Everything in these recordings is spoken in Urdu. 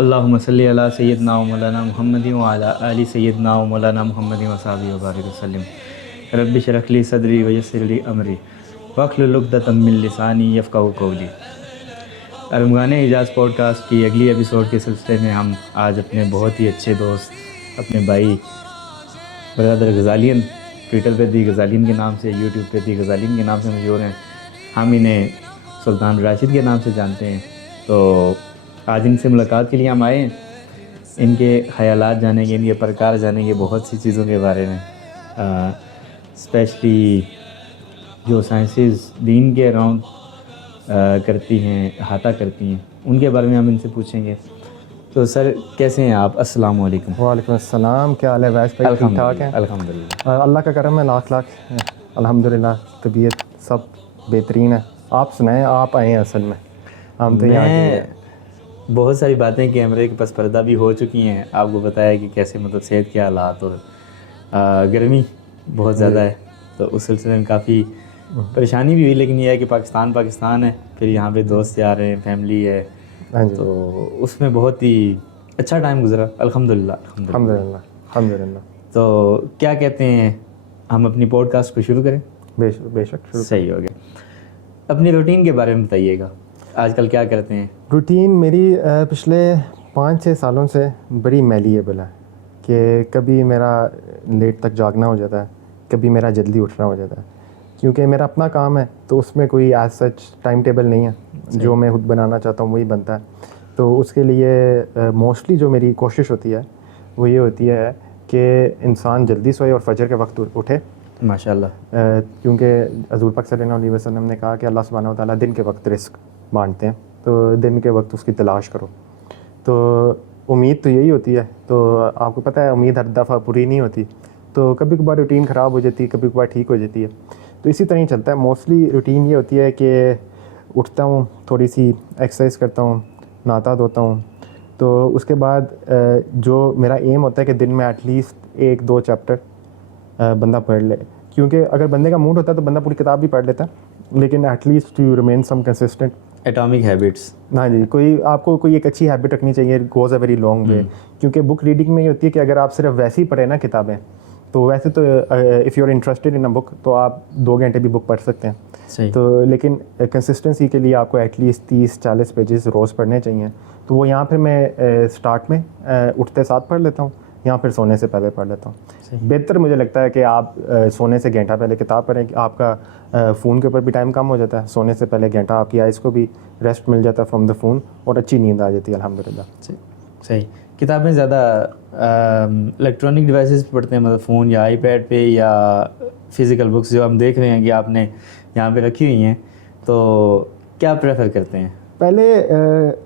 اللہم صلی علی سیدنا و مولانا محمد وعلی آل سیدنا و مولانا محمد وصحبہ وبارک وسلم۔ رب اشرح لی صدری ویسر لی امری واحلل عقدۃ من لسانی یفقہوا قولی۔ ارمغان اعجاز پوڈ کاسٹ کی اگلی ایپیسوڈ کے سلسلے میں ہم آج اپنے بہت ہی اچھے دوست، اپنے بھائی برادر غزالین، ٹویٹر پہ دی غزالین کے نام سے، یوٹیوب پہ دی غزالین کے نام سے مشہور ہیں، ہم انہیں سلطان راشد کے نام سے جانتے ہیں۔ تو آج ان سے ملاقات کے لیے ہم آئے ہیں، ان کے خیالات جانیں گے، ان کے پرکار جانیں گے، بہت سی چیزوں کے بارے میں، اسپیشلی جو سائنسز دین کے اراؤنڈ کرتی ہیں، احاطہ کرتی ہیں، ان کے بارے میں ہم ان سے پوچھیں گے۔ تو سر کیسے ہیں آپ؟ السلام علیکم۔ وعلیکم السلام، کیا حال ہے ویس بھائی؟ ٹھیک ٹھاک ہیں الحمدللہ۔ اللہ کا کرم ہے، لاکھ الحمدللہ، طبیعت سب بہترین ہے۔ آپ سنائیں، آپ آئے ہیں اصل میں، ہم تو یہاں کے بہت ساری باتیں کیمرے کے پس پردہ بھی ہو چکی ہیں، آپ کو بتایا کہ کیسے مطلب صحت کے حالات، اور گرمی بہت زیادہ ہے، تو اس سلسلے میں کافی پریشانی بھی ہوئی، لیکن یہ ہے کہ پاکستان ہے، پھر یہاں پہ دوست آ رہے ہیں، فیملی ہے، تو اس میں بہت ہی اچھا ٹائم گزرا، الحمدللہ الحمدللہ الحمدللہ۔ تو کیا کہتے ہیں، ہم اپنی پوڈ کاسٹ کو شروع کریں؟ بے شک صحیح ہو گیا۔ اپنی روٹین کے بارے میں بتائیے گا، آج کل کیا کرتے ہیں؟ روٹین میری پچھلے 5-6 سالوں سے بڑی میلیبل ہے، کہ کبھی میرا لیٹ تک جاگنا ہو جاتا ہے، کبھی میرا جلدی اٹھنا ہو جاتا ہے، کیونکہ میرا اپنا کام ہے، تو اس میں کوئی ایز سچ ٹائم ٹیبل نہیں ہے، جو میں خود بنانا چاہتا ہوں وہی بنتا ہے۔ تو اس کے لیے موسٹلی جو میری کوشش ہوتی ہے وہ یہ ہوتی ہے کہ انسان جلدی سوئے اور فجر کے وقت اٹھے، ماشاءاللہ، کیونکہ حضور پاک صلی اللہ علیہ وسلم نے کہا کہ اللہ سبحانہ و تعالیٰ دن کے وقت رزق بانٹتے ہیں، تو دن کے وقت اس کی تلاش کرو۔ تو امید تو یہی ہوتی ہے، تو آپ کو پتہ ہے امید ہر دفعہ پوری نہیں ہوتی، تو کبھی کبھار روٹین خراب ہو جاتی ہے، کبھی کبھار ٹھیک ہو جاتی ہے، تو اسی طرح ہی چلتا ہے۔ موسٹلی روٹین یہ ہوتی ہے کہ اٹھتا ہوں، تھوڑی سی ایکسرسائز کرتا ہوں، نہاتا دھوتا ہوں، تو اس کے بعد جو میرا ایم ہوتا ہے کہ دن میں ایٹ لیسٹ 1-2 چیپٹر بندہ پڑھ لے، کیونکہ اگر بندے کا موڈ ہوتا ہے تو بندہ پوری کتاب بھی پڑھ لیتا ہے، لیکن at least you remain some consistent. Atomic habits, ہاں جی، آپ کو کوئی ایک اچھی ہیبٹ رکھنی چاہیے، goes a very long way, کیونکہ بک ریڈنگ میں یہ ہوتی ہے کہ اگر آپ صرف ویسے ہی پڑھیں نا کتابیں، تو ویسے تو if you are interested in a book تو آپ 2 گھنٹے بھی بک پڑھ سکتے ہیں، تو لیکن کنسسٹنسی کے لیے آپ کو ایٹ لیسٹ 30-40 پیجز روز پڑھنے چاہیے۔ تو وہ یہاں پھر میں اسٹارٹ میں اٹھتے ساتھ پڑھ لیتا ہوں، یہاں پھر سونے سے پہلے پڑھ لیتا ہوں۔ بہتر مجھے لگتا ہے کہ آپ سونے سے گھنٹہ پہلے کتاب پڑھیں، کہ آپ کا فون کے اوپر بھی ٹائم کم ہو جاتا ہے، سونے سے پہلے گھنٹہ آپ کی آئیز کو بھی ریسٹ مل جاتا ہے فرام دا فون، اور اچھی نیند آ جاتی ہے الحمدللہ۔ صحیح۔ کتابیں زیادہ الیکٹرانک ڈیوائسز پہ پڑھتے ہیں، مطلب فون یا آئی پیڈ پہ، یا فزیکل بکس جو ہم دیکھ رہے ہیں کہ آپ نے یہاں پہ رکھی ہوئی ہیں، تو کیا پریفر کرتے ہیں؟ پہلے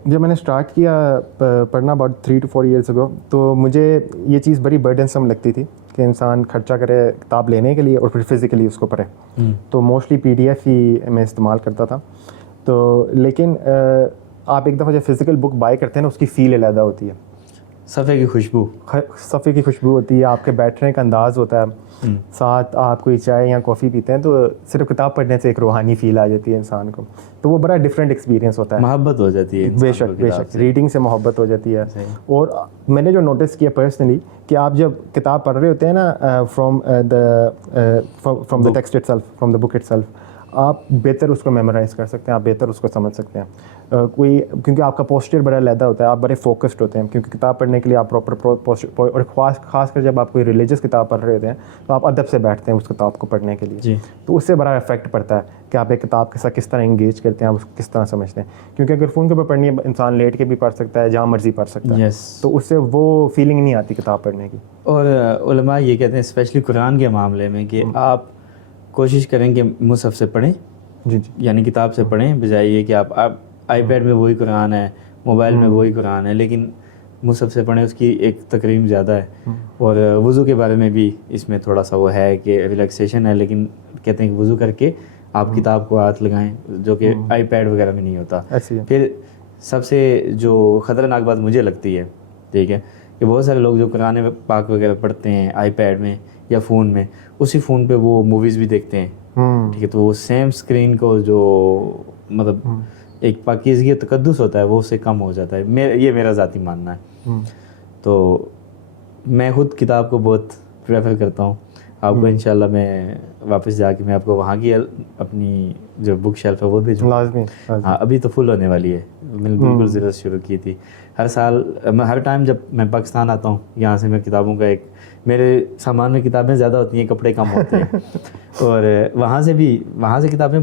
جب میں نے اسٹارٹ کیا پڑھنا اباؤٹ 3 to 4 years ago، تو مجھے یہ چیز بڑی برڈنسم لگتی تھی کہ انسان خرچہ کرے کتاب لینے کے لیے اور پھر فزیکلی اس کو پڑھے، تو موسٹلی PDF ہی میں استعمال کرتا تھا۔ تو لیکن آپ ایک دفعہ جب فزیکل بک بائی کرتے ہیں نا، اس کی فیل علیحدہ ہوتی ہے، صفحے کی خوشبو ہوتی ہے، آپ کے بیٹھنے کا انداز ہوتا ہے، ساتھ آپ کوئی چائے یا کافی پیتے ہیں، تو صرف کتاب پڑھنے سے ایک روحانی فیل آ جاتی ہے انسان کو، تو وہ بڑا ڈفرینٹ ایکسپیرینس ہوتا ہے، محبت ہو جاتی ہے، بے شک ریڈنگ سے محبت ہو جاتی ہے۔ اور میں نے جو نوٹس کیا پرسنلی کہ آپ جب کتاب پڑھ رہے ہوتے ہیں نا from the text it self, from the book it self, آپ بہتر اس کو میمورائز کر سکتے ہیں، آپ بہتر اس کو سمجھ سکتے ہیں، کیونکہ آپ کا پوسچر بڑا علیحدہ ہوتا ہے، آپ بڑے فوکسڈ ہوتے ہیں، کیونکہ کتاب پڑھنے کے لیے آپ پراپر پوسچر، اور خاص کر جب آپ کوئی ریلیجیس کتاب پڑھ رہے ہوتے ہیں تو آپ ادب سے بیٹھتے ہیں اس کتاب کو پڑھنے کے لیے، تو اس سے بڑا افیکٹ پڑتا ہے کہ آپ ایک کتاب کے ساتھ کس طرح انگیج کرتے ہیں، آپ اس کو کس طرح سمجھتے ہیں، کیونکہ اگر فون کے اوپر پڑھنی ہے انسان لیٹ کے بھی پڑھ سکتا ہے، جہاں مرضی پڑھ سکتا ہے، تو اس سے وہ فیلنگ نہیں آتی کتاب پڑھنے کی۔ اور علماء یہ کہتے ہیں اسپیشلی قرآن کے معاملے میں کہ آپ کوشش کریں کہ مصحف سے پڑھیں، یعنی کتاب سے پڑھیں، بجائے یہ کہ آپ آئی پیڈ میں وہی قرآن ہے، موبائل میں وہی قرآن ہے، لیکن مصحف سے پڑھیں، اس کی ایک تکریم زیادہ ہے۔ اور وضو کے بارے میں بھی اس میں تھوڑا سا وہ ہے کہ ریلیکسیشن ہے، لیکن کہتے ہیں کہ وضو کر کے آپ کتاب کو ہاتھ لگائیں، جو کہ آئی پیڈ وغیرہ میں نہیں ہوتا۔ پھر سب سے جو خطرناک بات مجھے لگتی ہے، ٹھیک ہے، کہ بہت سارے لوگ جو قرآن پاک وغیرہ پڑھتے ہیں آئی پیڈ میں یا فون میں، اسی فون پہ وہ موویز بھی دیکھتے ہیں، ٹھیک ہے، تو وہ سیم اسکرین کو جو مطلب ایک پاکیزگی و تقدس ہوتا ہے وہ اس سے کم ہو جاتا ہے. یہ میرا ذاتی ماننا ہے. تو میں خود کتاب کو بہت پریفر کرتا ہوں. آپ کو انشاءاللہ میں واپس جا کے میں آپ کو وہاں کی اپنی جو بک شیلف ہے وہ بھیجوں. لازمی. ہاں ابھی تو فل ہونے والی ہے. میں نے بالکل ضرورت شروع کی تھی. ہر سال ہر ٹائم جب میں پاکستان آتا ہوں یہاں سے میں کتابوں کا میرے سامان میں کتابیں زیادہ ہوتی ہیں, کپڑے کم ہوتے ہیں. اور وہاں سے کتابیں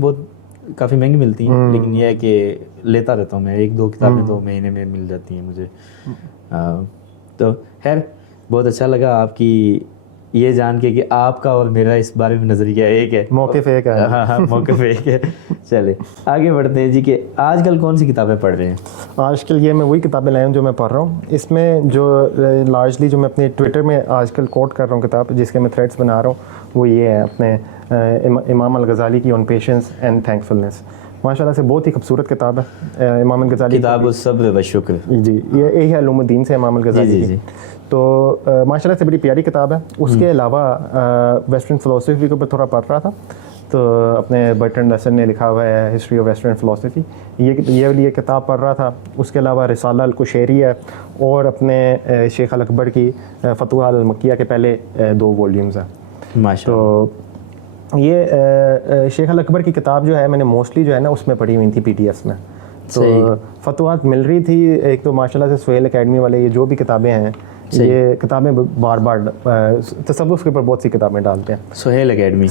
کافی مہنگی ملتی ہیں, لیکن یہ ہے کہ لیتا رہتا ہوں میں. 1-2 کتابیں تو مہینے میں مل جاتی ہیں مجھے. تو خیر بہت اچھا لگا آپ کی یہ جان کے کہ آپ کا اور میرا اس بارے میں نظریہ ایک ہے, موقف ایک ہے. ہاں موقف ایک ہے. چلے آگے بڑھتے ہیں جی, کہ آج کل کون سی کتابیں پڑھ رہے ہیں؟ آج کل یہ میں وہی کتابیں لایا ہوں جو میں پڑھ رہا ہوں. اس میں جو لارجلی جو میں اپنے ٹویٹر میں آج کل کوٹ کر رہا ہوں کتاب جس کے میں تھریڈس بنا رہا ہوں وہ یہ ہے اپنے امام الغزالی کی آن پیشنس اینڈ تھینکفلنس. ماشاء اللہ سے بہت ہی خوبصورت کتاب ہے امام الغزالی کتاب الصبر والشکر. جی یہ ہے علوم الدین سے امام الغزالی کی. تو ماشاء اللہ سے بڑی پیاری کتاب ہے. اس کے علاوہ ویسٹرن فلاسفی کے اوپر تھوڑا پڑھ رہا تھا. تو اپنے برٹرنڈ رسل نے لکھا ہوا ہے ہسٹری آف ویسٹرن فلاسفی, یہ کتاب پڑھ رہا تھا. اس کے علاوہ رسالہ القشیری ہے اور اپنے شیخ الاکبر کی فتوحات المکیہ کے پہلے 2 والیومز ہیں. تو یہ شیخ الاکبر کی کتاب جو ہے میں نے موسٹلی جو ہے نا اس میں پڑھی ہوئی تھی PDF میں. تو فتوحات مل رہی تھی. ایک تو ماشاء اللہ سے سہیل اکیڈمی والے یہ جو بھی کتابیں ہیں یہ کتابیں بار بار تصوف کے اوپر بہت سی کتابیں ڈالتے ہیں. سہیل اکیڈمی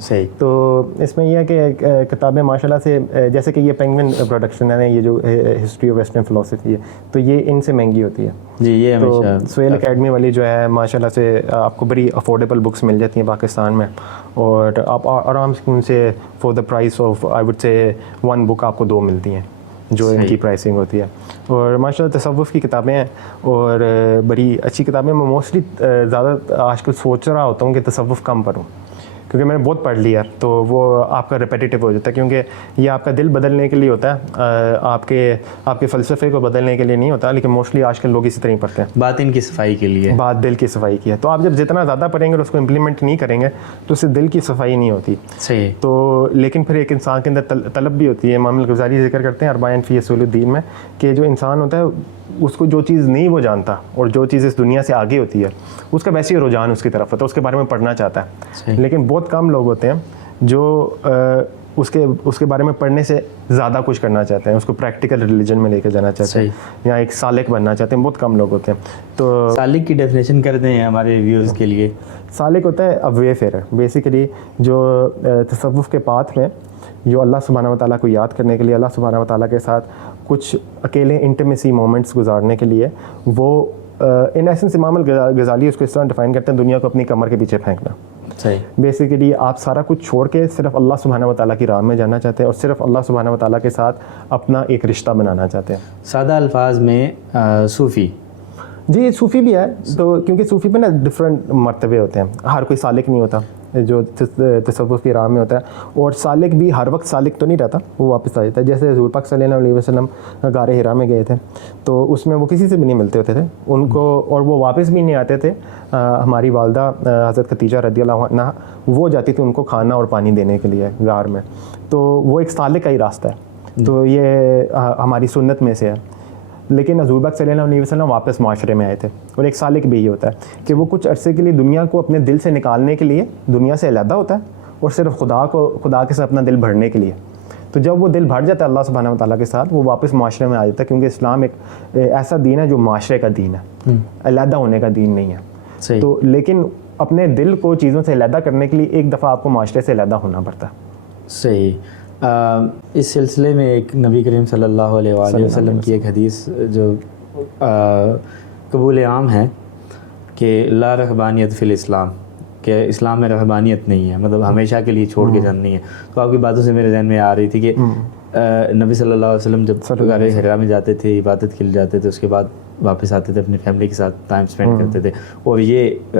صحیح. تو اس میں یہ ہے کہ کتابیں ماشاء اللہ سے جیسے کہ یہ پینگوین پروڈکشن ہے یہ جو ہسٹری آف ویسٹرن فلاسفی ہے تو یہ ان سے مہنگی ہوتی ہے. جی یہ تو سہیل اکیڈمی والی جو ہے ماشاء اللہ سے آپ کو بڑی افورڈیبل بکس مل جاتی ہیں پاکستان میں, اور آپ آرام سے ان سے for the price of I would say 1 بک آپ کو 2 ملتی ہیں جو ان کی پرائسنگ ہوتی ہے. اور ماشاء اللہ تصوف کی کتابیں ہیں اور بڑی اچھی کتابیں. میں موسٹلی زیادہ آج کل سوچ رہا ہوتا ہوں کہ تصوف کم پڑھوں کیونکہ میں نے بہت پڑھ لیا تو وہ آپ کا ریپیٹیو ہو جاتا ہے, کیونکہ یہ آپ کا دل بدلنے کے لیے ہوتا ہے, آپ کے فلسفے کو بدلنے کے لیے نہیں ہوتا. لیکن موسٹلی آج کل لوگ اسی طرح ہی پڑھتے ہیں, باطن کی صفائی کے لیے, بات دل کی صفائی کی ہے. تو آپ جب جتنا زیادہ پڑھیں گے اور اس کو امپلیمنٹ نہیں کریں گے تو اس سے دل کی صفائی نہیں ہوتی. صحیح. تو لیکن پھر ایک انسان کے اندر طلب بھی ہوتی ہے. امام الغزالی ذکر کرتے ہیں اربعین فی اصول الدین میں کہ جو انسان ہوتا ہے اس کو جو چیز نہیں وہ جانتا اور جو چیز اس دنیا سے آگے ہوتی ہے اس کا ویسے ہی رجحان اس کی طرف ہوتا ہے, اس کے بارے میں پڑھنا چاہتا ہے. لیکن بہت کم لوگ ہوتے ہیں جو اس کے بارے میں پڑھنے سے زیادہ کچھ کرنا چاہتے ہیں, اس کو پریکٹیکل ریلیجن میں لے کے جانا چاہتے ہیں یا ایک سالک بننا چاہتے ہیں. بہت کم لوگ ہوتے ہیں. تو سالک کی ڈیفینیشن کر دیں ہمارے ویورز کے لیے. سالک ہوتا ہے اب وے فیئر, بیسیکلی جو تصوف کے پاتھ میں جو اللہ سبحانہ و تعالیٰ کو یاد کرنے کے لیے, اللہ سبحانہ و تعالیٰ کے ساتھ کچھ اکیلے انٹیمیسی مومنٹس گزارنے کے لیے, وہ ان ایسنس امام الغزالی اس کو اس طرح ڈیفائن کرتے ہیں دنیا کو اپنی کمر کے پیچھے پھینکنا. صحیح. بیسیکلی آپ سارا کچھ چھوڑ کے صرف اللہ سبحانہ و تعالیٰ کی راہ میں جانا چاہتے ہیں اور صرف اللہ سبحانہ و تعالیٰ کے ساتھ اپنا ایک رشتہ بنانا چاہتے ہیں. سادہ الفاظ میں صوفی. جی صوفی بھی ہے تو کیونکہ صوفی پہ نا ڈفرینٹ مرتبے ہوتے ہیں, ہر کوئی سالک نہیں ہوتا جو تصوف کی راہ میں ہوتا ہے, اور سالک بھی ہر وقت سالک تو نہیں رہتا, وہ واپس آ جاتا ہے. جیسے حضور پاک صلی اللہ علیہ وسلم غار حرا میں گئے تھے تو اس میں وہ کسی سے بھی نہیں ملتے ہوتے تھے ان کو, اور وہ واپس بھی نہیں آتے تھے. ہماری والدہ حضرت خدیجہ رضی اللہ عنہا وہ جاتی تھی ان کو کھانا اور پانی دینے کے لیے غار میں, تو وہ ایک سالک کا ہی راستہ ہے. تو یہ ہماری سنت میں سے ہے. لیکن حضور پاک صلی اللہ علیہ وسلم واپس معاشرے میں آئے تھے, اور ایک سالک بھی یہ ہوتا ہے کہ وہ کچھ عرصے کے لیے دنیا کو اپنے دل سے نکالنے کے لیے دنیا سے علیحدہ ہوتا ہے اور صرف خدا کے ساتھ اپنا دل بھرنے کے لیے. تو جب وہ دل بھر جاتا ہے اللہ سبحانہ و تعالیٰ کے ساتھ, وہ واپس معاشرے میں آ جاتا ہے, کیونکہ اسلام ایک ایسا دین ہے جو معاشرے کا دین ہے, علیحدہ ہونے کا دین نہیں ہے. تو لیکن اپنے دل کو چیزوں سے علیحدہ کرنے کے لیے ایک دفعہ آپ کو معاشرے سے علیحدہ ہونا پڑتا ہے. صحیح. اس سلسلے میں ایک نبی کریم صلی اللہ علیہ وآلہ وسلم کی ایک حدیث جو قبول عام ہے کہ لا رہبانیت فی الاسلام, کہ اسلام میں رہبانیت نہیں ہے, مطلب ہمیشہ کے لیے چھوڑ کے جانا نہیں ہے. تو آپ کی باتوں سے میرے ذہن میں آ رہی تھی کہ نبی صلی اللہ علیہ وسلم جب غار حرا میں جاتے تھے, عبادت کے لیے جاتے تھے, اس کے بعد واپس آتے تھے, اپنی فیملی کے ساتھ ٹائم اسپینڈ کرتے تھے, اور یہ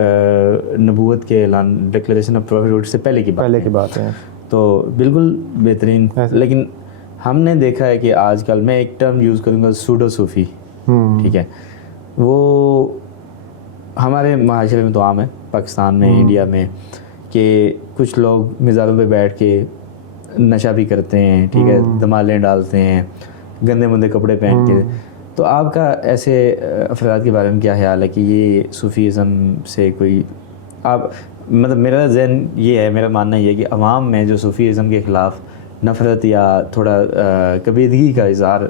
نبوت کے اعلان ڈکلیریشن آف پروفیٹ سے پہلے کی بات ہے. تو بالکل بہترین. لیکن ہم نے دیکھا ہے کہ آج کل میں ایک ٹرم یوز کروں گا سوڈو صوفی, ٹھیک ہے, وہ ہمارے معاشرے میں تو عام ہے, پاکستان میں, انڈیا میں, کہ کچھ لوگ مزاروں پہ بیٹھ کے نشہ بھی کرتے ہیں, ٹھیک ہے, دمالیں ڈالتے ہیں, گندے مندے کپڑے پہن کے. تو آپ کا ایسے افراد کے بارے میں کیا خیال ہے کہ یہ صوفیزم سے کوئی آپ مطلب میرا ذہن یہ ہے, میرا ماننا یہ ہے کہ عوام میں جو صوفیزم کے خلاف نفرت یا تھوڑا کبیدگی کا اظہار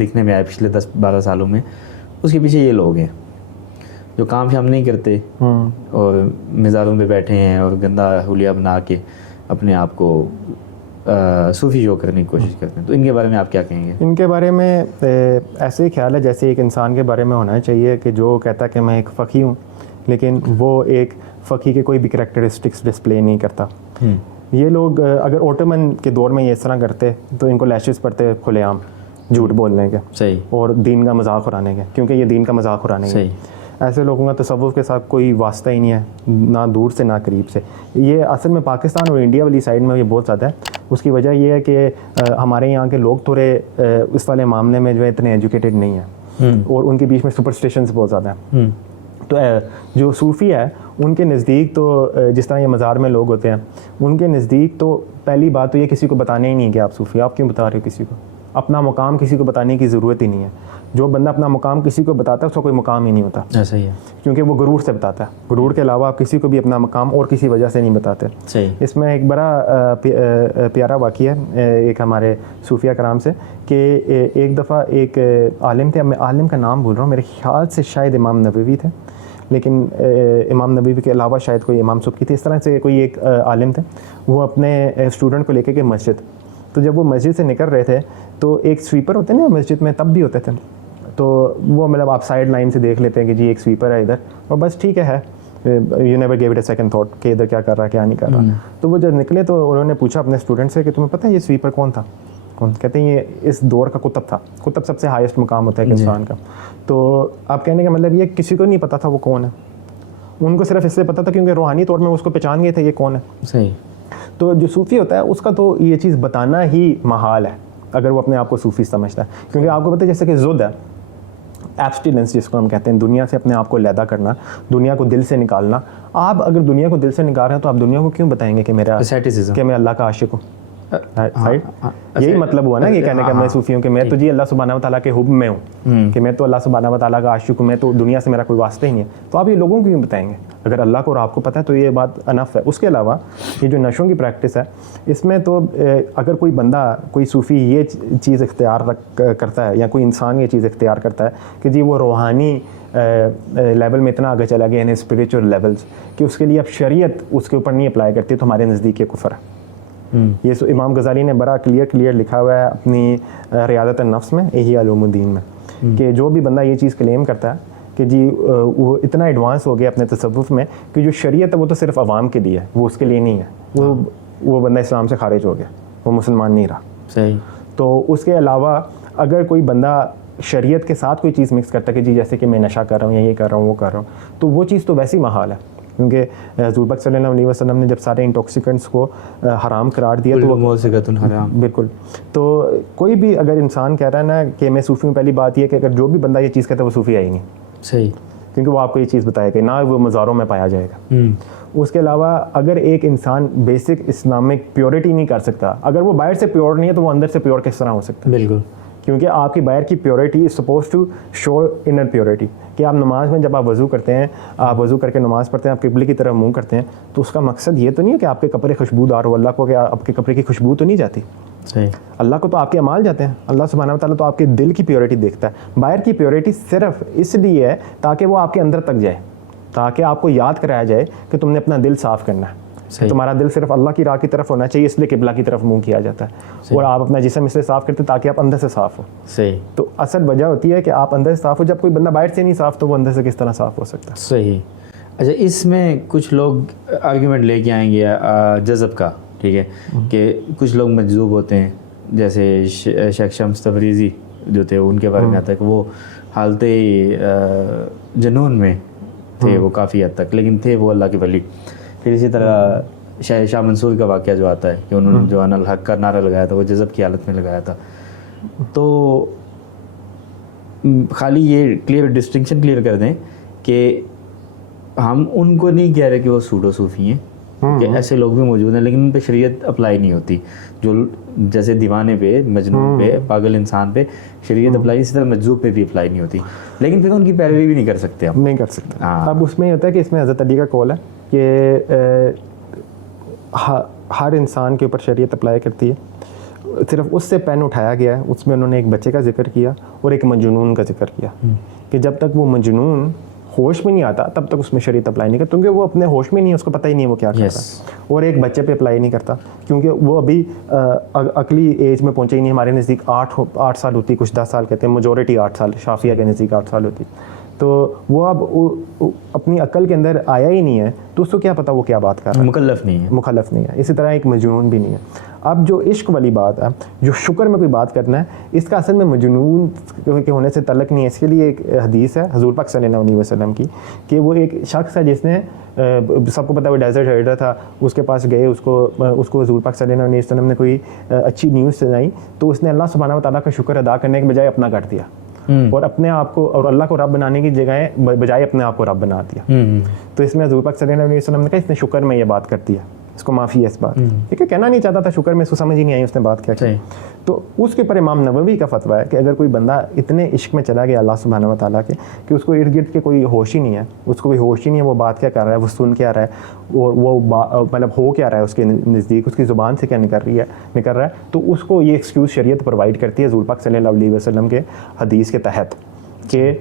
دکھنے میں آیا پچھلے 10-12 سالوں میں, اس کے پیچھے یہ لوگ ہیں جو کام شام نہیں کرتے اور مزاروں پہ بیٹھے ہیں اور گندا حلیہ بنا کے اپنے آپ کو صوفی شو کرنے کی کوشش کرتے ہیں. تو ان کے بارے میں آپ کیا کہیں گے؟ ان کے بارے میں ایسے ہی خیال ہے جیسے ایک انسان کے بارے میں ہونا چاہیے کہ جو کہتا ہے کہ میں ایک فقی ہوں لیکن وہ ایک فقی کے کوئی بھی کریکٹرسٹکس ڈسپلے نہیں کرتا. یہ لوگ اگر اوٹومن کے دور میں یہ اس طرح کرتے تو ان کو لیشز پڑتے کھلے عام جھوٹ بولنے کے صحیح اور دین کا مذاق اڑانے کے, کیونکہ یہ دین کا مذاق اڑانے کے. ایسے لوگوں کا تصوف کے ساتھ کوئی واسطہ ہی نہیں ہے, نہ دور سے نہ قریب سے. یہ اصل میں پاکستان اور انڈیا والی سائڈ میں یہ بہت زیادہ ہے. اس کی وجہ یہ ہے کہ ہمارے یہاں کے لوگ تھوڑے اس والے معاملے میں جو ہے اتنے ایجوکیٹڈ نہیں ہیں اور ان کے بیچ میں سپرسٹیشنز بہت زیادہ ہیں. تو جو صوفی ہے ان کے نزدیک تو جس طرح یہ مزار میں لوگ ہوتے ہیں ان کے نزدیک تو پہلی بات تو یہ کسی کو بتانے ہی نہیں کہ آپ صوفی, آپ کیوں بتا رہے ہو کسی کو؟ اپنا مقام کسی کو بتانے کی ضرورت ہی نہیں ہے. جو بندہ اپنا مقام کسی کو بتاتا ہے اس کا کوئی مقام ہی نہیں ہوتا. ایسا ہی ہے, کیونکہ وہ غرور سے بتاتا ہے. غرور کے علاوہ آپ کسی کو بھی اپنا مقام اور کسی وجہ سے نہیں بتاتے. صحیح. اس میں ایک بڑا پیارا واقعہ ہے ایک ہمارے صوفیہ کرام سے کہ ایک دفعہ ایک عالم تھے, میں عالم کا نام بھول رہا ہوں, میرے خیال سے شاید امام نووی تھے, لیکن امام نووی کے علاوہ شاید کوئی امام سبکی تھے. اس طرح سے کوئی ایک عالم تھے, وہ اپنے اسٹوڈنٹ کو لے کے گئے مسجد. تو جب وہ مسجد سے نکل رہے تھے تو ایک سویپر ہوتے ہیں نا مسجد میں, تب بھی ہوتے تھے, تو وہ مطلب آپ سائڈ لائن سے دیکھ لیتے ہیں کہ جی ایک سویپر ہے ادھر اور بس ٹھیک ہے, you never give it a second thought کہ ادھر کیا کر رہا ہے کیا نہیں کر رہا. تو وہ جب نکلے تو انہوں نے پوچھا اپنے اسٹوڈنٹ سے کہ تمہیں پتہ ہے یہ سویپر کون تھا؟ کہتے ہیں یہ اس دور کا قطب تھا. قطب سب سے ہائیسٹ مقام ہوتا ہے ایک انسان کا. تو آپ کہنے کا مطلب یہ کسی کو نہیں پتا تھا وہ کون ہے, ان کو صرف اس لیے پتا تھا کیونکہ روحانی طور میں اس کو پہچان گئے تھے یہ کون ہے. صحیح. تو جو صوفی ہوتا ہے اس کا تو یہ چیز بتانا ہی محال ہے اگر وہ اپنے آپ کو صوفی سمجھتا ہے, کیونکہ آپ کو پتہ ہے جیسے کہ زہد ہے, ایبسٹیننس جس کو ہم کہتے ہیں, دنیا سے اپنے آپ کو علیحدہ کرنا, دنیا کو دل سے نکالنا. آپ اگر دنیا کو دل سے نکال رہے ہیں تو آپ دنیا کو کیوں بتائیں گے کہ میں اللہ کا عاشق ہوں؟ یہی مطلب ہوا نا یہ کہنے کا میں صوفی ہوں کہ میں تو جی اللہ سبحانہ و تعالیٰ کے حب میں ہوں, کہ میں تو اللہ سبحانہ و تعالیٰ کا عاشق ہوں, میں تو دنیا سے میرا کوئی واسطہ ہی نہیں ہے. تو آپ یہ لوگوں کو کیوں بتائیں گے؟ اگر اللہ کو اور آپ کو پتہ ہے تو یہ بات انف ہے. اس کے علاوہ یہ جو نشوں کی پریکٹس ہے اس میں تو اگر کوئی بندہ کوئی صوفی یہ چیز اختیار کرتا ہے یا کوئی انسان یہ چیز اختیار کرتا ہے کہ جی وہ روحانی لیول میں اتنا آگے چلا گیا یعنی اسپریچول لیولز کہ اس کے لیے اب شریعت اس کے اوپر نہیں اپلائی کرتی, تو ہمارے نزدیک یہ کفر ہے. یہ امام غزالی نے بڑا کلیئر لکھا ہوا ہے اپنی ریاضت النفس میں, احیاء علوم الدین میں, کہ جو بھی بندہ یہ چیز کلیم کرتا ہے کہ جی وہ اتنا ایڈوانس ہو گیا اپنے تصوف میں کہ جو شریعت ہے وہ تو صرف عوام کے لیے ہے, وہ اس کے لیے نہیں ہے, وہ بندہ اسلام سے خارج ہو گیا, وہ مسلمان نہیں رہا. صحیح. تو اس کے علاوہ اگر کوئی بندہ شریعت کے ساتھ کوئی چیز مکس کرتا ہے کہ جی جیسے کہ میں نشہ کر رہا ہوں یا یہ کر رہا ہوں وہ کر رہا ہوں, تو وہ چیز تو ویسی محال ہے, کیونکہ حضور پاک صلی اللہ علیہ وسلم نے جب سارے انٹاکسیکنٹس کو حرام قرار دیا تو وہ حرام. بالکل. تو کوئی بھی اگر انسان کہہ رہا ہے نا کہ میں صوفی ہوں, پہلی بات یہ ہے کہ اگر جو بھی بندہ یہ چیز کہتا ہے وہ صوفی ہے ہی نہیں. صحیح. کیونکہ وہ آپ کو یہ چیز بتائے گا نہ وہ مزاروں میں پایا جائے گا. اس کے علاوہ اگر ایک انسان بیسک اسلامک پیورٹی نہیں کر سکتا, اگر وہ باہر سے پیور نہیں ہے تو وہ اندر سے پیور کس طرح ہو سکتا ہے؟ بالکل. کیونکہ آپ کی باہر کی purity is suppose to show inner purity, کہ آپ نماز میں جب آپ وضو کرتے ہیں, آپ وضو کر کے نماز پڑھتے ہیں, آپ قبلے کی طرف منہ کرتے ہیں, تو اس کا مقصد یہ تو نہیں ہے کہ آپ کے کپڑے خوشبودار ہو. اللہ کو کہ آپ کے کپڑے کی خوشبو تو نہیں جاتی. صحیح. اللہ کو تو آپ کے اعمال جاتے ہیں. اللہ سبحانہ و تعالیٰ تو آپ کے دل کی پیورٹی دیکھتا ہے. باہر کی پیورٹی صرف اس لیے ہے تاکہ وہ آپ کے اندر تک جائے, تاکہ آپ کو یاد کرایا جائے کہ تم نے اپنا دل صاف کرنا ہے. تمہارا دل صرف اللہ کی راہ کی طرف ہونا چاہیے, اس لیے قبلہ کی طرف منہ کیا جاتا ہے. اور آپ اپنا جسم اس لیے صاف کرتے ہیں تاکہ آپ اندر سے صاف ہو. صحیح. تو اصل وجہ ہوتی ہے کہ آپ اندر سے صاف ہو. جب کوئی بندہ باہر سے نہیں صاف تو وہ اندر سے کس طرح صاف ہو سکتا ہے؟ صحیح. اچھا, اس میں کچھ لوگ آرگیومنٹ لے کے آئیں گے جذب کا, ٹھیک ہے, کہ کچھ لوگ مجذوب ہوتے ہیں, جیسے شیخ شمس تبریزی جو تھے ان کے بارے میں آتا ہے کہ وہ حالت جنون میں تھے وہ کافی حد تک, لیکن تھے وہ اللہ کے ولی. پھر اسی طرح شاہ منصور کا واقعہ جو آتا ہے کہ انہوں نے جو ان الحق کا نعرہ لگایا تھا وہ جذب کی حالت میں لگایا تھا. تو خالی یہ ڈسٹنکشن کلیئر کر دیں کہ ہم ان کو نہیں کہہ رہے کہ وہ سوڈو صوفی ہیں, کہ ایسے لوگ بھی موجود ہیں لیکن ان پہ شریعت اپلائی نہیں ہوتی. جو جیسے دیوانے پہ, مجنون پہ, پاگل انسان پہ شریعت اپلائی, اسی طرح مجذوب پہ بھی اپلائی نہیں ہوتی, لیکن پھر ان کی پیروی بھی نہیں کر سکتے ہم. نہیں کر سکتے. اب اس میں یہ ہوتا ہے کہ اس میں حضرت علی کا قول ہے کہ ہر انسان کے اوپر شریعت اپلائی کرتی ہے, صرف اس سے پین اٹھایا گیا ہے. اس میں انہوں نے ایک بچے کا ذکر کیا اور ایک مجنون کا ذکر کیا کہ جب تک وہ مجنون ہوش میں نہیں آتا تب تک اس میں شریعت اپلائی نہیں کرتا, کیونکہ وہ اپنے ہوش میں نہیں ہے, اس کو پتہ ہی نہیں ہے وہ کیا کر رہا ہے. اور ایک بچے پہ اپلائی نہیں کرتا کیونکہ وہ ابھی عقلی ایج میں پہنچے ہی نہیں. ہمارے نزدیک 8 سال ہوتی, کچھ 10 سال کہتے ہیں, میجورٹی 8 سال, شافعیہ کے نزدیک 8 سال ہوتی. تو وہ اب اپنی عقل کے اندر آیا ہی نہیں ہے, تو اس کو کیا پتہ وہ کیا بات کر رہا ہے, مکلف نہیں ہے. اسی طرح ایک مجنون بھی نہیں ہے. اب جو عشق والی بات ہے, جو شکر میں کوئی بات کرنا ہے, اس کا اصل میں مجنون کے ہونے سے تعلق نہیں ہے. اس کے لیے ایک حدیث ہے حضور پاک صلی اللہ علیہ وسلم کی کہ وہ ایک شخص ہے جس نے, سب کو پتہ ہے وہ ڈیزرٹ ہیڈر تھا, اس کے پاس گئے, اس کو حضور پاک صلی اللہ علیہ وسلم نے کوئی اچھی نیوز سنائی, تو اس نے اللہ سبحانہ و تعالیٰ کا شکر ادا کرنے کے بجائے اپنا کٹ دیا اور اپنے آپ کو اور اللہ کو رب بنانے کی بجائے اپنے آپ کو رب بنا دیا. تو اس میں حضور پاک صلی اللہ علیہ وسلم نے کہا اس نے شکر میں یہ بات کر دیا, اس کو معافی ہے اس بات, ٹھیک ہے, کہنا نہیں چاہتا تھا شکر میں, اس کو سمجھ ہی نہیں آئی اس نے بات کیا کی. تو اس کے اوپر امام نووی کا فتویٰ ہے کہ اگر کوئی بندہ اتنے عشق میں چلا گیا اللہ سبحانہ و تعالیٰ کے کہ اس کو ارد گرد کے کوئی ہوش ہی نہیں ہے, اس کو کوئی ہوش ہی نہیں ہے وہ بات کیا کر رہا ہے, وہ سن کیا رہا ہے, اور وہ مطلب ہو کیا رہا ہے اس کے نزدیک, اس کی زبان سے کیا نکل رہا ہے, تو اس کو یہ ایکسکیوز شریعت پرووائڈ کرتی ہے حضور پاک صلی اللہ علیہ وسلم کے حدیث کے تحت کہ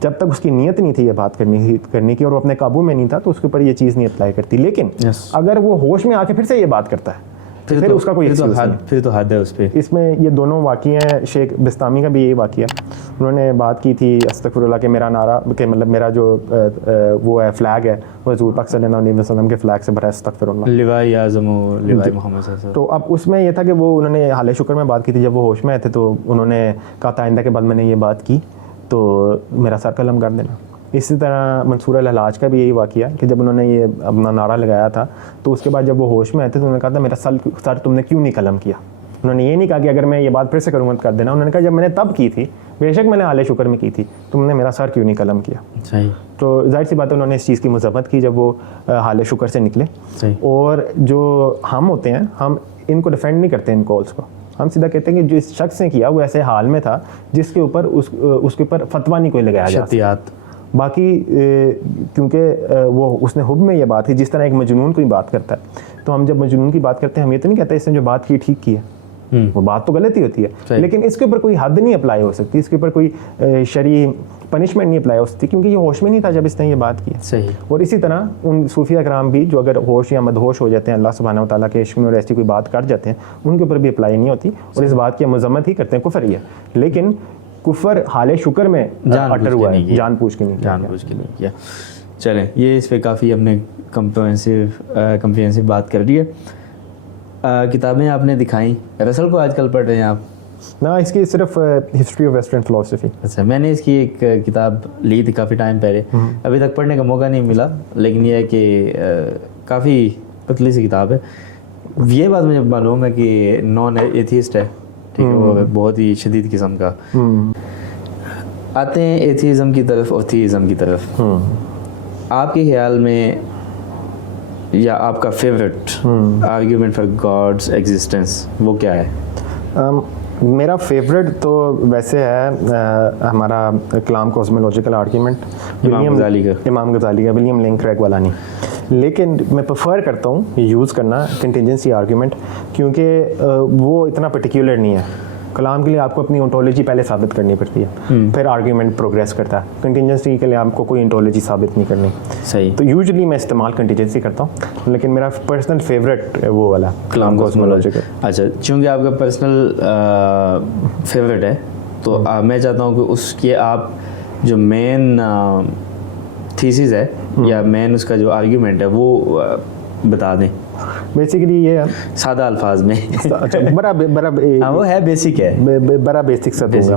جب تک اس کی نیت نہیں تھی یہ بات کرنے کی اور وہ اپنے قابو میں نہیں تھا تو اس کے اوپر یہ چیز نہیں اپلائی کرتی. لیکن اگر وہ ہوش میں آ کے پھر سے یہ بات کرتا ہے پھر اس کا کوئی ایکسکیوز نہیں, پھر تو حد ہے اس پہ. اس میں یہ دونوں واقعے ہیں. شیخ بستامی کا بھی یہی واقعہ ہے, انہوں نے بات کی تھی استغفر اللہ کہ میرا نعرہ کہ مطلب میرا جو وہ ہے فلیگ ہے وہ حضور پاک صلی اللہ علیہ وسلم کے فلیگ سے بھرا ہے, استغفر اللہ, لواء اعظم و لواء محمد صلی اللہ علیہ وسلم. تو اب اس میں یہ تھا کہ وہ انہوں نے حال شکر میں بات کی تھی, جب وہ ہوش میں آئے تھے تو انہوں نے کہا تھا آئندہ کے بعد میں نے یہ بات کی تو میرا سر قلم کر دینا. اسی طرح منصور الحلاج کا بھی یہی واقعہ کہ جب انہوں نے یہ اپنا نعرہ لگایا تھا تو اس کے بعد جب وہ ہوش میں آئے تھے تو انہوں نے کہا تھا میرا سر تم نے کیوں نہیں قلم کیا. انہوں نے یہ نہیں کہا کہ اگر میں یہ بات پھر سے کروں گا کر دینا, انہوں نے کہا جب میں نے تب کی تھی بے شک میں نے حال شکر میں کی تھی, تم نے میرا سر کیوں نہیں قلم کیا. تو ظاہر سی بات ہے انہوں نے اس چیز کی مذمت کی جب وہ حال شکر سے نکلے. اور جو ہم ہوتے ہیں ہم ان کو ڈیفینڈ نہیں کرتے ان کالس کو, ہم سیدھا کہتے ہیں کہ جو اس شخص نے کیا وہ ایسے حال میں تھا جس کے اوپر اس کے اوپر فتویٰ نہیں کوئی لگایا جاتا. باقی کیونکہ وہ اس نے حب میں یہ بات کی, جس طرح ایک مجنون کوئی بات کرتا ہے تو ہم جب مجنون کی بات کرتے ہیں ہم یہ تو نہیں کہتے اس نے جو بات کی ٹھیک کی ہے, وہ بات تو غلط ہی ہوتی ہے, لیکن اس کے اوپر کوئی حد نہیں اپلائی ہو سکتی, اس کے اوپر کوئی شرعی پنشمنٹ نہیں اپلائی ہو سکتی کیونکہ یہ ہوش میں نہیں تھا جب اس نے یہ بات کی. اور اسی طرح ان صوفیہ کرام بھی جو اگر ہوش یا مدہوش ہو جاتے ہیں اللہ سبحانہ و تعالیٰ کے عشق میں اور ایسی کوئی بات کر جاتے ہیں ان کے اوپر بھی اپلائی نہیں ہوتی اور اس بات کی مذمت ہی کرتے ہیں, کفر ہی ہے, لیکن کفر حال شکر میں اٹر ہوا ہے, جان بوجھ کے نہیں کیا. چلیں یہ اس پہ کافی ہم نے کمپریہنسو بات کر لی ہے. کتابیں آپ نے دکھائیں, رسل کو آج کل پڑھ رہے ہیں آپ؟ نہ, اس کی صرف ہسٹری آف ویسٹرن فلاسفی. اچھا, میں نے اس کی ایک کتاب لی تھی کافی ٹائم پہلے, ابھی تک پڑھنے کا موقع نہیں ملا, لیکن یہ ہے کہ کافی پتلی سی کتاب ہے. یہ بات مجھے معلوم ہے کہ نان ایتھیسٹ ہے, ٹھیک ہے, وہ بہت ہی شدید قسم کا. آتے ہیں ایتھیزم کی طرف اور تھیزم کی طرف. آپ کے خیال میں یا آپ کا favourite argument for God's existence وہ کیا ہے؟ میرا فیوریٹ تو ویسے ہے ہمارا کلام کوسمولوجیکل آرگیومنٹ امام غزالی کا, ولیم لین کریگ والا نہیں, لیکن میں پریفر کرتا ہوں یوز کرنا کنٹینجنسی آرگیومنٹ کیونکہ وہ اتنا پرٹیکولر نہیں ہے. کلام کے لیے آپ کو اپنی انٹولوجی پہلے ثابت کرنی پڑتی ہے, پھر آرگیومنٹ پروگریس کرتا ہے. کنٹینجنسی کے لیے آپ کو کوئی انٹولوجی ثابت نہیں کرنی. صحیح. تو یوزلی میں استعمال کنٹینجنسی کرتا ہوں, لیکن میرا پرسنل فیوریٹ وہ والا کلام کوسمولوجیکل. اچھا, چونکہ آپ کا پرسنل فیوریٹ ہے تو میں چاہتا ہوں کہ اس کے آپ جو مین تھیسز ہے یا مین اس کا جو آرگیومنٹ ہے وہ بتا دیں. بیسیکلی یہ ہے سادہ الفاظ میں, بڑا وہ ہے بیسک ہے, بڑا بیسک سا دوں گا.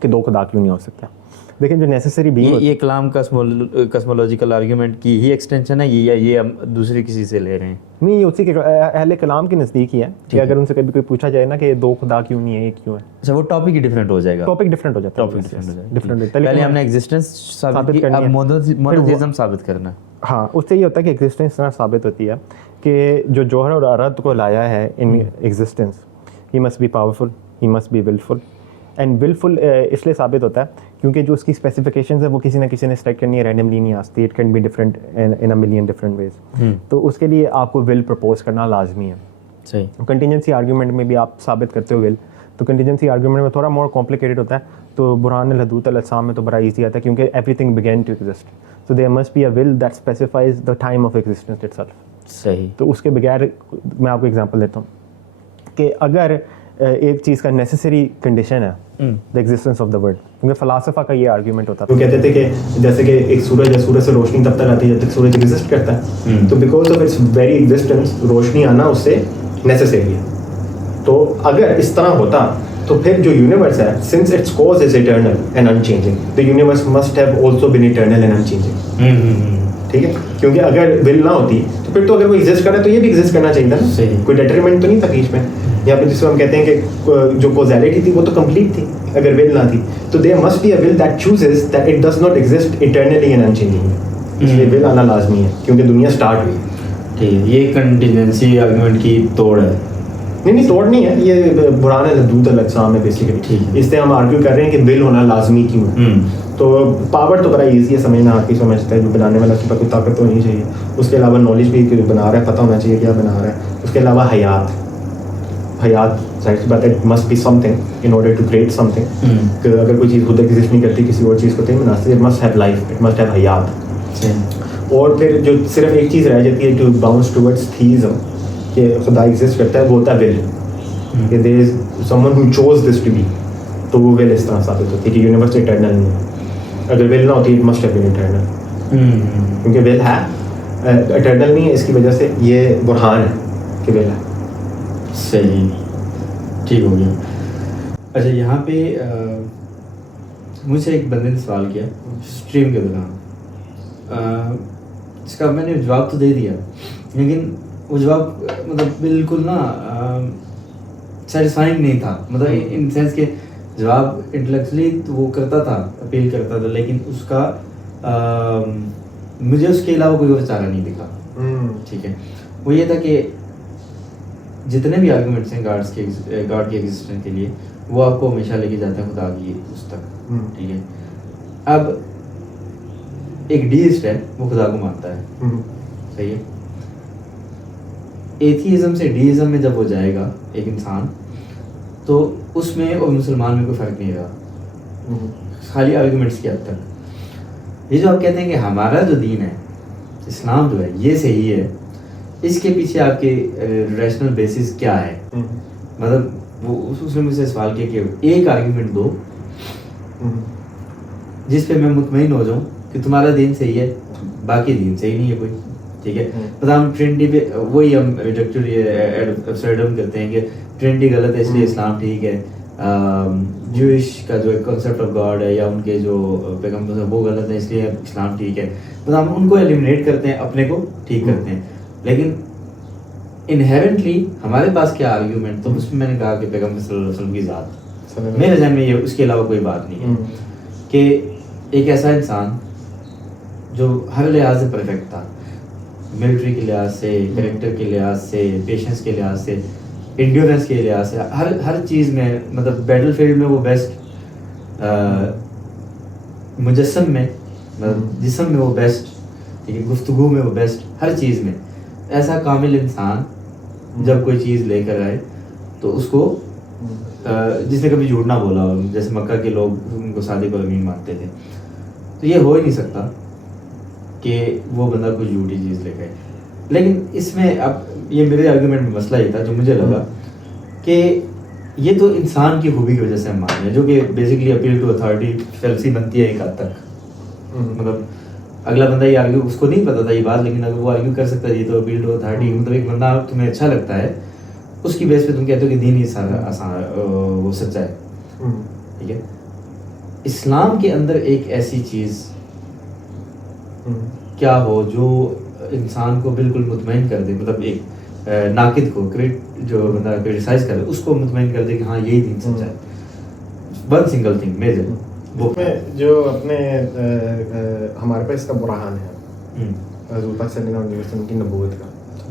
کہ دو خدا کیوں نہیں ہو سکتا. لیکن جو نیسیسری بینگ یہ کلام کاسمولوجیکل آرگیومنٹ کی ہی ایکسٹینشن ہے یا یہ ہم دوسرے کسی سے لے رہے ہیں؟ نہیں، یہ اسی کے اہل کلام کے نزدیک ہی ہے کہ اگر ان سے کبھی کوئی پوچھا جائے نا کہ دو خدا کیوں نہیں ہے، یہ کیوں ہے، اچھا وہ ٹاپک ہی ڈفرینٹ ہو جائے گا. ٹاپک ڈفرینٹ ہو جاتا ہے. پہلے ہم نے ایگزسٹنس ثابت کی، اب مونوتھیزم ثابت کرنا. ہاں، اس سے یہ ہوتا ہے کہ ایگزسٹنس ثابت ہوتی ہے کہ جو جوہر اور عرض کو لایا ہے in existence, he must be powerful, he must be willful. And willful اس لیے ثابت ہوتا ہے کیونکہ جو اس کی اسپیسیفکیشنز ہیں وہ کسی نہ کسی نے سلیکٹ کرنی ہے، رینڈملی نہیں آ سکتی. It can be different in a million different ways. تو اس کے لیے آپ کو ول پرپوز کرنا لازمی ہے. صحیح. کنٹینجنسی آرگیومنٹ میں بھی آپ ثابت کرتے ہو ول، تو کنٹینجنسی آرگیومنٹ میں تھوڑا مور کمپلیکیٹڈ ہوتا ہے. تو برہان الحدود الاجسام میں تو بڑا ایزی آتا ہے کیونکہ everything begin to exist. So there must be a will that specifies the time of existence itself. صحیح. تو اس کے بغیر میں آپ کو ایگزامپل دیتا ہوں کہ اگر ایک چیز کا نیسیسری کنڈیشن ہے دا ایگزسٹنس آف دا ورلڈ، کیونکہ فلاسفہ کا یہ آرگیومنٹ ہوتا ہے. وہ کہتے تھے کہ جیسے کہ ایک سورج ہے، سورج سے روشنی تب تک آتی ہے جب تک سورج ایگزسٹ کرتا ہے. تو because of its very existence روشنی آنا اس سے نیسیسری ہے. تو اگر اس طرح ہوتا تو پھر جو یونیورس ہے، since it's cause is eternal and unchanging, the universe must have also been eternal and unchanging. ٹھیک ہے، کیونکہ اگر ول نہ ہوتی تو پھر تو اگر وہ ایگزسٹ کرنا ہے تو یہ بھی ایگزسٹ کرنا چاہیے تھا. کوئی ڈیٹرمنٹ تو نہیں تھا بیچ میں. یہاں پہ جس کو ہم کہتے ہیں کہ جو کوزیلٹی تھی وہ تو کمپلیٹ تھی اگر ول نہ تھی. تو there must be a will that chooses that it does not exist eternally and unchanging. اس لیے ول آنا لازمی ہے کیونکہ دنیا اسٹارٹ ہوئی. ٹھیک ہے، یہ کنٹینجنسی آرگیومنٹ کی توڑ ہے. نہیں توڑ نہیں ہے، یہ برہان الحدود الاجسام ہے بیسیکلی. اس سے ہم آرگیو کر رہے ہیں کہ ول ہونا لازمی کیوں ہے. تو پاور تو بڑا ایزی ہے سمجھنا، آپ ہی سمجھتے ہیں. جو بنانے والا اس کے پاس کوئی طاقت تو ہونی چاہیے. اس کے علاوہ نالج بھی کہ جو بنا رہا ہے پتہ ہونا چاہیے کیا بنا رہا ہے. اس کے علاوہ حیات ظاہر سی بات ہے، must be something in order to create something. کہ اگر کوئی چیز خود ایگزسٹ نہیں کرتی کسی اور چیز کو تو نہیں بناتی. It must have life, it must have حیات. اور پھر جو صرف ایک چیز رہ جاتی ہے ٹو باؤنس ٹوورڈس تھیزم کہ خدا ایگزسٹ کرتا ہے، وہ ہوتا ہے ول. کہ there is some one who choose this to be. تو وہ ول اس طرح ثابت ہوتی ہے کہ یونیورس اٹرنل نہیں ہے. اگر ول نہ ہوتی it must have been eternal. کیونکہ ول ہے، اٹرنل نہیں ہے، اس کی وجہ سے یہ برہان ہے کہ ول ہے. صحیح، ٹھیک ہو گیا. اچھا، یہاں پہ مجھ سے ایک بندے نے سوال کیا اسٹریم کے دوران، اس کا میں نے جواب تو دے دیا لیکن وہ جواب مطلب بالکل نا سیٹسفائنگ نہیں تھا. مطلب ان سینس کہ جواب انٹلیکچولی وہ کرتا تھا، اپیل کرتا تھا، لیکن اس کا مجھے اس کے علاوہ کوئی اور چارہ نہیں دکھا. ٹھیک ہے، وہ یہ تھا کہ جتنے بھی آرگومنٹس ہیں گاڈ کی ایگزسٹنس کے لیے، وہ آپ کو ہمیشہ لے کے جاتے ہیں خدا کی اس تک. ٹھیک ہے، اب ایک ڈیسٹ ہے وہ خدا کو مانتا ہے. صحیح ہے. ایتھیزم سے ڈیزم میں جب وہ جائے گا ایک انسان، تو اس میں اور مسلمان میں کوئی فرق نہیں رہا، خالی آرگومنٹس کی حد تک. یہ جو آپ کہتے ہیں کہ ہمارا جو دین ہے اسلام جو ہے یہ صحیح ہے، اس کے پیچھے آپ کے ریشنل بیسس کیا ہے؟ مطلب وہ اس نے مجھ سے سوال کیا کہ ایک آرگیومنٹ دو جس پہ میں مطمئن ہو جاؤں کہ تمہارا دین صحیح ہے، باقی دین صحیح نہیں ہے کوئی. ٹھیک ہے، مطلب ہم ٹرینٹی پہ وہی ہم ریڈکٹیوم کرتے ہیں کہ ٹرینٹی غلط ہے اس لیے اسلام ٹھیک ہے. جوئش کا جو ایک کنسیپٹ آف گاڈ ہے یا ان کے جو پیغمبر ہیں وہ غلط ہے اس لیے اسلام ٹھیک ہے. مطلب ہم ان کو ایلیمنیٹ کرتے ہیں، اپنے کو ٹھیک کرتے ہیں. لیکن انہیرنٹلی ہمارے پاس کیا آرگیومنٹ، تو اس میں میں نے کہا کہ پیغمبر صلی اللہ علیہ وسلم کی ذات. میرے ذہن میں یہ اس کے علاوہ کوئی بات نہیں ہے کہ ایک ایسا انسان جو ہر لحاظ سے پرفیکٹ تھا، ملٹری کے لحاظ سے، کریکٹر کے لحاظ سے، پیشنس کے لحاظ سے، انڈیورنس کے لحاظ سے، ہر چیز میں، مطلب بیٹل فیلڈ میں وہ بیسٹ، مجسم میں مطلب جسم میں وہ بیسٹ، ٹھیک ہے، گفتگو میں وہ بیسٹ، ہر چیز میں. ایسا کامل انسان جب کوئی چیز لے کر آئے تو اس کو جس نے کبھی جھوٹ نہ بولا ہو، جیسے مکہ کے لوگ ان کو صادق الامین مانتے تھے، تو یہ ہو ہی نہیں سکتا کہ وہ بندہ کوئی جھوٹی چیز لے کے آئے. لیکن اس میں اب یہ میرے آرگومنٹ میں مسئلہ یہ تھا جو مجھے لگا کہ یہ تو انسان کی خوبی کی وجہ سے ہم مان رہے ہیں، جو کہ basically appeal to authority fallacy بنتی ہے ایک حد تک. مطلب اگلا بندہ یہ آرگیو، اس کو نہیں پتا تھا یہ بات، لیکن اگر وہ آرگیو کر سکتا ہے یہ تو اپیل ٹو اتھارٹی. مطلب ایک بندہ تمہیں اچھا لگتا ہے، اس کی بیس پہ تم کہتے ہو کہ دین ہی سارا آسان وہ سچا ہے. ٹھیک ہے، اسلام کے اندر ایک ایسی چیز کیا ہو جو انسان کو بالکل مطمئن کر دے, مطلب ایک ناقد کو جو بندہ کرٹیسائز کرے اس کو مطمئن کر دے کہ ہاں یہی دین سچا ہے, ون سنگل تھنگ میجر, وہ جو اپنے ہمارے پاس اس کا برہان ہے حضور پاک صلی اللہ علیہ وسلم کی نبوت کا.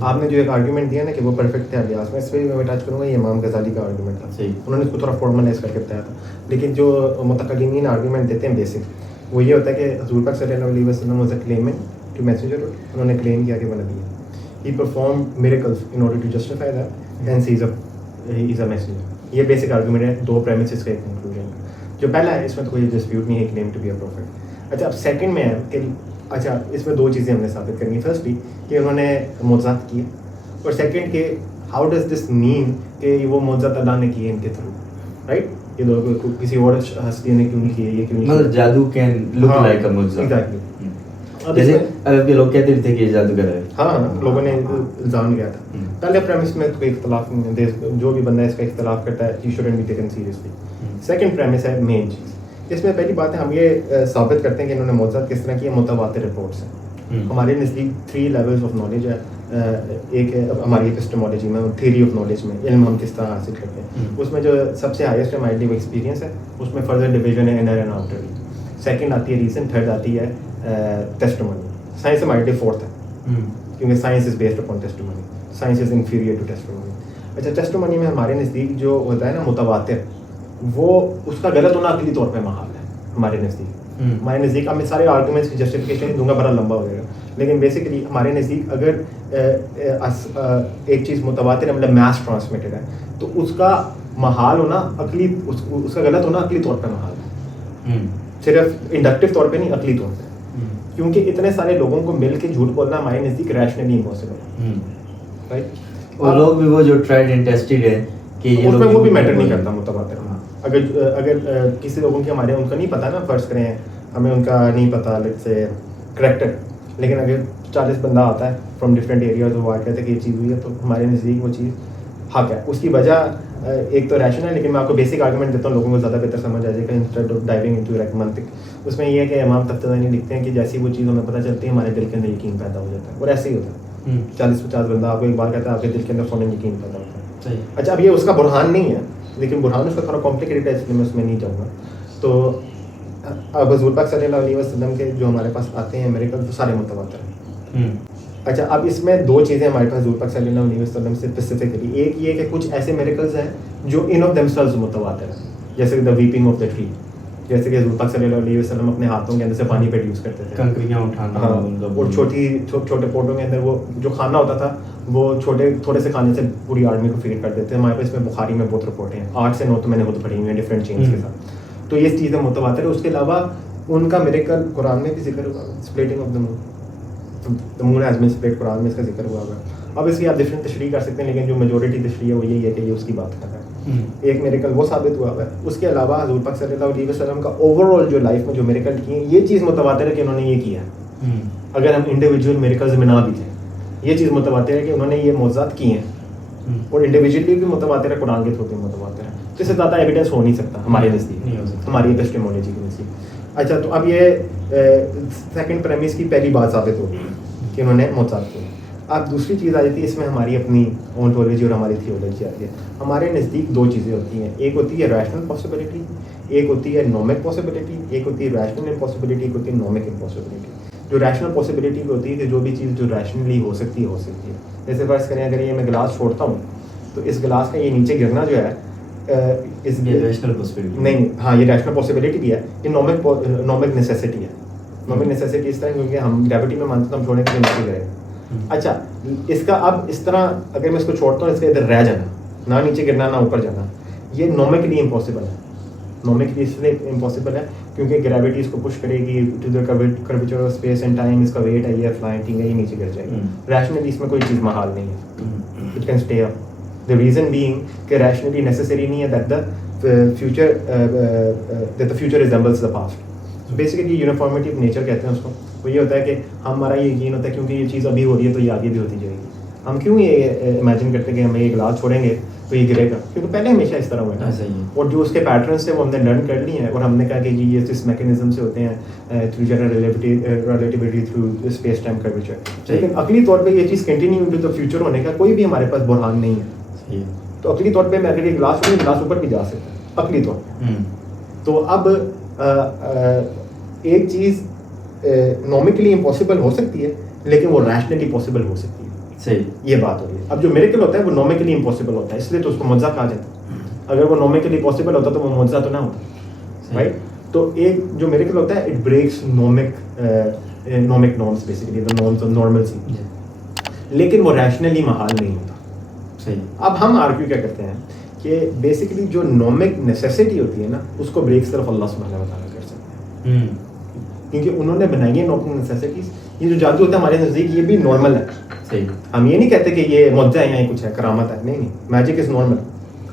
آپ نے جو ایک آرگیومنٹ دیا نا کہ وہ پرفیکٹ ہے الیاس میں, اس پہ میں ٹچ کروں گا. یہ امام غزالی کا آرگیومنٹ تھا, انہوں نے اس کو تھوڑا فارملائز کر کے بتایا تھا. لیکن جو متکلمین آرگیومنٹ دیتے ہیں بیسک وہ یہ ہوتا ہے کہ حضور پاک صلی اللہ علیہ وسلم was a claimant to messenger. انہوں نے کلیم کیا کہ وہ نبی ہے. He perform miracles in order to justify that hence he is a messenger. یہ بیسک آرگیومنٹ ہے دو پریمیسز کا ایک کنکلوژن کا. جو پہلا ہے اس میں تو کوئی ڈسپیوٹ نہیں ہے, claim to be a prophet. اچھا اب سیکنڈ میں ہے کہ اچھا اس میں دو چیزیں ہم نے ثابت کرنی. فرسٹلی کہ انہوں نے معجزات کیے, اور سیکنڈ کہ ہاؤ ڈز دس مین کہ وہ معجزات اللہ نے کیے ان کے تھرو, رائٹ. یہ لوگ کسی اور ہستی نے کیوں نہیں کیے, یہ کیوں نہیں, مطلب جادو کین لک لائک اے معجزہ. ایگزیکٹلی. جیسے عرب کے لوگ کہتے تھے کہ یہ جادوگر ہے. ہاں لوگوں نے الزام لگایا تھا. پہلے پریمس میں کوئی اختلاف نہیں ہے, جو بھی بندہ اس کا اختلاف کرتا ہے he shouldn't be taken seriously. Second premise ہے مین چیز. اس میں پہلی بات ہے ہم یہ ثابت کرتے ہیں کہ انہوں نے معجزات کس طرح کی, متواتر رپورٹس ہیں. ہمارے نزدیک 3 لیولز آف نالج ہے. ایک ہے ہماری ایپسٹمالوجی میں, تھیوری آف نالج میں, علم ہم کس طرح حاصل کرتے ہیں. اس میں جو سب سے ہائیسٹ ہے مائنڈ ایکسپیرینس ہے, اس میں فردر ڈویژن ہے انر اینڈ آؤٹر. سیکنڈ آتی ہے ریزن, تھرڈ آتی ہے ٹیسٹیمونی. سائنس ہمارے لیے فورتھ ہے کیونکہ science is based upon testimony. Science is inferior to testimony. اچھا ٹیسٹیمونی میں ہمارے نزدیک جو ہوتا ہے نا متواتر, وہ اس کا غلط ہونا عقلی طور پہ محال ہے ہمارے نزدیک. ہمارے نزدیک اب میں سارے آرگومنٹس کی جسٹیفیکیشن دوں گا, بڑا لمبا ہو جائے گا, لیکن بیسکلی ہمارے نزدیک اگر ایک چیز متواتر ہے مطلب میس ٹرانسمیٹڈ ہے, تو اس کا محال ہونا عقلی, اس کا غلط ہونا عقلی طور پہ محال ہے. صرف انڈکٹیو طور پہ نہیں, عقلی طور پہ. کیونکہ اتنے سارے لوگوں کو مل کے جھوٹ بولنا ہمارے نزدیک ریشنلی امپاسبل ہے, رائٹ. اور لوگ بھی وہ جو ٹرائڈ اینڈ ٹیسٹڈ ہے کہ اس میں وہ بھی میٹر نہیں کرتا متواتر. اگر کسی لوگوں کی ہمارے ان کا نہیں پتا نا, فرض کریں ہمیں ان کا نہیں پتا لیٹس سے کریکٹر, لیکن اگر 40 بندہ آتا ہے فرام ڈفرینٹ ایریاز, وہ کہتے ہیں کہ یہ چیز ہوئی ہے, تو ہمارے نزدیک وہ چیز حق ہے. اس کی وجہ ایک تو ریشن ہے, لیکن میں آپ کو بیسک آرگومنٹ دیتا ہوں, لوگوں کو زیادہ بہتر سمجھ آ جائے گا instead of diving into like منطق. اس میں یہ ہے کہ امام تفتزانی لکھتے ہیں کہ جیسی وہ چیز ہمیں پتہ چلتی ہے ہمارے دل کے اندر یقین پیدا ہو جاتا ہے, اور ایسے ہی ہوتا ہے. 40-50 بندہ آپ کو ایک بار کہتا ہے, آپ کے دل کے اندر فوراً یقین پیدا ہوتا ہے. اچھا اب یہ اس کا برہان نہیں ہے, لیکن برہان اس کا تھوڑا کمپلیکیٹڈ ہے, اس لیے میں اس میں نہیں جاؤں گا. تو اب حضور پاک صلی اللہ علیہ وسلم کے جو ہمارے پاس آتے ہیں میریکل, وہ سارے متواتر ہیں. اچھا اب اس میں 2 چیزیں ہمارے پاس حضور پاک صلی اللہ علیہ وسلم سے اسپیسیفکلی. ایک یہ کہ کچھ ایسے میریکلز ہیں جو ان آف دیم سیلوز متواتر ہیں, جیسے دا ویپنگ آف دا ٹری, جیسے کہ حضور پاک صلی اللہ علیہ وسلم اپنے ہاتھوں کے اندر سے پانی پروڈیوس کرتے تھے, کنکریاں اٹھانا, اور چھوٹے پوٹوں کے اندر وہ جو کھانا ہوتا تھا وہ تھوڑے سے کھانے سے پوری آرمی کو فیڈ کر دیتے ہیں. ہمارے پاس اس میں بخاری میں بہت رپورٹیں ہیں, 8 سے 9 تو میں نے خود پڑھی ہوئی ہیں ڈفرینٹ چینز کے ساتھ. تو یہ چیزیں متواتر ہے. اس کے علاوہ ان کا میریکل قرآن میں بھی ذکر ہوا, splitting of the moon, the moon has been split, قرآن میں اس کا ذکر ہوا ہوگا. اب اس کی آپ ڈفرینٹ تشریح کر سکتے ہیں, لیکن جو میجورٹی تشریح ہے وہ یہی ہے کہ یہ اس کی بات کر رہا ہے. ایک میریکل وہ ثابت ہوا ہے. اس کے علاوہ حضور پاک صلی اللہ علیہ وسلم کا اوور آل جو لائف میں جو میریکل کیے ہیں, یہ چیز متواتر ہے کہ انہوں نے یہ کیا ہے. اگر ہم انڈیویجول میریکلز میں نہ بھی تھے, یہ چیز متواتر ہے کہ انہوں نے یہ معجزات کیے ہیں, اور انڈیویجولی بھی متواتر ہے, قرآن کے تھرو بھی متواتر ہے. تو اس سے زیادہ ایویڈنس ہو نہیں سکتا ہمارے نزدیک, ہماری ایپسٹیمولوجی کے نزدیک. اچھا تو اب یہ سیکنڈ پریمس کی پہلی بات ثابت ہوگی کہ انہوں نے معجزات کیے. اب دوسری چیز آ جاتی ہے اس میں ہماری اپنی اونٹولوجی اور ہماری تھیولوجی آتی ہے. ہمارے نزدیک 2 چیزیں ہوتی ہیں, ایک ہوتی ہے ریشنل پاسبلٹی, ایک ہوتی ہے نومک پاسبلٹی. ایک ہوتی ہے ریشنل امپاسبلٹی, ایک ہوتی ہے نومک امپاسبلٹی. جو ریشنل پاسبلٹی ہوتی ہے کہ جو بھی چیز جو ریشنلی ہو سکتی ہے. جیسے فرض کریں اگر یہ میں گلاس چھوڑتا ہوں تو اس گلاس کا یہ نیچے گرنا جو ہے ریشنل پاسبلٹی نہیں, ہاں یہ ریشنل پاسبلٹی بھی ہے, یہ نومک نیسیسٹی ہے. نومک نیسیسٹی اس طرح کیونکہ ہم گریوٹی میں مانتے ہیں ہم چھوڑنے کے لیے نیچے گرے. اچھا اس کا اب اس طرح اگر میں اس کو چھوڑتا ہوں, اس کے ادھر رہ جانا, نہ نیچے گرنا نہ اوپر جانا, یہ نومکلی امپاسبل ہے. نومکلی اس لیے امپاسبل ہے کیونکہ گریوٹی اس کو پش کرے گی to the curvature of space and time, اس کا ویٹ ہے یہ فلائنگ ہے, یہ نیچے گر جائے گی. ریشنلی اس میں کوئی چیز محال نہیں ہے, it can stay up. The reason being کہ ریشنلی نیسیسری نہیں ہے that the future resembles the past. Basically uniformity of nature کہتے ہیں اس کو. وہ یہ ہوتا ہے کہ ہمارا یہ یقین ہوتا ہے کیونکہ یہ چیز ابھی ہو رہی ہے تو یہ آگے بھی ہوتی جائے گی. ہم کیوں یہ امیجن کرتے کہ ہم یہ گلاس چھوڑیں گے تو یہ گرے گا, کیونکہ پہلے ہمیشہ اس طرح ہوا ہے. اور جو اس کے پیٹرنس تھے وہ ہم نے لرن کر لی ہیں, اور ہم نے کہا کہ یہ اس میکینزم سے ہوتے ہیں through general relativity through space time curvature. لیکن عقلی طور پہ یہ چیز کنٹینیو ٹو دا فیوچر ہونے کا کوئی بھی ہمارے پاس برہان نہیں ہے. تو عقلی طور پہ میں اگر یہ گلاس ہوں گلاس اوپر بھی جا سکتا ہے عقلی طور پہ. تو اب ایک چیز نومیکلی امپاسبل ہو سکتی ہے لیکن وہ ریشنلی پاسبل ہو سکتی ہے. صحیح, یہ بات ہو رہی ہے. اب جو میریکل ہوتا ہے وہ نومیکلی امپاسبل ہوتا ہے, اس لیے تو اس کو معجزہ کہا جاتا ہے. اگر وہ نومیکلی پاسبل ہوتا تو وہ معجزہ تو نہ ہوتا, رائٹ. تو ایک جو میریکل ہوتا ہے it breaks nomic norms, basically the norms of normalcy, لیکن وہ ریشنلی محال نہیں ہوتا. صحیح. اب ہم آرگیو کیا کرتے ہیں کہ بیسیکلی جو نومک نیسیسٹی ہوتی ہے نا اس کو بریک صرف اللہ سبحانہ و تعالیٰ کر سکتے ہیں, کیونکہ انہوں نے بنائی ہے نومک نیسیسٹیز. یہ جو جادو ہوتا ہے ہمارے نزدیک یہ بھی نارمل ہے. صحیح. ہم یہ نہیں کہتے کہ یہ معجزہ ہے یا کچھ ہے, کرامت ہے, نہیں, میجک از نارمل.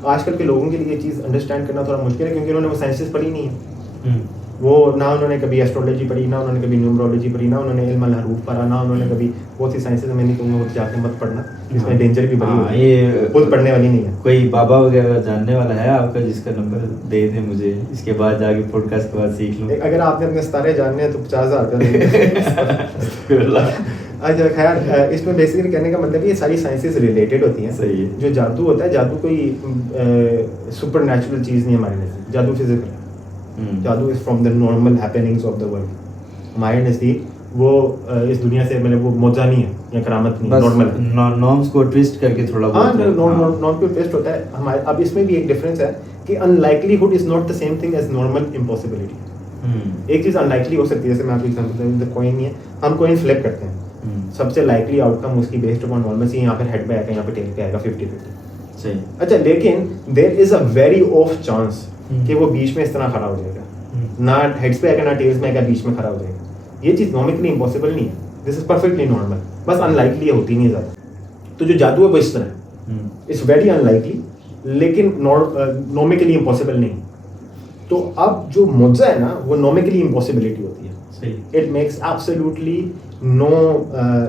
آج کل کے لوگوں کے لیے یہ چیز انڈرسٹینڈ کرنا تھوڑا مشکل ہے کیونکہ انہوں نے وہ سائنسز پڑھی نہیں ہے. وہ نہ انہوں نے کبھی ایسٹرولوجی پڑھی, نہ انہوں نے کبھی نیومرولوجی پڑھی, نہ انہوں نے علم الحروف پڑھا, نہ انہوں نے کبھی بہت سی سائنسز میں نہیں کہوں گا جا کے مت پڑھنا, اس میں ڈینجر بھی بڑی ہوتی ہے, یہ خود پڑھنے والی نہیں ہے. کوئی بابا وغیرہ جاننے والا ہے آپ کا جس کا نمبر دے دیں مجھے, اس کے بعد جا کے پوڈ کاسٹ کے بعد سیکھ لوں. اگر آپ نے اپنے ستارے جاننے ہیں تو 50,000 کا دیں گے. اچھا خیر, اس میں بیسیکلی کہنے کا مطلب یہ ساری سائنسز ریلیٹڈ ہوتی ہیں. صحیح ہے. جو جادو ہوتا ہے, جادو کوئی سپر نیچرل چیز نہیں ہمارے نزدیک, جادو فزیکل ہے. جادو is from the normal happenings of the world. ہمارے نزدیک وہ اس دنیا سے مطلب وہ معجزہ نہیں ہے یا کرامت نہیں, نارمل ہے. نارمس کو ٹویسٹ کر کے تھوڑا بہت نارم کو ٹویسٹ ہوتا ہے ہمارے. اب اس میں بھی ایک ڈفرینس ہے کہ unlikelihood is not the same thing as normal impossibility. ایک چیز ان لائکلی ہو سکتی ہے, جیسے میں آپ کو ایگزامپل دوں, کوئن نہیں ہے, ہم کوئن فلپ کرتے ہیں, سب سے لائکلی آؤٹ کم اس کی بیسڈ اپون نارملسی, یہاں پہ ہیڈ پہ آئے گا, یہاں پہ ٹیل پہ آئے گا, 50-50. صحیح. اچھا, لیکن دیر از اے ویری آف چانس کہ وہ بیچ میں اس طرح کھڑا ہو جائے گا, نہ ہیڈس پہ آئے گا نہ ٹیلس میں آئے گا, بیچ میں کھڑا ہو جائے گا. یہ چیز نارملی امپاسبل نہیں ہے, دس از پرفیکٹلی نارمل, بس ان لائکلی ہوتی نہیں زیادہ. تو جو جادو ہے وہ اس طرح ہے, اٹس ویری ان لائکلی لیکن نارمیکلی امپاسبل نہیں. تو اب جو معجزہ ہے نا وہ نارمیکلی امپاسبلٹی ہوتی ہے. It makes absolutely no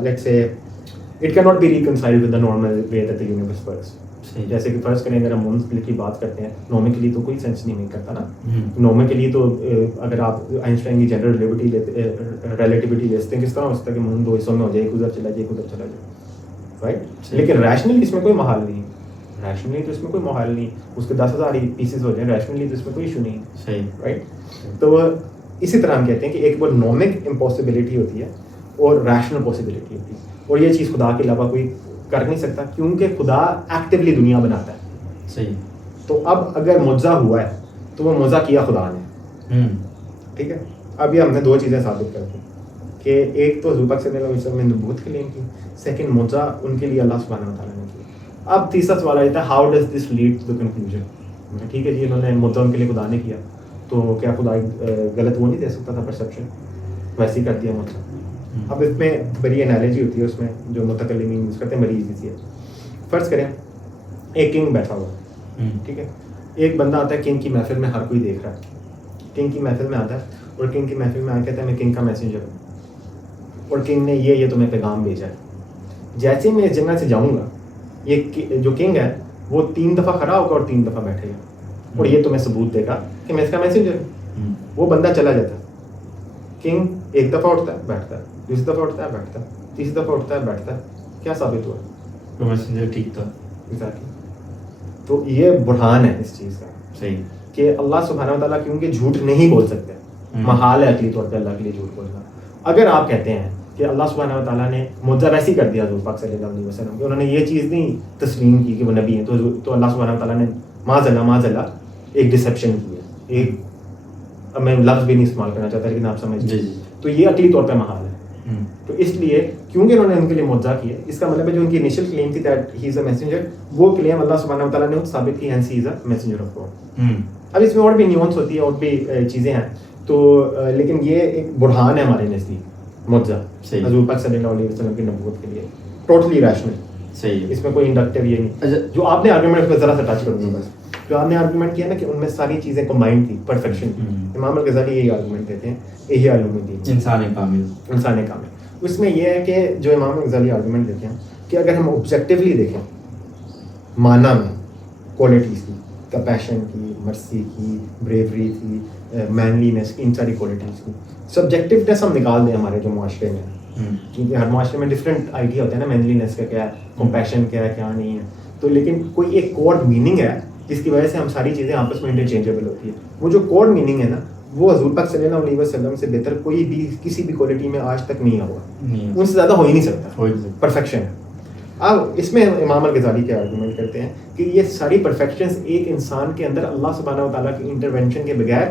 let's say it cannot be reconciled with the normal way that the universe works. جیسے کہ فرض کریں اگر ہم مون اسپلٹ کی بات کرتے ہیں, نومیکلی تو کوئی سینس نہیں کرتا نا. نومیکلی تو اگر آپ آئنسٹائن کی جنرل ریلیٹیوٹی لیتے ہیں, کس طرح ہو سکتا ہے کہ مون دو حصوں میں ہو جائے, ایک ادھر چلا جائے ایک ادھر چلا جائے, رائٹ. لیکن ریشنلی اس میں کوئی محال نہیں, ریشنلی تو اس میں کوئی محال نہیں. اس کے 10,000 پیسز ہو جائیں, ریشنلی تو اس میں کوئی ایشو نہیں. صحیح, رائٹ. تو اسی طرح ہم کہتے ہیں کہ ایک وہ نومک امپاسبلٹی ہوتی ہے اور ریشنل پاسبلٹی ہوتی ہے, اور یہ چیز خدا کے علاوہ کوئی کر نہیں سکتا کیونکہ خدا ایکٹیولی دنیا بناتا ہے. صحیح. تو اب اگر معجزہ ہوا ہے تو وہ معجزہ کیا خدا نے. ٹھیک ہے. اب یہ ہم نے 2 چیزیں ثابت کر دی کہ ایک تو حضور پاک صلی اللہ علیہ وسلم نے نبوت کلیم کی, سیکنڈ معجزہ ان کے لیے اللہ سبحانہ و تعالیٰ نے کیا. اب تیسرا سوال آتا ہے, how does this lead to the conclusion. ٹھیک ہے جی, انہوں نے معجزہ ان کے لیے خدا نے کیا, تو کیا خدا غلط وہ نہیں دے سکتا تھا پرسیپشن, ویسے ہی کر دیا معجزہ. اب اس میں بڑی انالوجی ہوتی ہے اس میں جو متکلمین یوز کرتے ہیں, بڑی ایزی سی ہے. فرض کریں ایک کنگ بیٹھا ہوا, ٹھیک ہے, ایک بندہ آتا ہے کنگ کی محفل میں, ہر کوئی دیکھ رہا ہے, کنگ کی محفل میں آتا ہے اور کنگ کی محفل میں آ کہتا ہے میں کنگ کا میسنجر ہوں اور کنگ نے یہ تمہیں پیغام بھیجا ہے. جیسے میں اس جنگل سے جاؤں گا, یہ جو کنگ ہے وہ 3 دفعہ کھڑا ہوگا اور 3 دفعہ بیٹھے گا اور یہ تمہیں ثبوت دے گا کہ میں اس کا میسنجر ہوں. وہ بندہ چلا جاتا ہے, کنگ ایک دفعہ اٹھتا ہے بیٹھتا ہے, دوسری دفعہ اٹھتا ہے بیٹھتا ہے, تیسری دفعہ اٹھتا ہے بیٹھتا ہے. کیا ثابت ہوا؟ میسنجر ٹھیک تھا. ایگزیکٹلی. تو یہ برہان ہے اس چیز کا. صحیح. کہ اللہ سبحانہ و تعالیٰ کیونکہ جھوٹ نہیں بول سکتے, محال ہے عقلی طور پہ اللہ کے لیے جھوٹ بولنا. اگر آپ کہتے ہیں کہ اللہ سبحانہ و تعالیٰ نے معجزہ ویسے ہی کر دیا حضور پاک صلی اللہ علیہ وسلم کہ انہوں نے یہ چیز نہیں تسلیم کی کہ وہ نبی ہیں, تو اللہ سبحانہ و تعالیٰ نے معاذ اللہ ایک ڈسیپشن کی ہے. ایک, اب میں لفظ بھی نہیں استعمال کرنا چاہتا لیکن آپ سمجھ جی. تو یہ عقلی طور پہ محال ہے. تو اس لیے کیونکہ انہوں نے ان کے لیے معجزہ کیا, اس کا مطلب ہے جو ان کی انیشل کلیم تھی that he is a messenger, وہ کلیم اللہ سبحانہ و تعالیٰ نے ثابت کی, hence he is a messenger of God. اب اس میں اور بھی نیونس ہوتی ہے, اور بھی چیزیں ہیں, تو لیکن یہ ایک برہان ہے ہمارے نزدیک معجزہ حضور پاک صلی اللہ علیہ وسلم کی نبوت کے لیے, ٹوٹلی ریشنل. صحیح. اس میں کوئی انڈکٹیو یہ نہیں. جو آپ نے آرگومنٹ اس کو ذرا سا ٹچ کروں گا, بس جو آپ نے آرگومنٹ کیا نا کہ ان میں ساری چیزیں کمبائنڈ تھی, پرفیکشن تھی. امام الغزالی یہی آرگومنٹ دیتے ہیں, احیاء علوم الدین, انسان کامل. اس میں یہ ہے کہ جو امام الغزالی آرگومنٹ دیتے ہیں کہ اگر ہم آبجیکٹیولی دیکھیں معنی میں کوالٹیز کی، کمپیشن کی، مرسی کی، بریوری کی، مینلینس کی، ان ساری کوالٹیز کی سبجیکٹیونیس ہم نکال دیں ہمارے جو معاشرے میں ہے، کیونکہ ہر معاشرے میں ڈفرینٹ آئیڈیا ہوتا ہے نا مینلینس کا کیا ہے، کمپیشن کیا ہے، کیا نہیں ہے. تو لیکن کوئی ایک کوڈ میننگ ہے جس کی وجہ سے ہم ساری چیزیں آپس میں انٹرچینجیبل ہوتی ہے. وہ جو کوڈ میننگ ہے نا وہ حضور پاک صلی اللہ علیہ وسلم سے بہتر کوئی بھی کسی بھی کوالٹی میں آج تک نہیں ہوا، ان سے زیادہ ہو ہی نہیں سکتا. پرفیکشن ہے. اب اس میں امام الغزالی کیا آرگومنٹ کرتے ہیں کہ یہ ساری پرفیکشنز ایک انسان کے اندر اللہ سبحانہ و تعالیٰ کی انٹرونشن کے بغیر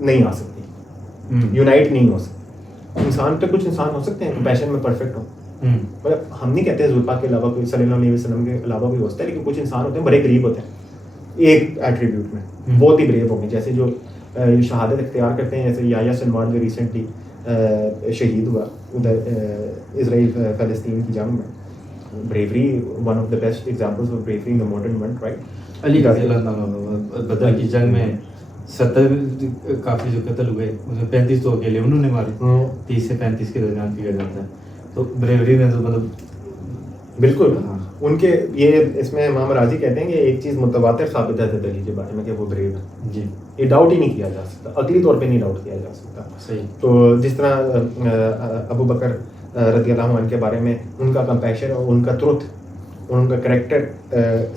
نہیں آ سکتی، یونائٹ نہیں ہو سکتی. انسان تو کچھ انسان ہو سکتے ہیں کمپیشن میں پرفیکٹ ہو، مطلب ہم نہیں کہتے حضور پاک کے علاوہ کوئی صلی اللہ علیہ وسلم کے علاوہ کوئی ہوتا ہے، لیکن کچھ انسان ہوتے ہیں بڑے قریب ہوتے ہیں ایک ایٹریبیوٹ میں، بہت ہی بریو ہوں گے، جیسے جو شہادت اختیار کرتے ہیں، جیسے یحییٰ سنوار جو ریسنٹلی شہید ہوا ادھر اسرائیل فلسطین کی جنگ میں. bravery, one of the best examples of bravery in the modern world, right? علی رضی اللہ عنہ بدر کی جنگ میں 70 کافی جو قتل ہوئے اس میں 35 تو اکیلے انہوں نے مارے، 30 سے 35 کے درمیان کیا جاتا ہے. تو بریوری میں تو مطلب بالکل ان کے یہ اس میں امام راضی کہتے ہیں کہ ایک چیز متواتر ثابت ہے حضرت علی کے بارے میں کہ وہ بریو ہے. جی یہ ڈاؤٹ ہی نہیں کیا جا سکتا، عقلی طور پہ نہیں ڈاؤٹ کیا جا سکتا. صحیح. تو جس طرح ابو بکر رضی اللہ عنہ کے بارے میں ان کا کمپیشن اور ان کا ٹروتھ اور ان کا کریکٹر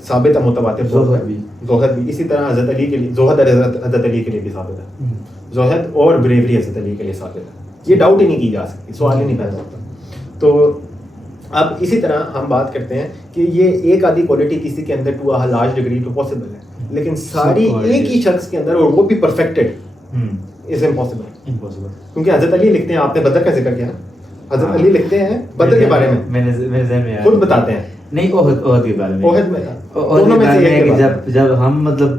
ثابت ہے، متواتر زہد بھی اسی طرح حضرت علی کے لیے زہد حضرت علی کے لیے بھی ثابت ہے، زہد اور بریوری حضرت علی کے لیے ثابت ہے. یہ ڈاؤٹ ہی نہیں کی جا سکتی، سوال ہی نہیں پیدا ہوتا. تو اب اسی طرح ہم بات کرتے ہیں کہ یہ ایک آدھی کوالٹی کسی کے اندر ٹو لارج ڈگری تو پاسبل ہے، لیکن ساری ایک ہی شخص کے اندر اور وہ بھی پرفیکٹڈ از امپاسبل. کیونکہ حضرت علی لکھتے ہیں، آپ نے بدر کا ذکر کیا نا، حضرت علی لکھتے ہیں بدر کے بارے میں، میرے ذہن میں خود بتاتے ہیں نہیں احد کے بارے میں، احد میں دونوں میں سے ایک ہے. جب ہم مطلب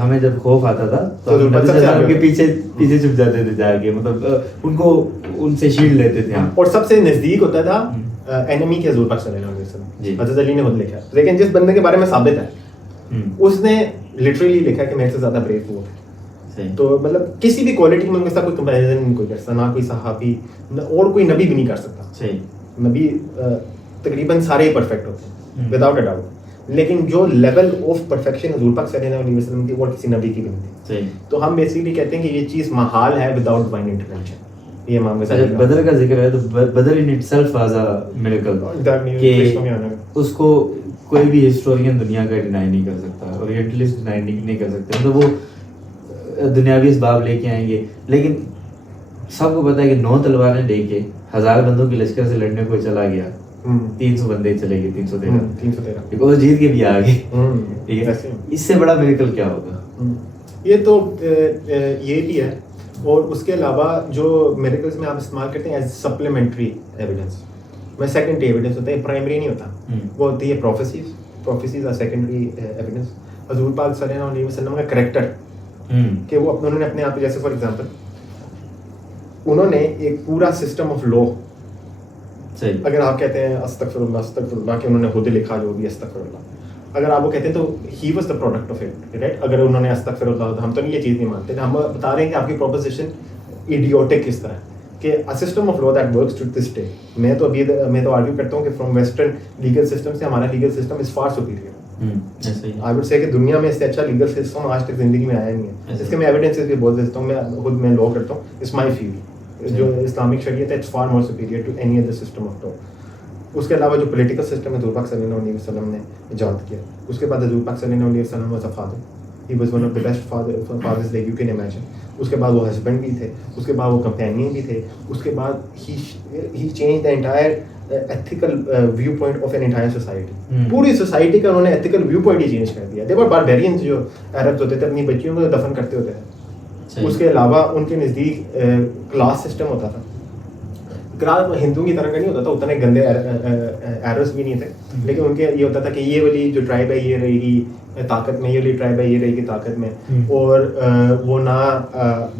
ہمیں جب خوف آتا تھا تو نبی صلی اللہ علیہ وسلم کے پیچھے چھپ جاتے تھے جا کے، مطلب ان کو ان سے شیلڈ لیتے تھے. اور سب سے نزدیک ہوتا تھا اینمی کے حضور پاک صلی اللہ علیہ وسلم. حضرت علی نے خود لکھا، لیکن جس بندے کے بارے میں ثابت ہے اس نے لٹرلی لکھا کہ میرے سے زیادہ بریو وہ ہے. تو مطلب کسی بھی کوالٹی میں ان کے ساتھ کوئی کمپیریزن نہیں کوئی کر سکتا، نہ کوئی صحابی اور کوئی نبی بھی نہیں کر سکتا. نبی تقریباً سارے ہی پرفیکٹ ہوتے ہیں وداؤٹ اے ڈاؤٹ، لیکن جو لیول آف پرفیکشن حضور پاک صلی اللہ علیہ وسلم کی اور کسی نبی کی بھی نہیں تھی. تو ہم بیسیکلی کہتے ہیں کہ یہ چیز محال ہے وداؤٹ ڈیوائن انٹرونشن. یہ امام غزالی بدر کا ذکر ہے تو بدر ان اٹسیلف واز اے میریکل کہ اس کو کوئی بھی ہسٹورین دنیا کا ڈینائی نہیں کر سکتا، اورینٹلسٹ ڈینائی نہیں کر سکتے. مطلب وہ دنیاوی اسباب لے کے آئیں گے، لیکن سب کو پتا ہے کہ 9 تلواریں لے کے 1000 بندوں کی لشکر سے لڑنے کو چلا گیا، 300 بندے چلے گئے، 313 وہ جیت کے بھی آ گئے. ٹھیک ہے، اس سے بڑا میریکل کیا ہوگا؟ یہ تو یہ بھی ہے. اور اس کے علاوہ جو میریکلز میں آپ استعمال کرتے ہیں ایز سپلیمنٹری ایویڈنس، میں سیکنڈری ایویڈنس ہوتا ہے، پرائمری نہیں ہوتا. وہ ہوتی ہے پروفیسیز آر سیکنڈری ایویڈنس. حضور پاک صلی اللہ علیہ وسلم کا کریکٹر کہ وہ انہوں نے اپنے آپ، جیسے فار ایگزامپل انہوں نے ایک پورا سسٹم آف لا، اگر آپ کہتے ہیں استغفر اللہ کہ انہوں نے خود لکھا جو بھی استغفر اللہ، اگر آپ وہ کہتے ہیں تو he was the product of it, right. اگر انہوں نے استغفر اللہ، ہم تو نہیں یہ چیز نہیں مانتے، ہم بتا رہے ہیں کہ آپ کی پروپوزیشن ایڈیوٹک کس طرح کہ system of law that works to this day. میں تو آرگیو کرتا ہوں کہ فرام ویسٹرن لیگل سسٹم سے ہمارا legal system is for superior. I would say کہ دنیا میں اس سے اچھا لیگل سسٹم آج تک زندگی میں آیا نہیں ہے. اس کے میں ایویڈنسز بھی بول دیتا ہوں، میں خود میں لا کرتا ہوں، اٹس مائی فیلڈ. جو اسلامک شریعت ہے it's far more superior to any other system of law. اس کے علاوہ جو پولیٹیکل سسٹم ہے حضور پاک صلی اللہ علیہ وسلم نے ایجاد کیا. اس کے بعد حضور پاک صلی اللہ علیہ وسلم was a father, he was one of the best fathers that you can imagine. اس کے بعد وہ ہسبینڈ بھی تھے، اس کے بعد وہ کمپینین بھی تھے، اس کے بعد he change the entire ethical view point of an entire society. پوری سوسائٹی کا انہوں نے ایتھیکل ویو پوائنٹ ہی چینج کر دیا. دے ور باربیرینز جو عربز ہوتے تھے اپنی بچیوں کو دفن کرتے ہوتے تھے. اس کے علاوہ ان کے نزدیک کلاس سسٹم ہوتا تھا. ہندو کی طرح کا نہیں ہوتا تھا، اتنے گندے ایررز بھی نہیں تھے، لیکن ان کے یہ ہوتا تھا کہ یہ والی جو ٹرائب ہے یہ رہے گی طاقت میں، یہ والی ٹرائب ہے یہ رہے گی طاقت میں. اور وہ نہ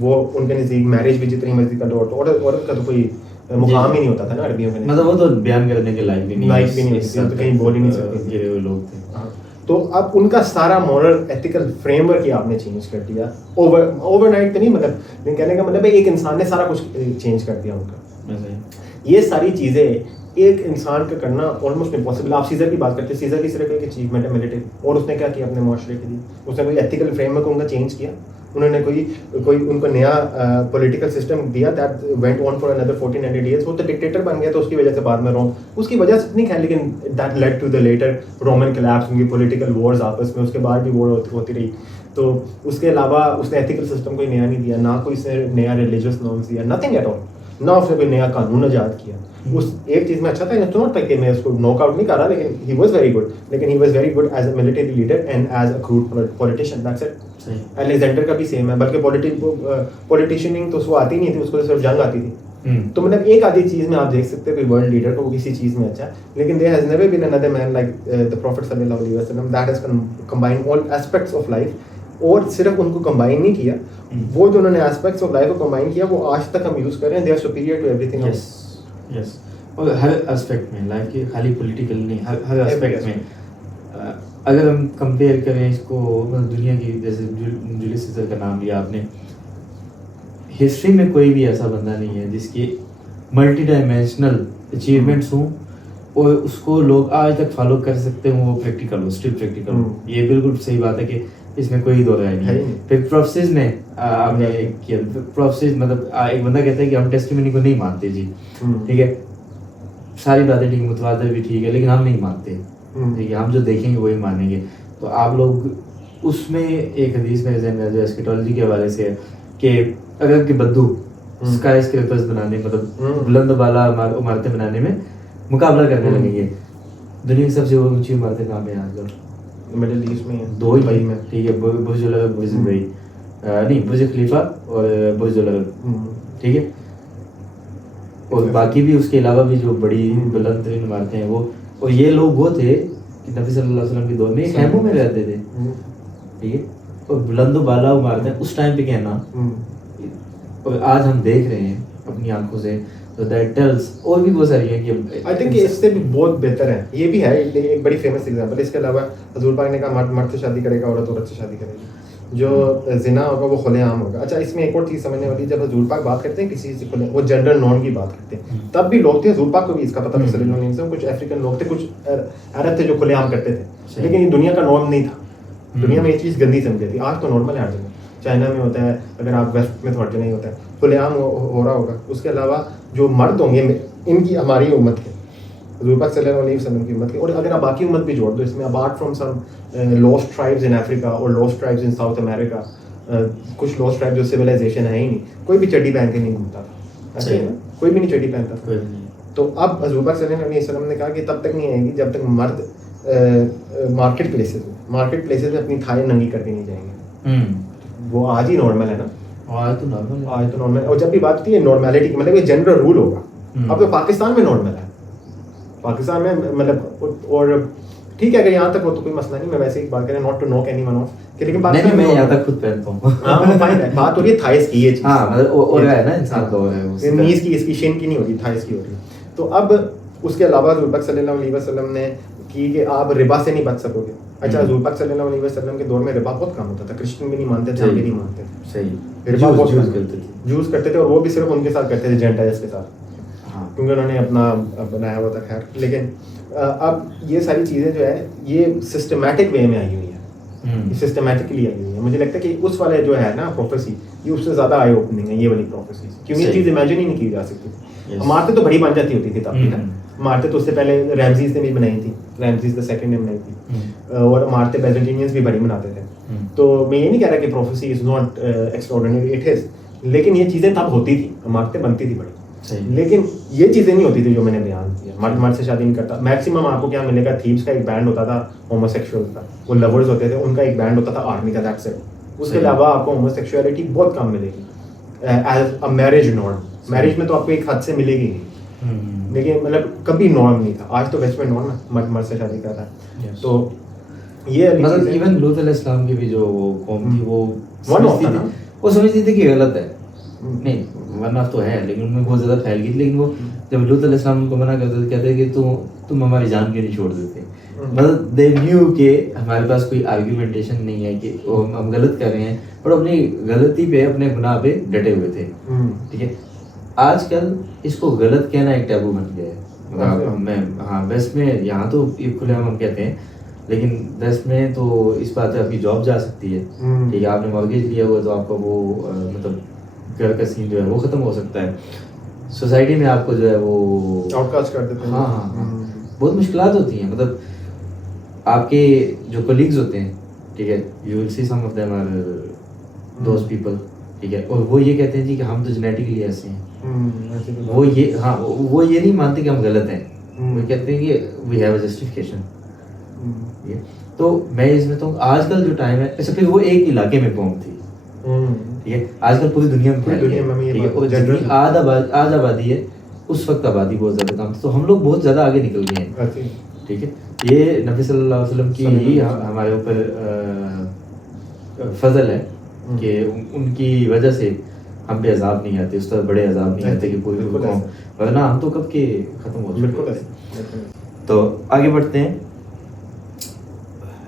وہ ان کے نزدیک میرج بھی جتنی مرضی کا ڈور، عورت کا تو کوئی مقام ہی نہیں ہوتا تھا نا عربیوں میں. مطلب وہ تو بیان کرنے کے لائق بھی نہیں ہوتی، تو کہیں بول ہی نہیں سکتے یہ لوگ تھے. تو اب ان کا سارا مورل ایتھیکل فریم ورک ہی آپ نے چینج کر دیا اوور نائٹ تو نہیں، مطلب کہنے کا مطلب ہے ایک انسان نے سارا کچھ چینج کر دیا ان کا. یہ ساری چیزیں ایک انسان کا کرنا آلموسٹ امپاسبل. آپ سیزر کی بات کرتے ہیں, سیزر کی صرف ایک اچیومنٹ ہے ملٹری, اور اس نے کیا کیا اپنے معاشرے کے لیے, اس نے کوئی ایتھیکل فریم ورک ان کا چینج کیا, انہوں نے کوئی ان کو نیا پولیٹیکل سسٹم دیا that went on for another 1400 years. وہ تو ڈکٹیٹر بن گیا تو اس کی وجہ سے بعد میں روم, اس کی وجہ سے نہیں ہے, لیکن that lead to the later Roman collapse, ان کی پولیٹیکل وارز آپس میں, اس کے بعد بھی وار ہوتی رہی. تو اس کے علاوہ اس نے ایتھیکل سسٹم کوئی نیا نہیں دیا, نہ کوئی اس نے نیا ریلیجیس نارمس دیا, نتھنگ ایٹ آل, نہ اس نے کوئی نیا قانون ایجاد کیا. اس ایک چیز میں اچھا تھا, تو ناٹ کہ میں اس کو نوک آؤٹ نہیں کر رہا, لیکن ہی واز ویری گڈ, لیکن he was very good as a military leader and as a crude politician. That's it. Alexander کا بھی سیم ہے, بلکہ پولیٹیشیننگ تو اس کو آتی نہیں تھی, اس کو صرف جنگ آتی تھی. تو مطلب ایک آدھی چیز میں آپ دیکھ سکتے ہیں کہ ورلڈ لیڈر کو وہ کسی چیز میں اچھا ہے, لیکن there has never been another man like the Prophet صلی اللہ علیہ وسلم that has combined all aspects of life. اور صرف ان کو کمبائن نہیں کیا, وہ جو انہوں نے ایسپیکٹس آف لائف کو کمبائن کیا وہ آج تک ہم یوز کر رہے ہیں. They are superior to everything. Yes, اور ہر اسپیکٹ میں, لائف کی خالی پولیٹیکل نہیں, ہر اسپیکٹ میں. اگر ہم کمپیئر کریں اس کو دنیا کی, جیسے جولیس سیزر کا نام لیا آپ نے, ہسٹری میں کوئی بھی ایسا بندہ نہیں ہے جس کی ملٹی ڈائمینشنل اچیومنٹس ہوں اور اس کو لوگ آج تک فالو کر سکتے ہوں, وہ پریکٹیکل ہو, اسٹل پریکٹیکل ہو. یہ بالکل صحیح بات ہے کہ اس میں کوئی دو رائے نہیں. پھر پروفیسز میں آپ نے کیا, پروفیسز مطلب ایک بندہ کہتا ہے کہ ہم ٹیسٹیمنی کو نہیں مانتے جی, ٹھیک ہے, ساری باتیں ٹھیک, متواتر بھی ٹھیک ہے, لیکن ہم نہیں مانتے, ٹھیک ہے, ہم جو دیکھیں گے وہی مانیں گے. تو آپ لوگ اس میں ایک حدیث میں جو ایسکیٹالوجی کے حوالے سے ہے کہ اگر کہ بدو اسکائی اسکریپرز بنانے, مطلب بلند بالا عمارتیں بنانے میں مقابلہ کرنے لگیں گے, دنیا کی سب سے اونچی عمارتیں کہاں پہ ہیں آج کل؟ مڈل ایسٹ میں دو ہی بھائی میں, ٹھیک ہے, برج العرب, برج بھائی نہیں, برج خلیفہ اور برج العرب, ٹھیک ہے, اور باقی بھی اس کے علاوہ بھی جو بڑی بلند ترین عمارتیں ہیں وہ. اور یہ لوگ وہ تھے کہ نبی صلی اللہ علیہ وسلم کے دور میں خیموں میں رہتے تھے, ٹھیک ہے, اور بلند و بالا عمارتیں اس ٹائم پہ کہنا, اور آج ہم دیکھ رہے ہیں اپنی آنکھوں سے, تو دیٹ ٹیلز. اور بھی بہت ساری ہیں کہ آئی تھنک اس سے بھی بہت بہتر ہے. یہ بھی ہے ایک بڑی فیمس ایگزامپل. اس کے علاوہ حضور پاک نے کہا مرد سے شادی کرے گا, عورت سے شادی کرے گی, جو زنا ہوگا وہ کھلے عام ہوگا. اچھا, اس میں ایک اور چیز سمجھنے والی, جب حضور پاک بات کرتے ہیں کسی سے کھلے, وہ جنرل نارم کی بات کرتے ہیں, تب بھی لوگ تھے, حضور پاک کو بھی اس کا پتہ تھا صلی اللہ علیہ وسلم, کچھ افریقن لوگ تھے, کچھ عرب تھے جو کھلے عام کرتے تھے, لیکن یہ دنیا کا نارم نہیں تھا. دنیا میں یہ چیز گندی سمجھتی تھی. آج تو نارمل ہے ہر جگہ. چائنا میں ہوتا ہے, اگر آپ ویسٹ میں تو ہر جگہ نہیں ہوتا ہے, کھلے عام ہو رہا ہوگا. اس کے علاوہ جو مرد ہوں گے ان کی ہماری امت کے, حضور پاک صلی اللہ علیہ وسلم کی امت کے, اور اگر آپ باقی امت بھی جوڑ دو اس میں, apart from some lost tribes in Africa اور lost tribes in South America, کچھ لاسٹ ٹرائب جو سویلائزیشن ہے ہی نہیں, کوئی بھی چڈی پہن کے نہیں گھومتا تھا, کوئی بھی نہیں چڈی پہنتا تھا. تو اب حضور پاک صلی اللہ علیہ وسلم نے کہا کہ تب تک نہیں آئے گی جب تک مرد مارکیٹ پلیسز میں اپنی تھائیں ننگی کر کے نہیں جائیں گے. وہ آج ہی نارمل ہے نا, آج تو نارمل ہے. اور جب بھی بات کی ہے نارملٹی کی, مطلب یہ جنرل رول ہوگا. اب تو پاکستان میں نارمل ہے, پاکستان میں مطلب, اور ٹھیک ہے اگر یہاں تک ہو تو کوئی مسئلہ نہیں. میں ویسے ایک بات کریں, not to knock anyone off, لیکن پاکستان میں یہاں تک خود پہنتا ہوں. ہاں فائن ہے, بات ہو رہی ہے تھائس کی, یہ چیز ہاں مطلب ہو رہا ہے نا انسان کا, ہو رہا ہے نیز کی, اس کی شن کی نہیں ہوتی, تھائس کی ہوتی ہے. تو اب اس کے علاوہ حضور پاک صلی اللہ علیہ وسلم نے کی کہ آپ ربا سے نہیں بچ سکو گے. اچھا, حضور پاک صلی اللہ علیہ وسلم کے دور میں ربا بہت کم ہوتا تھا, کرسچن بھی نہیں مانتے تھے, ہم بھی نہیں مانتے تھے. صحیح, ربا بہت یوز کرتے تھے, اور وہ بھی صرف ان کے ساتھ کرتے تھے, جینٹائلز کے ساتھ, کیونکہ انہوں نے اپنا بنایا ہوا تھا. خیر, لیکن اب یہ ساری چیزیں جو ہے یہ سسٹمیٹک وے میں آئی ہوئی ہیں, سسٹمیٹکلی آئی ہوئی ہیں. مجھے لگتا ہے کہ اس والے جو ہے نا پروفیسی, یہ اس سے زیادہ آئی اوپننگ ہے یہ والی پروفیسیز, کیونکہ یہ چیز امیجن ہی نہیں کی جا سکتی. عمارتیں تو بڑی بن جاتی ہوتی تھی تب بھی نا, عمارتیں تو اس سے پہلے ریمزیز نے بھی بنائی تھی, ریمزیز دا سیکنڈ نے بنائی تھی, اور عمارتیں بیزنٹینینز بھی بڑی بناتے تھے. تو میں یہ نہیں کہہ رہا کہ prophecy is not extraordinary, it is, لیکن یہ چیزیں تب ہوتی تھی, عمارتیں بنتی تھی بڑی, لیکن یہ چیزیں نہیں ہوتی تھی جو میں نے بیان کیا. مرد سے شادی نہیں کرتا. میکسیمم آپ کو کیا ملے گا, تھیوس کا ایک بینڈ ہوتا تھا, ہومو سیکشوئل کا, وہ لورز ہوتے تھے, ان کا ایک بینڈ ہوتا تھا آرمی کا, دیٹس اٹ. اس کے علاوہ آپ کو ہومو سیکشولیٹی بہت کم ملے گی as a marriage norm. Marriage میں تو آپ کو ایک حد سے ملے گی نہیں, لیکن مطلب کبھی نارم نہیں تھا. آج تو ویسٹ میں نارم ہے, مرد سے شادی کرتا ہے. تو یہ مطلب ایون لوط علیہ السلام کی بھی جو قوم تھی وہ سمجھتی تھی کہ غلط ہے, نہیں ورنہ تو ہے, لیکن ان میں بہت زیادہ پھیل گئی. لیکن وہ جب لوط علیہ السلام کو منع کرتے تھے, کہتے کہ تم ہماری جان کے نہیں چھوڑ دیتے. مطلب دے نیو کہ ہمارے پاس کوئی آرگیومنٹیشن نہیں ہے کہ ہم غلط کر رہے ہیں, اور اپنی غلطی پہ, اپنے گناہ پہ ڈٹے ہوئے تھے, ٹھیک ہے. آج کل اس کو غلط کہنا ایک ٹیبو بن گیا ہے. ہاں ویسٹ میں یہاں تو کھلے ہم کہتے ہیں, لیکن ویسٹ میں تو اس بات پہ آپ کی جاب جا سکتی ہے. ٹھیک ہے, آپ نے مارگیج لیا ہوا تو آپ کا وہ مطلب گھر کا سین جو ہے وہ ختم ہو سکتا ہے. سوسائٹی میں آپ کو جو ہے وہ آؤٹ کاسٹ کر دیتے ہیں. ہاں بہت مشکلات ہوتی ہیں. مطلب آپ کے جو کولیگز ہوتے ہیں, ٹھیک ہے, you will see some of them are those people, ٹھیک ہے, اور وہ یہ کہتے ہیں جی کہ ہم تو جینیٹکلی ایسے ہیں. وہ یہ نہیں مانتے کہ ہم غلط ہیں, وہ کہتے ہیں کہ وی ہیو اے جسٹیفیکیشن. تو میں اس میں تو آج کل جو ٹائم ہے, اچھا پھر وہ ایک علاقے میں قوم تھی, ٹھیک ہے, آج کل پوری دنیا میں آج آبادی ہے, اس وقت آبادی بہت زیادہ کم تھی, تو ہم لوگ بہت زیادہ آگے نکل گئے ہیں. ٹھیک ہے, یہ نبی صلی اللہ علیہ وسلم کی ہی ہمارے اوپر فضل ہے کہ ان کی وجہ سے ہم پہ عذاب نہیں آتے, اس طرح بڑے عذاب نہیں آتے کہ کوئی قوم, ورنہ ہم تو کب کے ختم ہو چکے ہیں. تو آگے بڑھتے ہیں.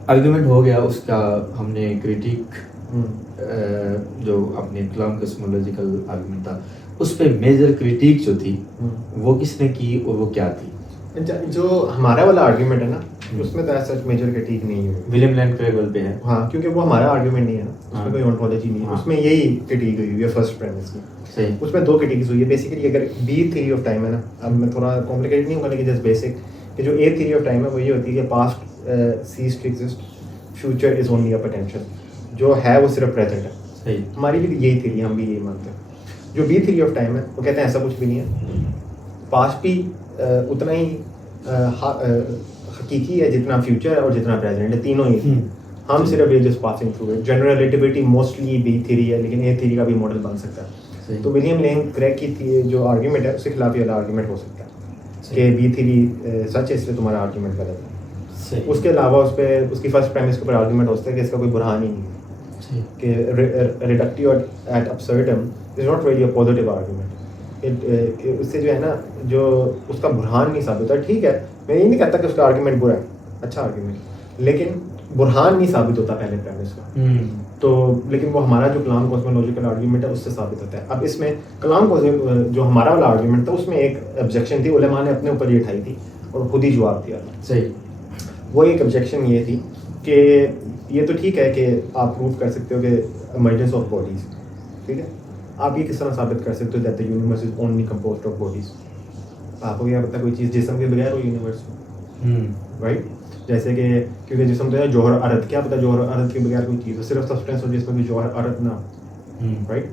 آرگیومنٹ ہو گیا اس کا, ہم نے کریٹیک جو اپنے کلام کسمولوجیکل آرگیومنٹ تھا اس پہ میجر کریٹیک جو تھی وہ کس نے کی اور وہ کیا تھی؟ جو ہمارا والا آرگیومنٹ ہے نا, اس میں تو ایسا میجر کریٹیک نہیں ہے, ولیم لین کریگل پہ ہے. ہاں, کیونکہ وہ ہمارا آرگیومنٹ نہیں ہے نا, اس میں کوئی ontology نہیں ہے, اس میں یہی کریٹیک ہوئی ہے فرسٹ پریمس کی. صحیح, اس میں 2 کریٹیکس ہوئی ہے بیسیکلی. اگر بی تھیوری آف ٹائم ہے نا, اب میں تھوڑا کمپلیکیٹ نہیں ہوگا لیکن جسٹ بیسک, کہ جو اے تھیوری آف ٹائم ہے وہ یہ ہوتی ہے کہ past ceases to exist, future is only a potential, جو ہے وہ صرف پریزنٹ ہے. صحیح, ہماری بھی یہی تھیوری, ہم بھی یہی مانتے ہیں. جو بی تھیوری آف ٹائم ہے وہ کہتے ہیں ایسا کچھ بھی نہیں ہے, پاسٹ بھی اتنا ہی حقیقی ہے جتنا فیوچر ہے اور جتنا پریزنٹ ہے, تینوں ہی. ہم صرف یہ جسٹ پاسنگ تھرو ہے. General relativity mostly be theory ہے, لیکن اے تھیوری کا بھی ماڈل بن سکتا ہے. تو ولیم لین کریگ کی تھی جو آرگیومنٹ ہے اس کے خلاف یہ والا آرگیومنٹ ہو سکتا ہے کہ بی تھیوری سچ ہے, اس لیے تمہارا آرگیومنٹ غلط ہے. اس کے علاوہ اس پہ اس کی فرسٹ پریمس کے اوپر آرگیومنٹ ہوتا ہے کہ اس کا کوئی برہان ہی نہیں ہے, کہ reductio ad absurdum is not really a positive argument. اس سے جو ہے نا, جو اس کا برہان نہیں ثابت ہوتا. ٹھیک ہے, میں یہ نہیں کہتا کہ اس کا آرگیومنٹ برا ہے, اچھا آرگیومنٹ, لیکن برہان نہیں ثابت ہوتا پہلے پریمس کا. تو لیکن وہ ہمارا جو کلام کاسمولوجیکل آرگیومنٹ ہے اس سے ثابت ہوتا ہے. اب اس میں کلام جو ہمارا والا آرگیومنٹ تھا اس میں ایک آبجیکشن تھی, علماء نے اپنے اوپر یہ اٹھائی تھی اور خود ہی جواب دیا تھا. صحیح, وہ ایک آبجیکشن یہ تھی کہ یہ تو ٹھیک ہے کہ آپ پروو کر سکتے ہو کہ ایمرجنس آف باڈیز, ٹھیک ہے, آپ یہ کس طرح ثابت کر سکتے ہو that the universe is only composed of bodies. آپ کو کیا پتا کوئی چیز جسم کے بغیر ہو یونیورس میں, رائٹ؟ جیسے کہ کیونکہ جسم تو ہے جوہر ارد, کیا پتا جوہر ارد کے بغیر کوئی چیز ہو, صرف سبسٹینس ہو جس میں جوہر ارد نہ ہو, رائٹ؟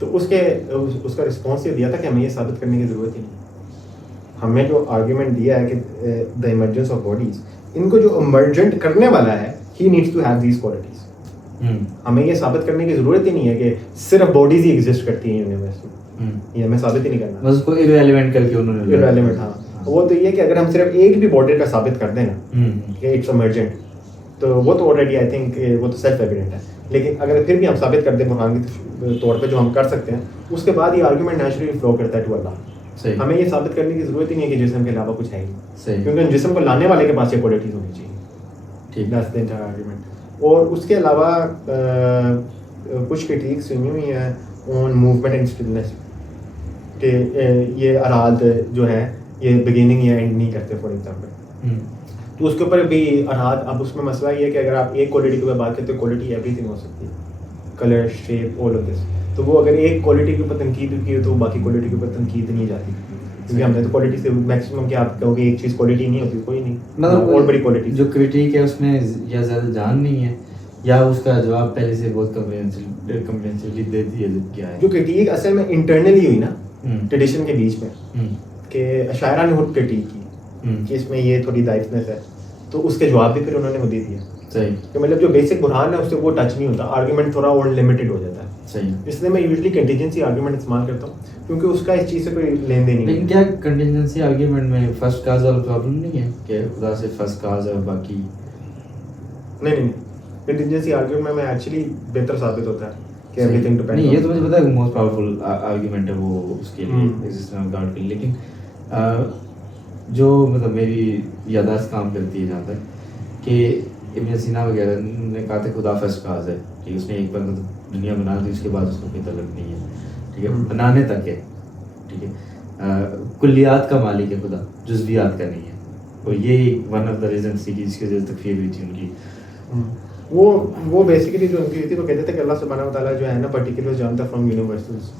تو اس کا رسپانس یہ دیا تھا کہ ہمیں یہ ثابت کرنے کی ضرورت ہی نہیں. ہمیں جو آرگیومنٹ دیا ہے کہ دا ایمرجنس آف باڈیز, ان کو جو ایمرجنٹ کرنے والا ہے he needs to have these qualities. ہمیں یہ ثابت کرنے کی ضرورت ہی نہیں ہے کہ صرف باڈیز ہی ایگزسٹ کرتی ہیں یونیورس میں, یہ ہمیں ثابت ہی نہیں کرنا, بس اس کو ایرریلیونٹ کر کے انہوں نے ایرریلیونٹ. ہاں, وہ تو یہ کہ اگر ہم صرف ایک بھی باڈی کا ثابت کر دیں نا کہ اٹس ایمرجنٹ, تو وہ تو آلریڈی آئی تھنک وہ تو سیلف ایویڈنٹ ہے. لیکن اگر پھر بھی ہم ثابت کر دیں برہان کے طور پہ, جو ہم کر سکتے ہیں, اس کے بعد یہ آرگیومنٹ نیچرلی فلو کرتا ہے ٹو اللہ. ہمیں یہ ثابت کرنے کی ضرورت ہی نہیں ہے کہ جسم کے علاوہ کچھ ہے ہی, کیونکہ جسم کو لانے والے کے پاس یہ کوالٹیز ہونی چاہیے. ٹھیک ہے, انٹر آرگیومنٹ. اور اس کے علاوہ کچھ کرٹیکس سنی ہوئی ہیں آن موومنٹ اینڈ اسٹلنس, کہ یہ اراد جو ہے یہ بگننگ یا اینڈ نہیں کرتے فار ایگزامپل. تو اس کے اوپر بھی اراد, اب اس میں مسئلہ یہ ہے کہ اگر آپ ایک کوالٹی کے اوپر بات کرتے ہیں, کوالٹی ایوری تھنگ ہو سکتی ہے, colour, shape, all of this. تو وہ اگر ایک کوالٹی کے اوپر تنقید کی ہے تو باقی کوالٹی کے اوپر تنقید نہیں جاتی, کیونکہ ہم نے تو کوالٹی سے میکسیمم کہ آپ کہو کہ ایک چیز کوالٹی نہیں ہوتی, کوئی نہیں, مطلب اور بڑی کوالٹی جو کریٹیک ہے اس میں یا زیادہ جان نہیں ہے یا اس کا جواب پہلے سے بہت کمپریہنسولی دے دیا کیا ہے. جو کرٹیک اصل میں انٹرنلی ہوئی نا ٹریڈیشن کے بیچ میں, کہ اشاعرہ نے خود کرٹیک کی کہ اس میں یہ تھوڑی ضعیفنس ہے, تو اس کے جواب بھی پھر انہوں نے وہ دے دیا. صحیح, کہ مطلب جو بیسک برہان ہے اس سے وہ ٹچ نہیں ہوتا, آرگیومنٹ تھوڑا اور لمیٹڈ ہو جاتا ہے. صحیح, اس لیے میں یوزلی کنٹینجنسی آرگیومنٹ استعمال کرتا ہوں, کیونکہ اس کا اس چیز سے کوئی لین دین نہیں. لیکن کیا کنٹینجنسی آرگیومنٹ میں فرسٹ کاز والا پرابلم نہیں ہے کہ خدا سے فرسٹ کاز ہے اور باقی نہیں, کنٹینجنسی آرگیومنٹ میں ایکچولی بہتر ثابت ہوتا ہے کہ ایوری تھنگ ڈیپینڈ. نہیں, یہ تو مجھے پتا ہے موسٹ پاورفل آرگیومنٹ ہے وہ اس کے لیے ایگزسٹنس آف گاڈ کے لیے. لیکن جو مطلب میری یادداشت کام کرتی ہے جہاں تک کہ ابن سینا وغیرہ نے کہا تھا خدا فرسٹ کاز ہے, کہ اس نے ایک بار دنیا بنا دی, اس کے بعد اس کو کوئی تعلق نہیں ہے, ٹھیک ہے, بنانے تک ہے, ٹھیک ہے. کلیات کا مالک ہے خدا, جزویات کا نہیں ہے. اور یہی ون آف دا ریزن تھی کہ جس کی وجہ سے تکفیر ہوئی تھی ان کی. وہ بیسیکلی جو ان کی تھی وہ کہتے تھے کہ اللہ سبحانہ و تعالیٰ جو ہے نا پرٹیکولر جانتا فرام یونیورسلز.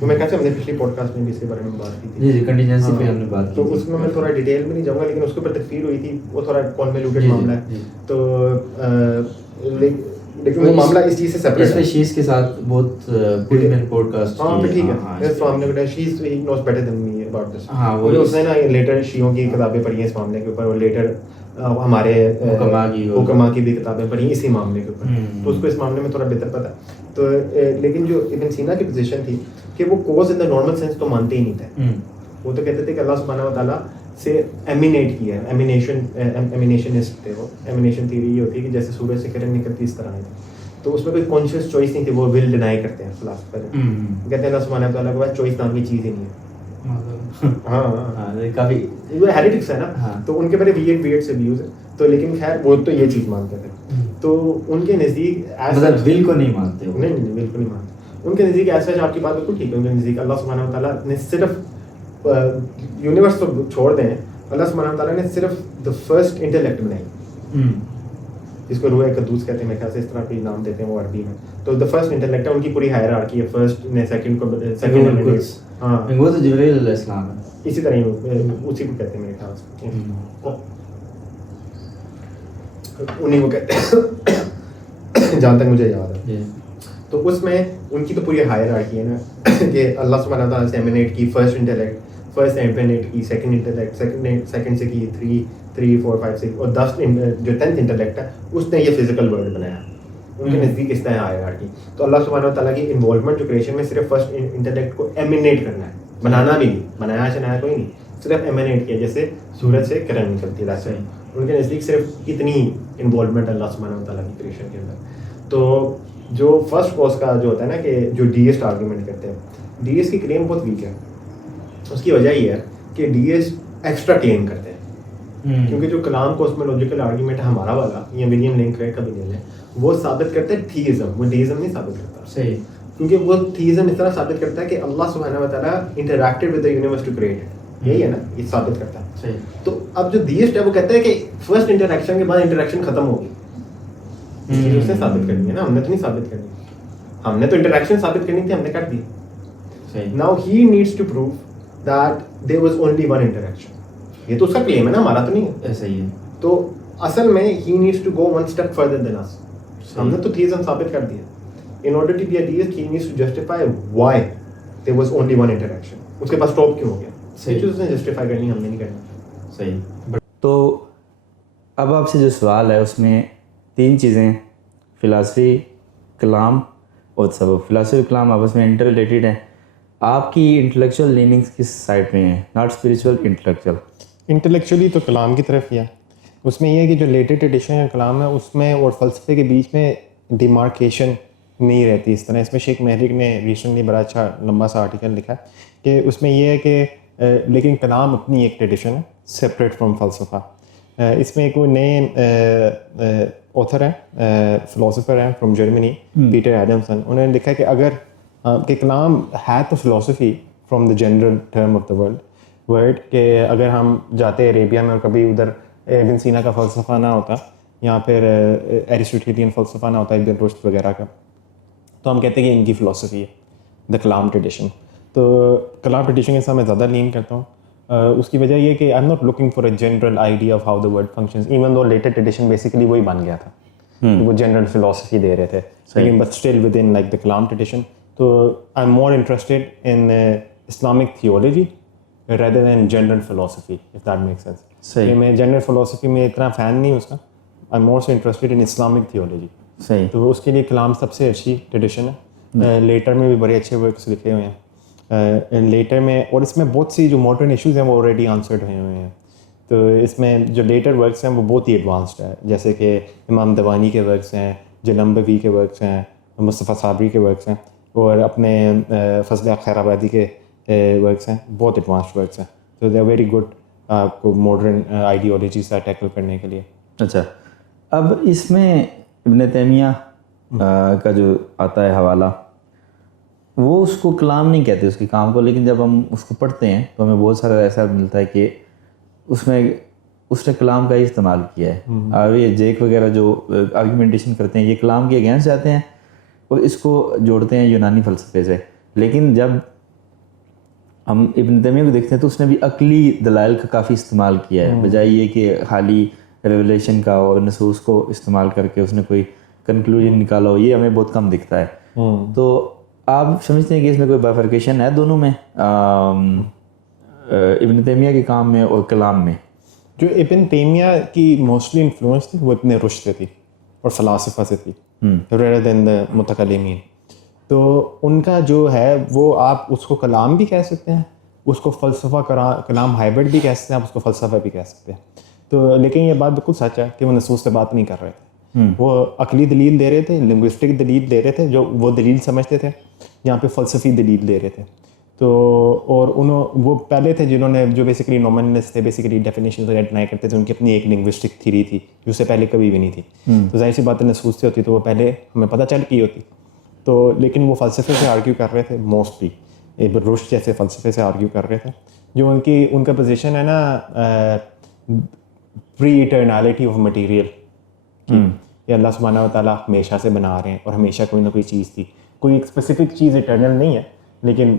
تو میں کہتا ہوں ہم نے پچھلی پوڈ کاسٹ میں بھی اس کے بارے میں بات کی تھی. جی کنٹینجنسی پہ ہم نے بات کی. تو اس میں تھوڑا ڈیٹیل میں نہیں جاؤں گا, لیکن اس کے اوپر تکفیر ہوئی تھی, وہ تھوڑا کانولیوٹڈ معاملہ ہے. تو لیکن وہ معاملہ اس چیز سے سیپریٹ ہے. اس پہ شیز کے ساتھ بہت پوری میں پوڈ کاسٹ. ہاں ٹھیک ہے, اس تو ہم نے بتایا she's he knows better than me about this. ہاں وہ اس نے نا لیٹر شیعوں کی کتابیں پڑھی ہیں اس معاملے کے اوپر, اور لیٹر ہمارے حکما کی بھی کتابیں پڑھی اسی معاملے کے اوپر, تو اس کو اس معاملے میں تھوڑا بہتر پتہ. تو لیکن جو ابن سینا کی پوزیشن تھی کہ وہ cause in the normal sense تو مانتے ہی نہیں تھے. وہ تو کہتے تھے کہ اللہ سبحانہ و تعالیٰ سے ایمینیٹ کیا ہے, ایمینیشنسٹ تھے وہ. ایمینیشن تھیوری یہ ہوتی ہے کہ جیسے سورج سے کرنٹ نکلتی اس طرح نہیں, تو اس میں کوئی کانشیس چوائس نہیں تھی. وہ ول ڈینائی کرتے ہیں فلاسفر, کہتے ہیں اللہ سبحانہ و تعالیٰ کے پاس چوائس نام کی چیز ہی نہیں ہے. کافی وہ ہیریٹکس ہے نا, تو ان کے بڑے ویئرڈ سے ویوز ہیں. تو لیکن خیر وہ تو یہ چیز مانتے تھے. تو ان کے نزدیک ول کو نہیں مانتے. نہیں بالکل نہیں مانتے. ان کے نزدیک ایسا ہے, آپ کی بات بالکل ٹھیک ہے. ان کے نزدیک اللہ سبحانہ و تعالیٰ نے صرف یونیورس تو چھوڑ دیں, اللہ سبحانہ و تعالیٰ نے صرف دا فرسٹ انٹلیکٹ بنائی, جس کو روح قدوس کہتے ہیں, میرے خیال سے اس طرح کوئی نام دیتے ہیں وہ عربی میں. تو دا فرسٹ انٹلیکٹ ہے, ان کی پوری ہائرارکی ہے, فرسٹ نے سیکنڈ کو سیکنڈ. ہاں وہ تو جبرائیل علیہ السلام ہے, اسی طرح اسی کو کہتے ہیں میرے خیال سے, انہیں کو کہتے ہیں جہاں تک مجھے یاد ہے. تو اس میں ان کی تو پوری ہائرارکی ہے نا کہ اللہ سبحانہ و تعالیٰ سے ایمینیٹ کی فرسٹ انٹلیکٹ, فرسٹ ایمینیٹ کی سیکنڈ انٹلیکٹ, سیکنڈ سے کی 3 4 5 6 اور 10 جو 10th انٹلیکٹ ہے اس نے یہ فزیکل ورلڈ بنایا. ان کے نزدیک اس طرح ہائرارکی. تو اللہ سبحانہ و تعالیٰ کی انوالومنٹ جو کریشن میں صرف فرسٹ انٹلیکٹ کو ایمینیٹ کرنا ہے, بنانا بھی نہیں, بنایا چنایا کوئی نہیں, صرف ایمینیٹ کیا, جیسے سورج سے کرنٹ نکلتی ہے ویسے. ان کے نزدیک صرف اتنی انوالومنٹ اللہ سبحانہ و تعالیٰ کی کریشن کے اندر. تو جو فرسٹ کوز کا جو ہوتا ہے نا کہ جو ڈیسٹ آرگیومنٹ کرتے ہیں, ڈیسٹ کی کلیم بہت ویک ہے. اس کی وجہ یہ ہے کہ ڈیسٹ ایکسٹرا کلیم کرتے ہیں, کیونکہ جو کلام کوسمولوجیکل آرگیومنٹ ہے ہمارا والا, یا ولیم لنک ہے کبھی نہیں ہے, وہ ثابت کرتا ہے تھیزم, وہ ڈیزم نہیں ثابت کرتا. صحیح. کیونکہ وہ تھیزم اس طرح ثابت کرتا ہے کہ اللہ سبحانہ و تعالیٰ interacted with the universe to create it, یہی ہے نا, یہ ثابت کرتا ہے. صحیح. تو اب جو دیسٹ ہے وہ کہتا ہے کہ فرسٹ انٹریکشن کے بعد انٹریکشن ختم ہوگی, اس نے ثابت کرنی ہے نا, ہم نے تو نہیں ثابت کرنی, ہم نے تو انٹریکشن ثابت کرنی تھی, ہم نے کر دی. Now he needs to prove that there was only one interaction. یہ تو اس کا کلیم ہے نا, ہمارا تو نہیں ہے. ایسا ہی ہے. تو اصل میں he needs to go one step further than this. ہم نے تو تھیزم ثابت کر دیا. In order to be a deist he needs to justify why there was only one interaction. اس کے پاس اسٹاپ کیوں ہو گیا, یہ چیز اس نے جسٹیفائی کرنی, ہم نے نہیں کرنا. صحیح. تو اب آپ سے جو سوال ہے اس میں 3 چیزیں, فلاسفی, کلام اور تصوف. فلاسفی اور کلام آپس میں انٹر ریلیٹڈ ہیں. آپ کی انٹلیکچوئل لیننگس کس سائڈ میں ہیں, ناٹ اسپریچول, انٹلیکچوئل؟ انٹلیکچولی تو کلام کی طرف ہی ہے. اس میں یہ ہے کہ جو لیٹر ٹریڈیشن کا کلام ہے اس میں اور فلسفے کے بیچ میں ڈیمارکیشن نہیں رہتی اس طرح. اس میں شیخ مہری نے ریسنٹلی بڑا اچھا لمبا سا آرٹیکل لکھا ہے کہ اس میں یہ ہے کہ لیکن کلام اپنی ایک ٹریڈیشن ہے سپریٹ فرام فلسفہ. اس میں کوئی نئے آتھر ہیں, فلاسفر ہیں فرام جرمنی, پیٹر ایڈمسن. انہوں نے لکھا کہ اگر کہ کلام ہے تو philosophy from the general term of the word, کہ اگر ہم جاتے عربیہ میں اور کبھی ادھر ابن سینا کا فلسفہ نہ ہوتا یا پھر ایرسٹوٹیلین فلسفہ نہ ہوتا ابن رشد وغیرہ کا, تو ہم کہتے ہیں کہ ان کی فلاسفی ہے دا کلام ٹریڈیشن. تو کلام ٹریڈیشن کے ساتھ میں زیادہ لین کرتا ہوں. اس کی وجہ یہ کہ I'm not looking for a general idea of how the world functions, even though later tradition basically وہی بن گیا تھا, وہ جنرل فلاسفی دے رہے تھے, لیکن but still with in like the کلام ٹریڈیشن. تو I am more interested in Islamic theology rather than general philosophy, if that makes sense. صحیح. میں جنرل فلاسفی میں اتنا فین نہیں اس کا, I am more so interested in Islamic theology. صحیح. تو اس کے لیے کلام سب سے اچھی ٹریڈیشن ہے. لیٹر میں بھی بڑے اچھے ورکس لکھے ہوئے ہیں لیٹر میں, اور اس میں بہت سی جو ماڈرن ایشوز ہیں وہ آلریڈی آنسرڈ ہوئے ہوئے ہیں. تو اس میں جو لیٹر ورکس ہیں وہ بہت ہی ایڈوانسڈ ہے, جیسے کہ امام دوانی کے ورکس ہیں, جلمبوی کے ورکس ہیں, مصطفیٰ صابری کے ورکس ہیں, اور اپنے فضل خیر آبادی کے ورکس ہیں, بہت ایڈوانسڈ ورکس ہیں. تو دے آر ویری گڈ آپ کو ماڈرن آئیڈیالوجی سے ٹیکل کرنے کے لیے. اچھا, اب اس میں ابن تیمیہ کا جو آتا ہے حوالہ, وہ اس کو کلام نہیں کہتے اس کے کام کو, لیکن جب ہم اس کو پڑھتے ہیں تو ہمیں بہت سارا ایسا ملتا ہے کہ اس نے کلام کا ہی استعمال کیا ہے. اور یہ جیک وغیرہ جو آرگومنٹیشن کرتے ہیں یہ کلام کے اگینسٹ جاتے ہیں اور اس کو جوڑتے ہیں یونانی فلسفے سے. لیکن جب ہم ابن تیمیہ کو دیکھتے ہیں تو اس نے بھی عقلی دلائل کا کافی استعمال کیا ہے, بجائے یہ کہ خالی ریولیشن کا اور نصوص کو استعمال کر کے اس نے کوئی کنکلوژن نکالا ہو. یہ ہمیں بہت کم دکھتا ہے. تو آپ سمجھتے ہیں کہ اس میں کوئی بائفرکیشن ہے دونوں میں, ابن تیمیہ کے کام میں اور کلام میں؟ جو ابن تیمیہ کی موسٹلی انفلوئنس تھی وہ ابن رشد سے تھی اور فلاسفہ سے تھی rather than the متکلمین. تو ان کا جو ہے وہ آپ اس کو کلام بھی کہہ سکتے ہیں, اس کو فلسفہ کلام ہائبرڈ بھی کہہ سکتے ہیں, آپ اس کو فلسفہ بھی کہہ سکتے ہیں. تو لیکن یہ بات بالکل سچ ہے کہ وہ نصوص سے بات نہیں کر رہے تھے, وہ عقلی دلیل دے رہے تھے, لنگوسٹک دلیل دے رہے تھے جو وہ دلیل سمجھتے تھے, یہاں پہ فلسفی دلیل دے رہے تھے. تو اور وہ پہلے تھے جنہوں نے جو بیسیکلی نومنلسٹ تھے, بیسیکلی ڈیفینیشن وغیرہ ڈینائی کرتے تھے, ان کی اپنی ایک لنگوسٹک تھیری تھی جو اس سے پہلے کبھی بھی نہیں تھی. تو ظاہر سی بات ہے نصوص سے ہوتی تو وہ پہلے ہمیں پتہ چل کی ہوتی. تو لیکن وہ فلسفے سے آرگیو کر رہے تھے موسٹلی, ابن رشد جیسے فلسفے سے آرگیو کر رہے تھے. جو ان کا پوزیشن ہے نا پری ایٹرنالٹی آف مٹیریل, کہ اللہ سبحانہ و تعالیٰ ہمیشہ سے بنا رہے ہیں اور ہمیشہ کوئی نہ کوئی چیز تھی. کوئی ایک اسپیسیفک چیز ایٹرنل نہیں ہے لیکن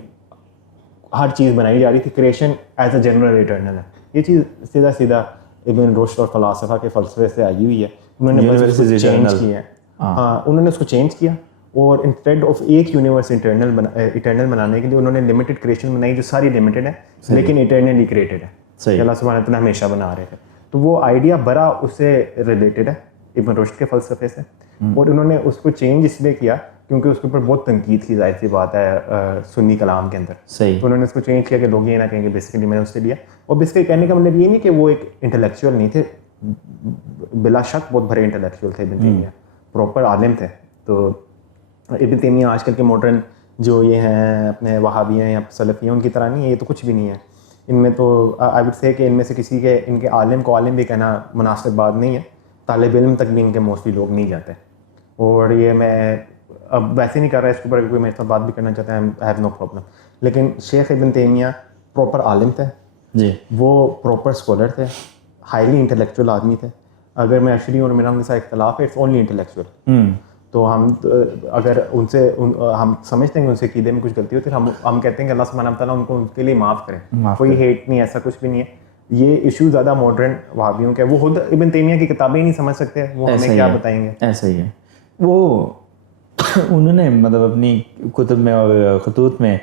ہر چیز بنائی جا رہی تھی. Creation as a general eternal ہے. یہ چیز سیدھا ابن رشد اور فلاسفہ کے فلسفے سے آئی ہوئی ہے. انہوں نے چینج کیا ہے. ہاں, انہوں نے اس کو چینج کیا اور انسٹیڈ آف ایک یونیورس ایٹرنل بنانے کے لیے انہوں نے لمیٹڈ کریشن بنائی جو ساری لمیٹڈ ہے لیکن ایٹرنلی کریٹڈ ہے. اللہ سبحانہ تعالیٰ ہمیشہ بنا رہے تھے. تو وہ آئیڈیا بڑا اس سے ریلیٹڈ ہے ابن رشد کے فلسفے سے, اور انہوں نے اس کو چینج اس لیے کیا کیونکہ اس کے اوپر بہت تنقید کی, ظاہر سی بات ہے سنی کلام کے اندر. تو انہوں نے اس کو چینج کیا کہ لوگ یہ نہ کہیں کہ بیسیکلی میں نے اس سے لیا. اور بیسیکلی کہنے کا مطلب یہ نہیں کہ وہ ایک انٹلیکچوئل نہیں تھے, بلا شک بہت بڑے انٹلیکچوئل تھے ابن تیمیہ, پراپر عالم تھے. تو ابن تیمیہ آج کل کے ماڈرن جو یہ ہیں اپنے وہابی ہیں یا سلفی ہیں ان کی طرح نہیں ہے, یہ تو کچھ بھی نہیں ہے. ان میں تو آئی وڈ سے کہ ان میں سے کسی کے ان کے عالم کو عالم بھی کہنا مناسب بات نہیں ہے. طالب علم تک بھی ان کے موسٹلی لوگ نہیں جاتے. اور یہ میں اب ویسے نہیں کر رہا, اس کے اوپر کوئی میرے ساتھ بات بھی کرنا چاہتا ہے, آئی ہیو نو پرابلم. لیکن شیخ ابن تیمیہ پراپر عالم تھے جی, وہ پراپر اسکالر تھے, ہائیلی انٹلیکچوئل آدمی تھے. اگر میں ایکچولی اور میرا ان کے ساتھ اختلاف ہے, اٹس اونلی انٹلیکچوئل. تو ہم اگر ان سے ہم سمجھتے ہیں کہ ان سے عقیدے میں کچھ غلطی ہوتی ہے, ہم کہتے ہیں کہ اللہ سبحانہ تعالیٰ ان کو ان کے لیے معاف کرے. کوئی ہیٹ نہیں, ایسا کچھ بھی نہیں ہے. یہ ایشو زیادہ ماڈرن وہابیوں کا ہے. وہ خود ابن تیمیہ کی کتابیں ہی نہیں سمجھ سکتے, وہ ہمیں کیا بتائیں گے. ایسا ہی ہے. وہ انہوں نے مطلب اپنی کتب میں اور خطوط میں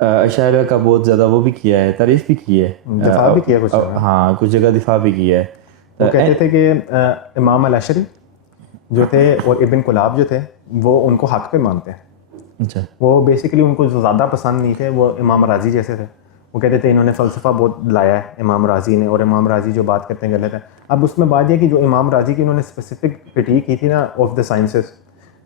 اشاعرہ کا بہت زیادہ وہ بھی کیا ہے, تعریف بھی کی ہے, دفاع بھی کیا کچھ. ہاں, کچھ جگہ دفاع بھی کیا ہے. وہ کہتے تھے کہ امام الاشعری جو تھے اور ابن کلاب جو تھے وہ ان کو حق پہ مانتے ہیں. اچھا, وہ بیسیکلی ان کو جو زیادہ پسند نہیں تھے وہ امام راضی جیسے تھے. وہ کہتے تھے انہوں نے فلسفہ بہت لایا ہے امام راضی نے, اور امام راضی جو بات کرتے ہیں غلط ہے. اب اس میں بات یہ کہ جو امام راضی کی انہوں نے اسپیسیفک کرٹیک کی تھی نا آف دا سائنسز,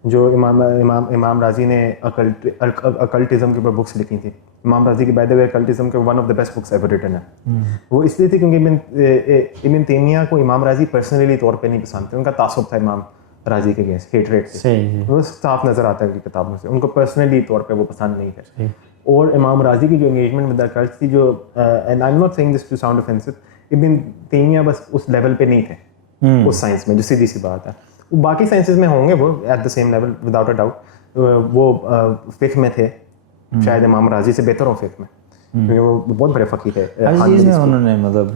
جو امام راضی نے اکلٹزم کے اوپر بکس لکھی تھیں. امام راضی کی بائی دا وے اکلٹزم کے one of the best books ever return ہے. وہ اس لیے تھی کیونکہ ابن تیمیہ کو امام راضی پرسنلی طور پہ نہیں پسند تھے. ان کا تعصب تھا امام راضی کے اگینسٹ, ہیٹ ریٹ سے. وہ صاف نظر آتا ہے ان کی کتابوں سے. ان کو پرسنلی طور پہ وہ پسند نہیں تھے. اور امام راضی کی جو انگیجمنٹ ود دا کلٹ تھی, جو and I'm not saying this to sound offensive, Ibn Taymiyyah بس اس لیول پہ نہیں تھے اس سائنس میں, جو سیدھی سی بات ہے. باقی سائنسز میں ہوں گے وہ at the same level without a doubt. وہ فقہ میں تھے شاید امام راضی سے بہتر ہوں فقہ میں, کیونکہ وہ بہت بڑے فقیہ تھے. انہوں نے مطلب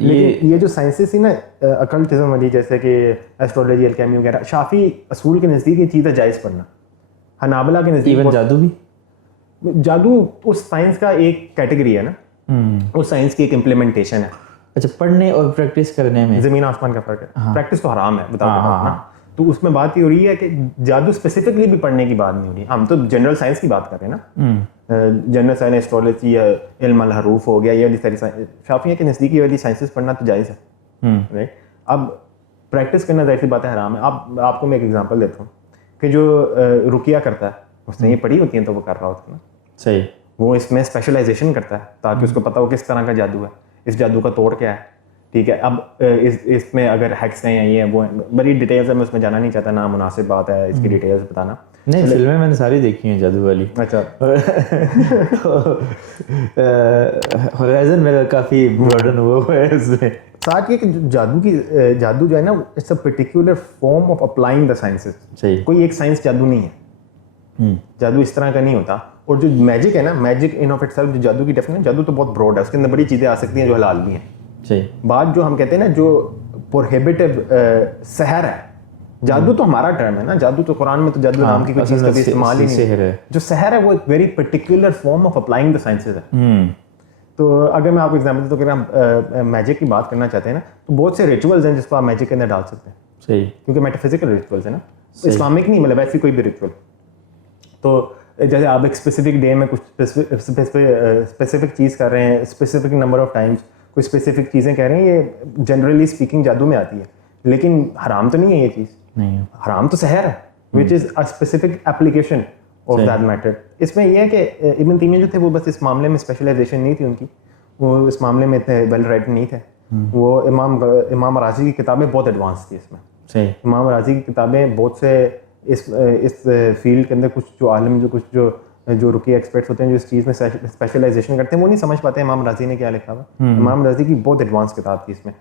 یہ جو سائنسز تھی نا اکلٹزم والی, جیسے کہ ایسٹرولوجی, الکیمی وغیرہ, شافی اصول کے نزدیک یہ چیز ہے جائز پڑھنا. حنابلہ کے نزدیک ایون جادو بھی, جادو اس سائنس کا ایک کیٹیگری ہے نا, اس سائنس کی ایک امپلیمنٹیشن ہے. اچھا, پڑھنے اور پریکٹس کرنے میں زمین آسمان کا فرق ہے. پریکٹس تو حرام ہے بتا دو. تو اس میں بات یہ ہو رہی ہے کہ جادو اسپیسیفکلی بھی پڑھنے کی بات نہیں ہو رہی. ہم تو جنرل سائنس کی بات کر رہے ہیں نا, جنرل سائنس, ایسٹرولوجی, علم الحروف ہو گیا, یہ والی ساری سائنس. شافعیہ کے نزدیک یہ والی سائنسز پڑھنا تو جائز ہے, رائٹ. اب پریکٹس کرنا ظاہر سی بات ہے حرام ہے. آپ کو میں ایک ایگزامپل دیتا ہوں کہ جو رقیہ کرتا ہے اس نے یہ پڑھی ہوتی ہیں تو وہ کر رہا ہوتا ہے نا. صحیح. وہ اس میں اسپیشلائزیشن کرتا ہے تاکہ اس کو پتہ ہو کس طرح کا جادو ہے, اس جادو کا توڑ کیا ہے. ٹھیک ہے, اب اس میں اگر ہیکس ہیں یا یہ وہ بڑی ڈیٹیلز ہے, میں اس میں جانا نہیں چاہتا, نہ مناسب بات ہے اس کی ڈیٹیلز بتانا. نہیں فلمیں میں نے ساری دیکھی ہیں جادو والی. اچھا ہورائزن میرا کافی براڈن ہوا ہے اس میں. ساتھ یہ کہ جادو جو ہے نا it's a particular form of applying the sciences. صحیح. کوئی ایک سائنس جادو نہیں ہے, جادو اس طرح کا نہیں ہوتا. اور جو میجک ہے نا, magic in of it self, جو جادو کی ڈیفینیشن, جادو تو بہت براڈ ہے, اس کے اندر بڑی چیزیں آ سکتی ہیں جو حلال بھی ہیں. صحیح. بات جو ہم کہتے ہیں نا جو پروہیبٹیو سحر ہے, جادو تو ہمارا ٹرم ہے نا, جادو تو قرآن میں تو جادو نام کی کوئی چیز کبھی استعمال ہی نہیں ہے. جو سحر ہے وہ ایک very particular form of applying the sciences ہے. تو اگر میں آپ کو ایگزامپل دوں, اگر ہم میجک کی بات کرنا چاہتے ہیں نا, تو بہت سے ریچولز ہیں جس کو آپ میجک کے اندر ڈال سکتے ہیں. صحیح. کیونکہ میٹافزیکل ریچولز ہیں نا, اسلامک نہیں, مطلب ایسی کوئی بھی ریچول. تو جیسے آپ ایک اسپیسیفک ڈے میں کچھ اسپیسیفک چیز کر رہے ہیں, اسپیسیفک نمبر آف ٹائمس کوئی اسپیسیفک چیزیں کہہ رہے ہیں, یہ جنرلی اسپیکنگ جادو میں آتی ہے, لیکن حرام تو نہیں ہے یہ چیز. نہیں, حرام تو سحر ہے, which is a specific application of that matter. اس میں یہ ہے کہ ابن تیمیہ جو تھے وہ بس اس معاملے میں اسپیشلائزیشن نہیں تھی ان کی, وہ اس معاملے میں اتنے ویل رائٹ نہیں تھے. وہ امام رازی کی کتابیں بہت ایڈوانس تھی اس میں. صحیح. امام رازی کی کتابیں بہت سے اس فیلڈ کے اندر کچھ جو عالم جو رقیہ ایکسپرٹس ہوتے ہیں جو اس چیز میں اسپیشلائزیشن کرتے ہیں, وہ نہیں سمجھ پاتے امام رازی نے کیا لکھا ہوا. امام رازی کی بہت ایڈوانس کتاب تھی اس میں.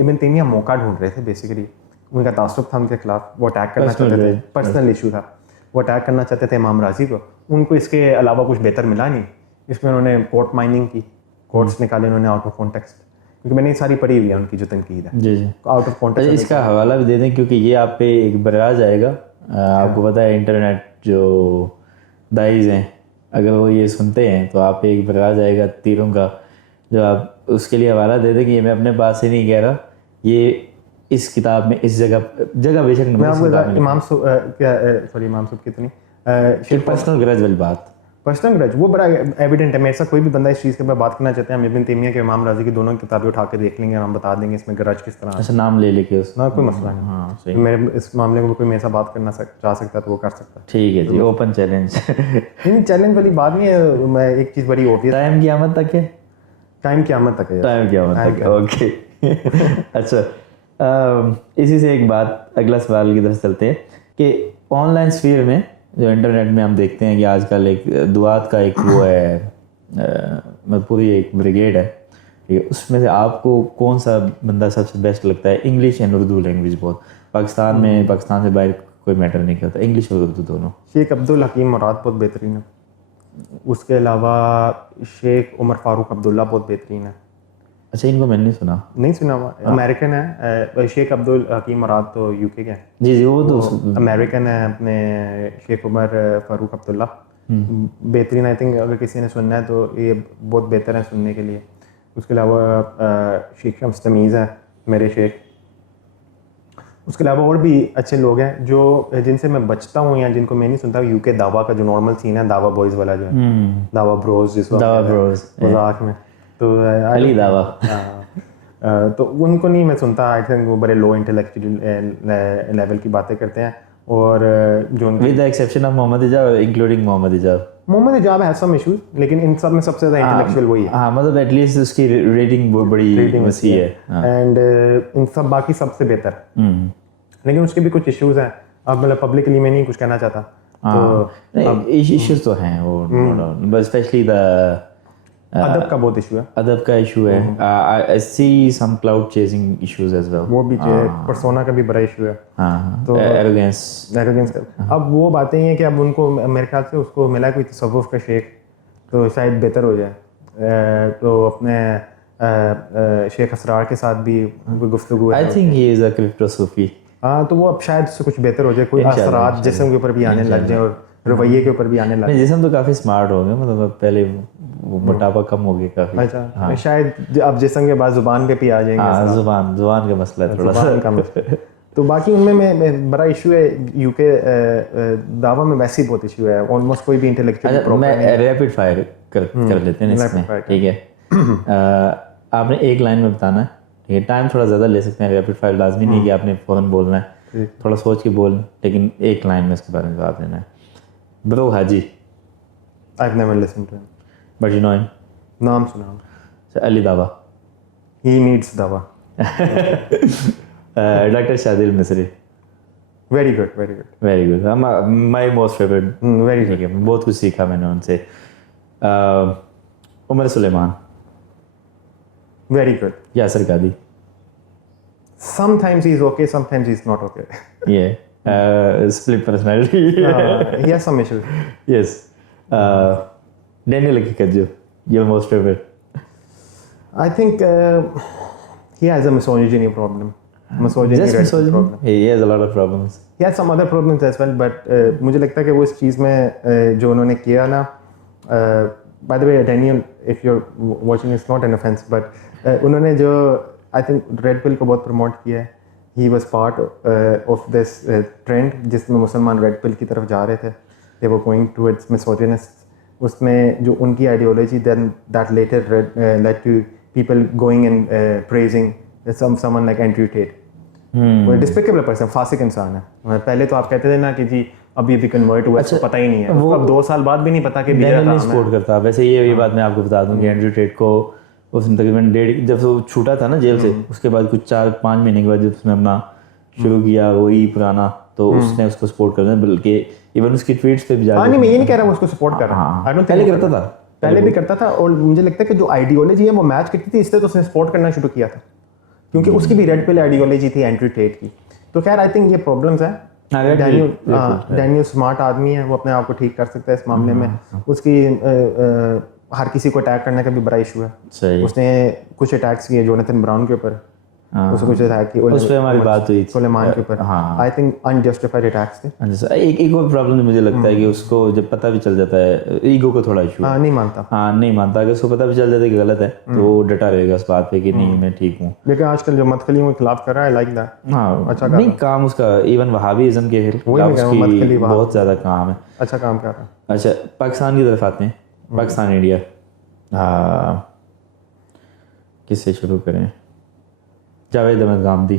ابن تیمیہ موقع ڈھونڈ رہے تھے, بیسیکلی ان کا تعصب تھا ان کے خلاف, وہ اٹیک کرنا چاہتے تھے, پرسنل ایشو تھا, وہ اٹیک کرنا چاہتے تھے امام رازی کو. ان کو اس کے علاوہ کچھ بہتر ملا نہیں. اس میں انہوں نے کورٹ مائننگ کی, کورٹس نکالے انہوں نے آؤٹ آف کانٹیکسٹ, کیونکہ میں نے ساری پڑھی ہوئی ہے ان کی جو تنقید ہے. جی جی, آؤٹ آف کانٹیکسٹ. اس کا حوالہ بھی دے دیں کیونکہ یہ آپ پہ ایک برا جائے گا. آپ کو پتہ ہے انٹرنیٹ جو دائز ہیں, اگر وہ یہ سنتے ہیں تو آپ پہ ایک برا جائے گا تیروں کا, جو آپ اس کے لیے حوالہ دے دیں کہ یہ میں اپنے پاس سے نہیں کہہ رہا, یہ اس کتاب میں اس جگہ بے شک میں آپ کو امام صاحب کتنی پرسنل گرج والی بات, پرسنل گرج وہ بڑا ایویڈنٹ ہے. میرے ساتھ کوئی بھی بندہ اس چیز کے بارے بات کرنا چاہتے ہیں, ہم ابن تیمیہ کے امام رازی کی دونوں کتابیں اٹھا کے دیکھ لیں گے, ہم بتا دیں گے اس میں گرج کس طرح. اچھا, نام لے کے اس میں کوئی مسئلہ نہیں. ہاں صحیح. میرے اس معاملے میں کوئی میرے ساتھ بات کرنا چاہ سکتا ہے تو وہ کر سکتا ہے. ٹھیک ہے جی, اوپن چیلنج. نہیں, چیلنج والی بات نہیں ہے. میں ایک چیز بڑی اوبویس, ٹائم قیامت تک ہے, ٹائم قیامت تک ہے, ٹائم قیامت تک ہے. اوکے. اچھا, اسی سے ایک بات, اگلا سوال کی طرف چلتے ہیں کہ آن لائن اسفیئر میں جو انٹرنیٹ میں ہم دیکھتے ہیں کہ آج کل ایک دعات کا ایک وہ ہے, پوری ایک بریگیڈ ہے, ٹھیک ہے, اس میں سے آپ کو کون سا بندہ سب سے بیسٹ لگتا ہے؟ انگلش اینڈ اردو لینگویج بہت, پاکستان سے باہر کوئی میٹر نہیں کرتا, انگلش اور اردو دونوں. شیخ عبدالحکیم مراد بہت بہترین ہے. اس کے علاوہ شیخ عمر فاروق عبداللہ بہت بہترین ہے. اچھا, ان کو میں نے نہیں سنا ہوا. امریکن ہے شیخ عبدالحکیم مراد, تو یو کے کے ہیں. جی جی, وہ تو امریکن ہے. اپنے شیخ عمر فاروق عبداللہ بہترین. آئی تھنک اگر کسی نے سننا ہے تو یہ بہت بہتر ہے سننے کے لیے. اس کے علاوہ شیخ شمس تمیز ہے میرے شیخ. اس کے علاوہ اور بھی اچھے لوگ ہیں جو جن سے میں بچتا ہوں یا جن کو میں نہیں سنتا. یو کے دعویٰ کا جو نارمل سین ہے, دعویٰ بوائز والا جو ہے, دعویٰ بروز جس کو مذاق میں, تو علی دعویٰ, تو ان کو نہیں میں سنتا. آئی تھنک وہ بڑے لو انٹلیکچوئل لیول کی باتیں کرتے ہیں. اور جو ود دا ایکسیپشن آف محمد حجاب, انکلوڈنگ محمد حجاب. محمد حجاب ہیز سم ایشوز, لیکن ان سب میں سب سے زیادہ انٹلیکچوئل وہی ہے. ہاں, مطلب ایٹ لیسٹ اس کی ریٹنگ بڑی وسیع ہے, اینڈ ان سب باقی سب سے بہتر. لیکن اس کے بھی کچھ ایشوز ہیں. اب مطلب پبلکلی میں نہیں کچھ کہنا چاہتا, تو ایشوز تو ہیں وہ, بٹ اسپیشلی دا ادب کا بہت ایشو ہے. ادب کا ایشو ہے. I see some cloud chasing issues as well. وہ بھی پرسونا کا بھی بڑا ایشو ہے. ہاں, تو ایروگینس. اب وہ باتیں ہیں کہ اب ان کو میرے خیال سے اس کو ملا کوئی تصوف کا شیخ تو شاید بہتر ہو جائے. تو اپنے شیخ اسرار کے ساتھ بھی گفتگو ہے. I think he is a crypto Sufi. ہاں, تو وہ اب شاید اس سے کچھ بہتر ہو جائے. کوئی اثرات جسم کے اوپر بھی آنے لگ جائیں اور رویے کے اوپر بھی آنے لگ جائیں. جسم تو کافی اسمارٹ ہو گئے, مطلب پہلے وہ موٹاپا کم ہو گیا کافی. اچھا, شاید اب جسم کے بعد زبان پہ بھی آ جائیں گے. زبان کا مسئلہ ہے تھوڑا سا. تو باقی ان میں بڑا ایشو ہے. یو کے دعویٰ میں ویسے ہی بہت ایشو ہے. آلموسٹ کوئی بھی انٹلیکچوئل. میں ریپڈ فائر کر لیتے ہیں اس میں, ٹھیک ہے. آپ نے ایک لائن میں بتانا ہے, ٹھیک ہے. ٹائم تھوڑا زیادہ لے سکتے ہیں. ریپڈ فائر لازمی نہیں کہ آپ نے فوراً بولنا ہے, تھوڑا سوچ کے بولیں, لیکن ایک لائن میں اس کے بارے میں جواب دینا ہے. برو حاجی. I've never listened to him. But you know him? نام سنا ہوں. علی دعویٰ. He needs دعویٰ. ڈاکٹر شادل مصری. Very good, very good. Very good. My most favorite. Very good. بہت کچھ سیکھا میں نے ان سے. عمر سلیمان. Very good. Yasir قادی. Sometimes he's okay, sometimes he's not okay. Yeah. Split personality. He has some issues. Yes. Daniel Akikajo, your most favorite. I think he has a misogyny problem. Just misogyny? Problem. He has a lot of problems. He has some other problems as well, but مجھے لگتا ہے کہ وہ اس چیز میں جو انہوں نے کیا نا, by the way Daniel, if you're watching, it's not an offense, but انہوں نے جو I think ریڈ پل کو بہت پروموٹ کیا ہے. He was part of this trend جس میں مسلمان ریڈ پل کی طرف جا رہے تھے. They were going towards misogynist. اس میں جو ان کی ideology then that later led to people going and praising someone like Andrew Tate. وہ ڈسپیکیبل پرسن, فاسق انسان ہے. پہلے تو آپ کہتے تھے نا کہ جی ابھی ابھی کنورٹ ہوا, اس کو پتہ ہی نہیں ہے, وہ اب 2 سال بعد بھی نہیں پتا کہ نہیں سپورٹ کرتا. ویسے یہ بات میں آپ کو بتا دوں کہ اینڈریو ٹیٹ کو اس نے تقریباً جب وہ چھوٹا تھا نا جیل سے, اس کے بعد کچھ 4-5 مہینے کے بعد جب اس نے اپنا شروع کیا وہی پرانا, تو اس نے اس کو سپورٹ کرنا, بلکہ ایون اس کی ٹویٹس پہ بھی جا. نہیں, میں یہ نہیں کہہ رہا ہوں اس کو سپورٹ کر رہا ہوں, پہلے کرتا تھا, پہلے بھی کرتا تھا, اور مجھے لگتا ہے کہ جو آئیڈیالوجی ہے وہ میچ کرتی تھی, اس لیے تو اس نے سپورٹ کرنا شروع کیا تھا, کیونکہ اس کی بھی ریڈ پل آئیڈیالوجی تھی اینڈریو ٹیٹ کی. تو خیر آئی تھنک یہ پرابلمس ہیں. ڈینیل اسمارٹ آدمی ہے, وہ اپنے آپ کو ٹھیک کر سکتا ہے اس معاملے میں. اس کی ہر کسی کو اٹیک کرنے کا بھی بڑا ایشو ہے. اس نے کچھ اٹیکس کیے جونیتھن براؤن کے اوپر, اس کو کچھ اٹیک کیے, اس پہ ہماری بات ہوئی سلیمان کے اوپر. آئی تھنک انجسٹیفائڈ اٹیکس تھے. ایک اور پرابلم مجھے لگتا ہے کہ اس کو جب پتہ بھی چل جاتا ہے, ایگو کو تھوڑا ایشو, نہیں مانتا, نہیں مانتا. اگر اس کو پتہ بھی چل جاتا ہے کہ غلط ہے تو وہ ڈٹا رہے گا اس بات پہ کہ نہیں میں ٹھیک ہوں. لیکن آج کل جو مدخلیوں کے خلاف کر رہا ہے, لائک دیٹ. ہاں اچھا نہیں کام اس کا, ایون وہابیزم کے خلاف اس کی بہت زیادہ کام ہے, اچھا کام کر رہا ہے. اچھا پاکستان کی طرف آتے ہیں, پاکستان انڈیا, کس سے شروع کریں؟ جاوید احمد گامدی.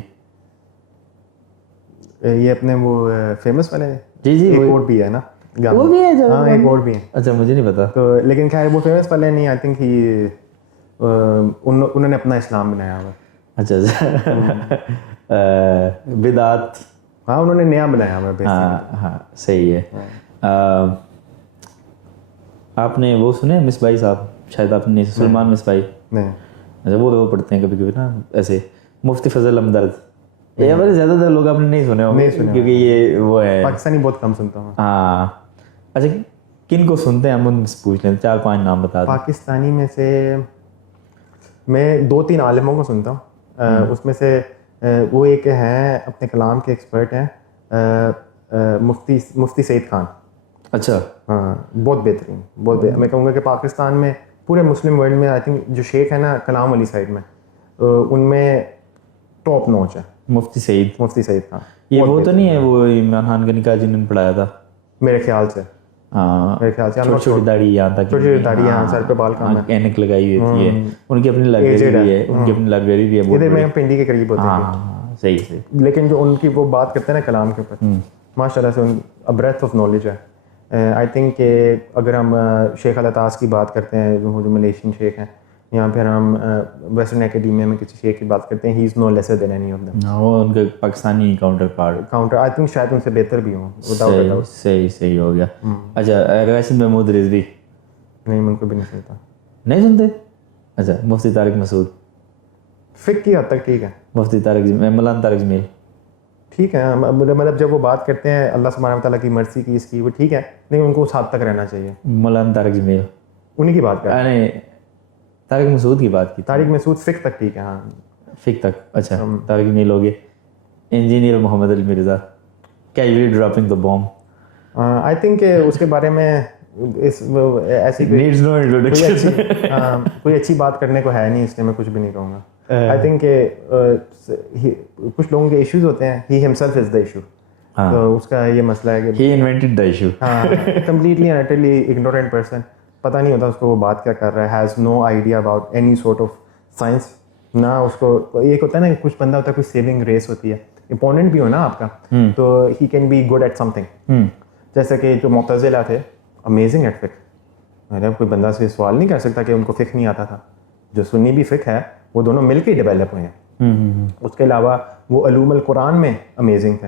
یہ اپنے وہ فیمس والے, جی جی, ایک اور بھی ہے نا, وہ بھی ہے, ہاں ایک اور بھی ہے. اچھا مجھے نہیں پتا تو, لیکن خیر وہ فیمس والے نہیں, آئی تھنک ہی انہوں نے اپنا اسلام بنایا ہوا. اچھا اچھا, بدعت, ہاں انہوں نے نیا بنایا ہوا. ہاں صحیح ہے. آپ نے وہ سنے مصباحی صاحب, شاید آپ نے, سلمان مصباحی. نہیں. اچھا وہ پڑھتے ہیں کبھی کبھی نا ایسے, مفتی فضل ہمدرد. یہ ہمارے زیادہ تر لوگ آپ نے نہیں سنے ہوں گے کیونکہ یہ وہ ہے, پاکستانی بہت کم سنتا ہوں. ہاں اچھا کن کو سنتے ہیں ہم ان سے پوچھ لیں, 4-5 نام بتا دیں. پاکستانی میں سے میں 2-3 عالموں کو سنتا ہوں. اس میں سے وہ ایک ہیں اپنے کلام کے ایکسپرٹ ہیں, مفتی سعید خان. اچھا ہاں بہت بہترین, بہت میں کہوں گا کہ پاکستان میں پورے مسلم ورلڈ میں آئی تھنک جو شیخ ہے نا کلام والی سائڈ میں, ان میں ٹاپ نوچ ہے مفتی سعید خان. یہ وہ تو نہیں ہے وہ عمران خان کا نکاح جنہوں نے پڑھایا تھا میرے خیال سے. ہاں میرے خیال سے چھوٹی داڑھی یہاں تک, چھوٹی داڑھی یہاں سر پہ بال کام ہے, اینک لگائی ہوتی ہے, ان کی اپنی لائبریری بھی ہے, ان کی اپنی لائبریری بھی ہے. ادھر میں پنڈی کے قریب ہوتے ہیں. ہاں صحیح صحیح. لیکن جو ان کی وہ بات کرتے ہیں نا کلام کے اوپر, ماشاء اللہ سے ان بریتھ آف نالج ہے. آئی تھنک کہ اگر ہم شیخ الطاس کی بات کرتے ہیں جو ملیشین شیخ ہیں, یا پھر ہم ویسٹرن اکیڈیمیا میں کسی شیخ کی بات کرتے ہیں, he is no lesser than any of them. وہ ان کے پاکستانی کاؤنٹر آئی تھنک شاید ان سے بہتر بھی ہوں. صحیح ہو گیا. اچھا راشد محمود رضوی, نہیں ان کو بھی نہیں سنتا. نہیں سنتے؟ اچھا مفتی طارق مسعود, فقہ کی حد تک ٹھیک ہے. مفتی مولانا طارق جمیل ٹھیک ہے, مطلب جب وہ بات کرتے ہیں اللہ سبحانہ و تعالیٰ کی مرضی کی, اس کی, وہ ٹھیک ہے, لیکن ان کو اس حد تک رہنا چاہیے. مولانا طارق جمیل انہیں کی بات کر, نہیں طارق مسعود کی بات کی. طارق مسعود فقہ تک ٹھیک ہے. ہاں فقہ تک. اچھا طارق جمیل ہو گئے. Engineer Muhammad Ali Mirza, casually dropping the boom. I think کہ اس کے بارے میں ایسی کوئی اچھی بات کرنے کو ہے نہیں, اس لیے میں کچھ بھی نہیں کہوں گا. آئی تھنک کہ کچھ لوگوں کے ایشوز ہوتے ہیں, ہی ہمسیلف از دا ایشو. تو اس کا یہ مسئلہ ہے کہ ہی انوینٹڈ دا ایشو. ہاں completely and utterly ignorant person, پتہ نہیں ہوتا اس کو وہ بات کیا کر رہا ہے, has no idea about any sort of science. نہ اس کو ایک ہوتا ہے نا, کچھ بندہ ہوتا ہے, کوئی سیونگ ریس ہوتی ہے, امپوننٹ بھی ہو نا آپ کا, تو he can be good at something. جیسے کہ جو معتزلہ تھے, امیزنگ ایٹ فقہ. میرے کوئی بندہ سے سوال نہیں کر سکتا کہ ان کو فقہ نہیں آتا تھا. جو سنی بھی فقہ ہے وہ دونوں مل کے ڈیولپ ہوئے ہیں. اس کے علاوہ وہ علوم القرآن میں امیزنگ تھے.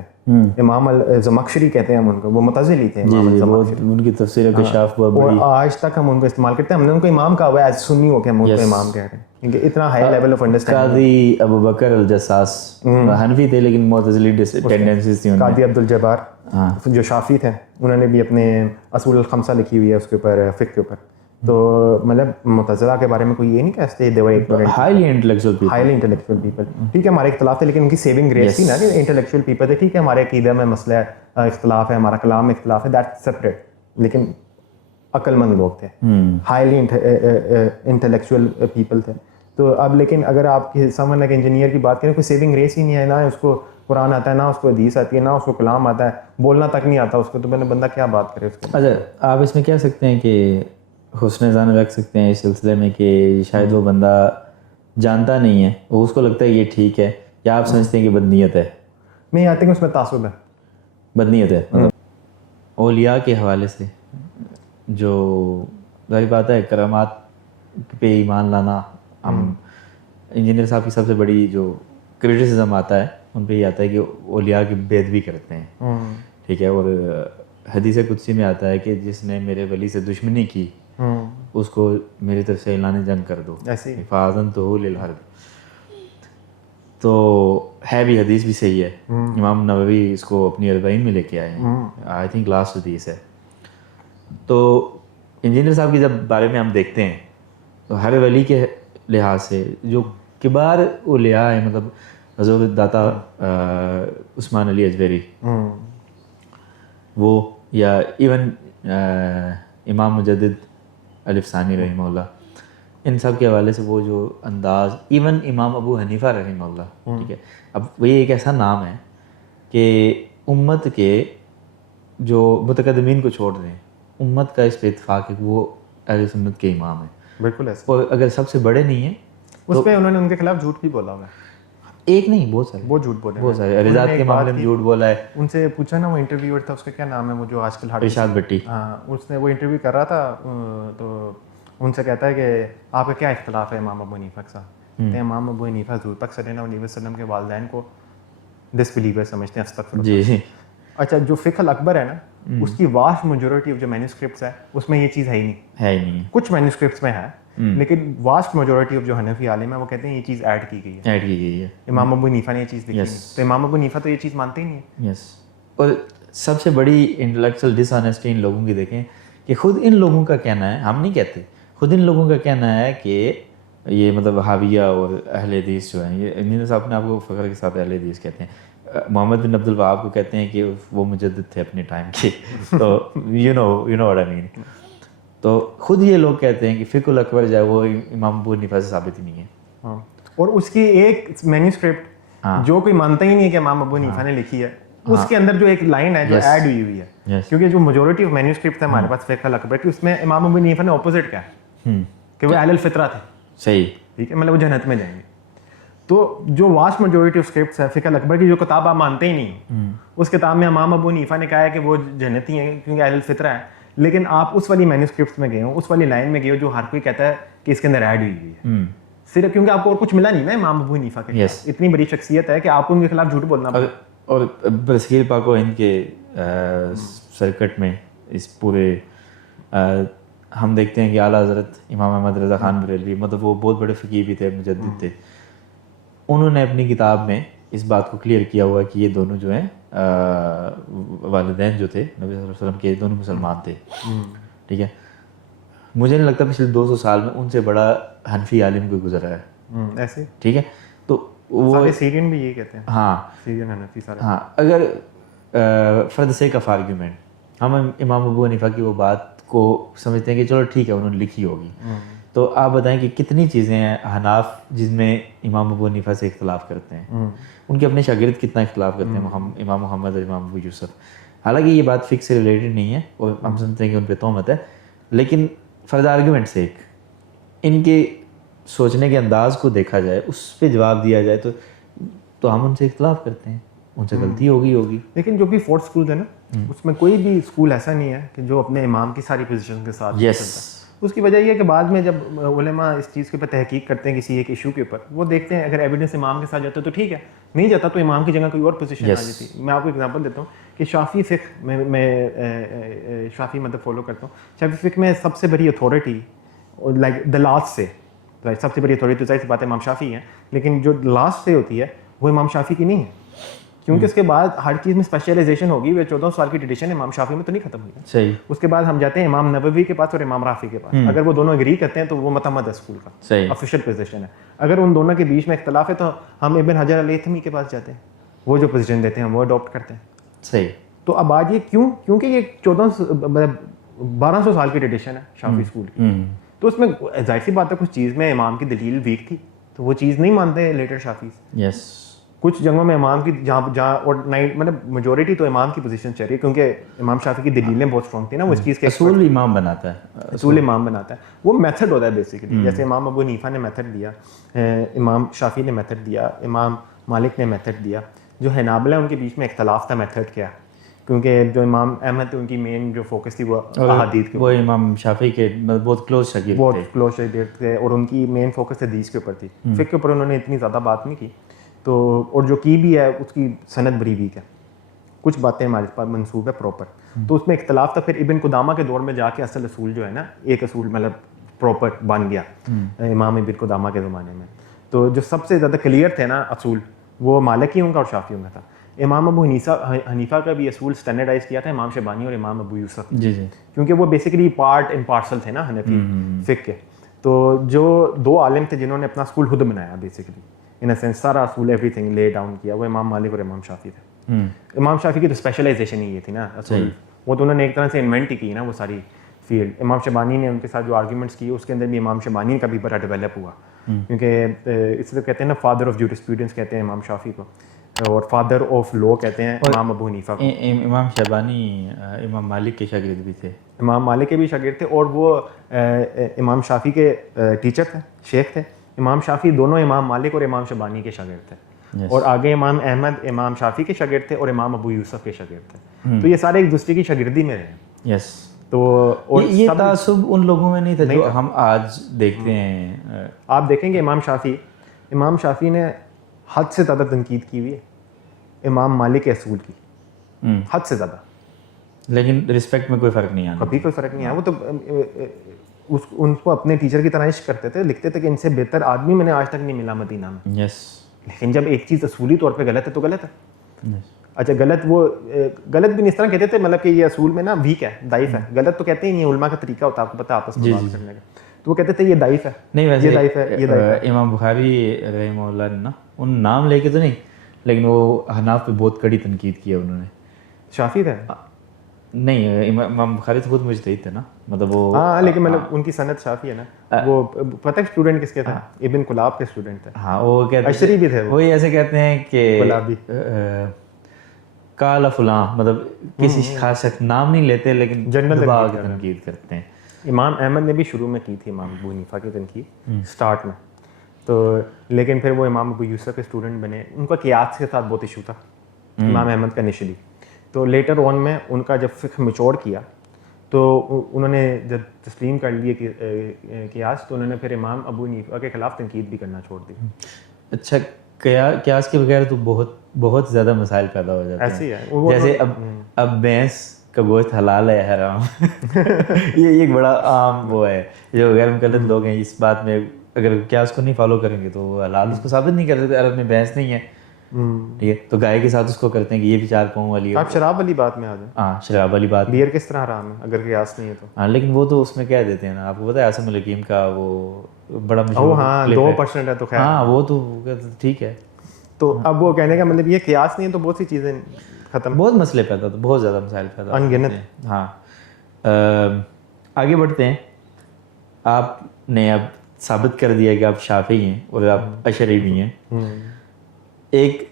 امام الزمخشری کہتے ہیں ہم ان کو, وہ معتزلی تھے امام الزمخشری, ان کی تفسیر کشاف اور آج تک ہم ان کو استعمال کرتے ہیں. ہم نے ان کو امام کہا ہوا ہے, ایز سنی ہو کے ہم ان کو امام کہہ رہے ہیں کیونکہ اتنا ہائی لیول آف انڈرسٹینڈنگ. قاضی ابو بکر الجساس حنفی تھے لیکن معتزلی ٹینڈنسیز تھیں. قاضی عبد الجبار جو شافی تھے, انہوں نے بھی اپنے اصول الخمسہ لکھی ہوئی ہے اس کے اوپر, فقہ کے اوپر. تو مطلب معتزلہ کے بارے میں کوئی یہ نہیں کہتے they were highly intellectual people. ٹھیک ہے ہمارے اختلاف تھے لیکن ان کی سیونگ گریس تھی نا کہ انٹلیکچوئل پیپل تھے. ٹھیک ہے ہمارے عقیدہ میں مسئلہ اختلاف ہے, ہمارا کلام میں اختلاف ہے, دیٹ سیپریٹ, لیکن عقل مند لوگ تھے, ہائیلی انٹلیکچوئل پیپل تھے. تو اب لیکن اگر آپ سمجھنا کہ انجینئر کی بات کریں, کوئی سیونگ گریس ہی نہیں ہے, نہ اس کو قرآن آتا ہے, نہ اس کو حدیث آتی ہے, نہ اس کو کلام آتا ہے, بولنا تک نہیں آتا اس کو, تو بندہ کیا بات کرے اس کے. اچھا آپ اس میں کہہ سکتے ہیں کہ حسن ظن رکھ سکتے ہیں اس سلسلے میں کہ شاید وہ بندہ جانتا نہیں ہے, وہ اس کو لگتا ہے یہ ٹھیک ہے, یا آپ سمجھتے ہیں کہ بدنیت ہے؟ میں آئی تھنک اس میں تعصب ہے, بدنیت ہے. مطلب اولیاء کے حوالے سے جو ظاہر بات ہے کرامات پہ ایمان لانا, ہم انجینئر صاحب کی سب سے بڑی جو کرٹیسزم آتا ہے ان پہ یہ آتا ہے کہ اولیاء کی بے ادبی کرتے ہیں. ٹھیک ہے, اور حدیث قدسی میں آتا ہے کہ جس نے میرے ولی سے دشمنی کی اس کو میری طرف سے اعلان جنگ کر دو, حفاظن تو للحرب. تو ہے بھی, حدیث بھی صحیح ہے. امام نووی اس کو اپنی اربعین میں لے کے آئے ہیں, آئی تھنک لاسٹ حدیث ہے. تو انجینئر صاحب کی جب بارے میں ہم دیکھتے ہیں تو ہر ولی کے لحاظ سے جو کبار اولیاء ہیں, مطلب حضرت داتا عثمان علی اجویری وہ, یا ایون امام مجدد الف ثانی رحمہ اللہ, ان سب کے حوالے سے وہ جو انداز, ایون امام ابو حنیفہ رحمہ اللہ. ٹھیک ہے, اب وہی ایک ایسا نام ہے کہ امت کے جو متقدمین کو چھوڑ دیں, امت کا اس پہ اتفاق ہے کہ وہ اہل سنت کے امام ہیں. بالکل ایسا, اور اگر سب سے بڑے نہیں ہیں اس پہ انہوں نے ان کے خلاف جھوٹ بھی بولا ہوا ہے. ایک نہیں, بہت سارے, بہت جھوٹ بولے, بہت سارے. رضاعت کے معاملے میں جھوٹ بولا ہے. ان سے پوچھا نا, وہ انٹرویور تھا, اس کا کیا نام ہے وہ جو آج کل ارشاد بھٹی, ہاں, اس نے وہ انٹرویو کر رہا تھا, تو ان سے کہتا ہے کہ آپ کا کیا اختلاف ہے امام ابو حنیفہ کے ساتھ. کہتے ہیں امام ابو حنیفہ حضور پاک صلی اللہ علیہ وسلم کے والدین کو ڈس بلیور سمجھتے ہیں, استغفر اللہ. جی. اچھا, جو فقہ الاکبر ہے نا, اس کی واسٹ میجورٹی آف جو مینوسکرپٹس ہے اس میں یہ چیز ہے ہی نہیں. کچھ مینوسکرپٹس میں ہے, لیکن واسٹ میجورٹی آف جو حنفی عالم ہے وہ کہتے ہیں یہ چیز ایڈ کی گئی ہے. امام ابو حنیفہ نے یہ چیز لکھی, تو امام ابو حنیفہ تو یہ چیز مانتے ہی نہیں ہے. یس, اور سب سے بڑی انٹلیکچوئل ڈس آنیسٹی ان لوگوں کی دیکھیں کہ خود ان لوگوں کا کہنا ہے, ہم نہیں کہتے, خود ان لوگوں کا کہنا ہے کہ یہ مطلب وہابیہ اور اہل حدیث جو ہیں, یہ انجینئر صاحب نے آپ کو فخر کے ساتھ اہل حدیث کہتے ہیں. محمد بن عبد الوہاب کو کہتے ہیں کہ وہ مجدد تھے اپنے ٹائم کے. تو یو نو واٹ آئی مین. تو خود یہ لوگ کہتے ہیں کہ فقہ الاکبر جو ہے وہ امام ابو حنیفہ سے ثابت ہی نہیں ہے. اور اس کی ایک مینوسکرپٹ جو کوئی مانتا ہی نہیں ہے کہ امام ابو حنیفہ نے لکھی ہے, اس کے اندر جو ایک لائن ہے جو ایڈ ہوئی ہے, کیونکہ جو میجورٹی آف مینوسکرپٹ ہے ہمارے پاس فقہ الاکبر کی, اس میں امام ابو حنیفہ نے اپوزٹ کیا ہے کہ وہ اہل الفطرہ تھے. صحیح, ٹھیک ہے, مطلب وہ جنت میں جائیں گے. تو جو واسٹ میجورٹی آف اسکرپٹس ہے فقہ الاکبر کی, جو کتاب آپ مانتے ہی نہیں, اس کتاب میں امام ابو حنیفہ نے کہا ہے کہ وہ جنتی ہیں کیونکہ اہل الفطرہ ہیں, لیکن آپ اس والی مینوسکرپٹس میں گئے ہو, اس والی لائن میں گئے ہو جو ہر کوئی کہتا ہے کہ اس کے اندر ایڈ ہوئی ہے, صرف کیونکہ آپ کو اور کچھ ملا نہیں نا امام ابو حنیفہ کے خلاف. اتنی بڑی شخصیت ہے کہ آپ کو ان کے خلاف جھوٹ بولنا پڑا. اور برصغیر پاک و ہند کے سرکٹ میں اس پورے ہم دیکھتے ہیں کہ اعلیٰ حضرت امام احمد رضا خان بریلوی, مطلب وہ بہت بڑے فقیہ بھی تھے, مجدد تھے. انہوں نے اپنی کتاب میں اس بات کو کلیئر کیا ہوا کہ یہ دونوں جو ہیں والدین جو تھے نبی صلی اللہ علیہ وسلم کے, دونوں مسلمان تھے. ٹھیک ہے, مجھے نہیں لگتا پچھلے 200 سال میں ان سے بڑا حنفی عالم کوئی گزرا ہے ایسے. ٹھیک ہے, تو وہ سیرین بھی یہی کہتے ہیں. ہاں, سیرین حنفی سارے. ہاں, اگر فرد سے کا آرگیومنٹ ہم امام ابو حنیفہ کی وہ بات کو سمجھتے ہیں کہ چلو ٹھیک ہے انہوں نے لکھی ہوگی, تو آپ بتائیں کہ کتنی چیزیں ہیں حناف جس میں امام ابو حنیفہ سے اختلاف کرتے ہیں, ان کے اپنے شاگرد کتنا اختلاف کرتے ہیں, امام محمد اور امام ابو یوسف. حالانکہ یہ بات فقہ سے ریلیٹڈ نہیں ہے اور ہم سمجھتے ہیں کہ ان پہ تہمت ہے, لیکن فرض آرگیومنٹ سے ایک ان کے سوچنے کے انداز کو دیکھا جائے, اس پہ جواب دیا جائے, تو ہم ان سے اختلاف کرتے ہیں, ان سے غلطی ہوگی. لیکن جو بھی فورتھ اسکول ہے نا, اس میں کوئی بھی اسکول ایسا نہیں ہے کہ جو اپنے امام کی ساری پوزیشن کے ساتھ. یس, اس کی وجہ یہ ہے کہ بعد میں جب علماء اس چیز کے اوپر تحقیق کرتے ہیں کسی ایک ایشو کے اوپر, وہ دیکھتے ہیں اگر ایویڈنس امام کے ساتھ جاتا ہے تو ٹھیک ہے, نہیں جاتا تو امام کی جگہ کوئی اور پوزیشن آ جاتی. میں آپ کو ایگزامپل دیتا ہوں کہ شافعی فقہ میں شافعی مذہب فالو کرتا ہوں. شافعی فقہ میں سب سے بڑی اتھارٹی لائک دا لاسٹ سے, سب سے بڑی اتھارٹی تو ظاہر سی بات ہے امام شافعی ہیں, لیکن جو لاسٹ سے ہوتی ہے وہ امام شافعی کی نہیں ہے, کیونکہ اس کے بعد ہر چیز میں اسپیشلائزیشن ہوگی. وہ 14 سال کی ٹریڈیشن امام شافعی میں تو نہیں ختم ہوئی. صحیح. اس کے بعد ہم جاتے ہیں امام نووی کے پاس اور امام رافعی کے پاس. اگر وہ دونوں اگری کرتے ہیں تو وہ معتمد ہے اسکول کا, صحیح, آفیشیل پوزیشن ہے. اگر ان دونوں کے بیچ میں اختلاف ہے تو ہم ابن حجر الہیثمی کے پاس جاتے ہیں, وہ جو پوزیشن دیتے ہیں ہم وہ اڈاپٹ کرتے ہیں. صحیح. تو اب آج یہ کیونکہ یہ 1200 سال کی ٹریڈیشن ہے شافعی اسکول کی, تو اس میں ظاہر سی بات ہے کچھ چیز میں امام کی دلیل ویک تھی, تو وہ چیز نہیں مانتے لیٹر شافعی. یس. کچھ جگہوں میں امام کی جہاں اور مطلب میجورٹی تو امام کی پوزیشن چل رہی ہے, کیونکہ امام شافعی کی دلیلیں بہت اسٹرانگ تھیں نا, وہ اس چیز کے اصول امام بناتا ہے, اصول امام بناتا ہے. وہ میتھڈ ہوتا ہے بیسیکلی, جیسے امام ابو حنیفہ نے میتھڈ دیا, امام شافعی نے میتھڈ دیا, امام مالک نے میتھڈ دیا. جو حنابلہ ان کے بیچ میں اختلاف تھا میتھڈ کیا, کیونکہ جو امام احمد تھے ان کی مین جو فوکس تھی وہ احادیث کے, وہ امام شافعی کے بہت کلوز شاگرد تھے, بہت کلوز شاگرد تھے, اور ان کی مین فوکس حدیث کے اوپر تھی. فقہ کے اوپر انہوں نے اتنی زیادہ بات نہیں کی, تو اور جو کی بھی ہے اس کی سند بڑی ویک ہے, کچھ باتیں ہمارے پاس منسوب ہے پراپر. تو اس میں اختلاف تھا. پھر ابن قدامہ کے دور میں جا کے اصل اصول جو ہے نا, ایک اصول مطلب پراپر بن گیا امام ابن قدامہ کے زمانے میں. تو جو سب سے زیادہ کلیئر تھے نا اصول, وہ مالکیوں کا اور شافعیوں کا تھا. امام ابو حنیفہ کا بھی اصول اسٹینڈرڈائز کیا تھا امام شیبانی اور امام ابو یوسف, جی جی, کیونکہ وہ بیسیکلی پارٹ اینڈ پارسل تھے نا حنفی فقہ کے. تو جو دو عالم تھے جنہوں نے اپنا اسکول خود بنایا بیسیکلی ان اے سینس, سارا اصول ایوری تھنگ لے ڈاؤن کیا, وہ امام مالک اور امام شافعی تھے. امام شافعی کی تو اسپیشلائزیشن ہی یہ تھی نا اصول, وہ تو انہوں نے ایک طرح سے انوینٹ ہی کی نا وہ ساری فیلڈ. امام شیبانی نے ان کے ساتھ جو آرگیومنٹس کی اس کے اندر بھی امام شیبانی کا بھی بڑا ڈیولپ ہوا, کیونکہ اس لیے کہتے ہیں نا فادر آف جورسپروڈنس کہتے ہیں امام شافعی کو, اور فادر آف لاء کہتے ہیں امام ابو حنیفہ کو. امام شیبانی امام مالک کے شاگرد بھی تھے, امام مالک کے بھی شاگرد تھے, اور وہ امام شافعی کے ٹیچر تھے, شیخ تھے. امام شافعی دونوں امام مالک اور امام شیبانی کے شاگرد تھے, اور آگے امام احمد امام شافعی کے شاگرد تھے اور امام ابو یوسف کے شاگرد تھے. تو یہ سارے ایک دوسرے کی شاگردی میں رہے. یس. تو اور یہ تعصب ان لوگوں میں نہیں تھا جو ہم آج دیکھتے ہیں. آپ دیکھیں گے امام شافعی نے حد سے زیادہ تنقید کی ہوئی ہے امام مالک کے اصول کی, حد سے زیادہ, لیکن رسپیکٹ میں کوئی فرق نہیں آیا, کبھی کوئی فرق نہیں آیا. وہ تو ان کو اپنے ٹیچر کی طرح عشق کرتے تھے, لکھتے تھے کہ ان سے بہتر آدمی میں نے آج تک نہیں ملا مدینہ میں. یس. لیکن جب ایک چیز اصولی طور پہ غلط ہے تو غلط ہے. اچھا غلط بھی نہیں اس طرح کہتے تھے مطلب کہ یہ اصول میں نا ویک ہے, ضعیف ہے. غلط تو کہتے ہی نہیں, علماء کا طریقہ ہوتا ہے آپ کو پتہ آپس میں بات کرنے کا. تو وہ کہتے تھے یہ ضعیف ہے, نہیں ویسے یہ ضعیف ہے, یہ ضعیف ہے. امام بخاری رحمہ اللہ نے نا ان نام لے کے تو نہیں, لیکن وہ حناف پہ بہت کڑی تنقید کی ہے انہوں نے. شافعی تھے نہیں, امام بخاری تو خود مجتہد تھے نا, مطلب وہ ہاں, لیکن مطلب ان کی سند شافعی ہے نا. وہ پتہ اسٹوڈنٹ کس کے تھے, ابن کلاب کے اسٹوڈنٹ تھے. ہاں, وہ کہتے ہیں اشری بھی تھے, وہی ایسے کہتے ہیں کہ کلابی کالا فلاں, مطلب کسی خاص نام نہیں لیتے لیکن دبا کے تنقید کرتے ہیں. امام احمد نے بھی شروع میں کی تھی امام ابو حنیفہ کی تنقید اسٹارٹ میں, تو لیکن پھر وہ امام ابو یوسف کے اسٹوڈنٹ بنے. ان کا قیاس کے ساتھ بہت ایشو تھا امام احمد کا انیشلی. تو لیٹر آن میں ان کا جب فقہ میچور کیا تو انہوں نے جب تسلیم کر لیے قیاس, تو انہوں نے پھر امام ابو حنیفہ کے خلاف تنقید بھی کرنا چھوڑ دی. اچھا, قیاس کے بغیر تو بہت زیادہ مسائل پیدا ہو جاتے ہیں. ایسے ہی ہے, جیسے اب بھینس کا گوشت حلال ہے حرام, یہ ایک بڑا عام وہ ہے. جو غیر مقلد لوگ ہیں اس بات میں اگر قیاس کو نہیں فالو کریں گے تو وہ حلال اس کو ثابت نہیں کر سکتے. عرب میں بھینس نہیں ہے, ٹھیک ہے, تو گائے کے ساتھ اس کو کرتے ہیں کہ یہ بھی 4 پاؤں والی ہے. آپ شراب والی بات میں آ جائیں. ہاں, شراب والی بات. بیئر کس طرح حرام ہے اگر قیاس نہیں ہے تو؟ ہاں, لیکن وہ تو اس میں کہہ دیتے ہیں نا, آپ کو پتہ ہے عاصم الحکیم کا وہ بڑا مشہور, ہاں 2% ہے تو خیر, ہاں وہ تو ٹھیک ہے. تو اب وہ کہنے کا مطلب یہ قیاس نہیں ہے تو بہت سی چیزیں ختم, بہت مسئلے پیدا ہوتے, بہت زیادہ مسائل پیدا ہوتے ہیں, انگنت. ہاں, آگے بڑھتے ہیں. آپ نے اب ثابت کر دیا کہ آپ شافعی ہیں اور آپ اشعری بھی ہیں. ایک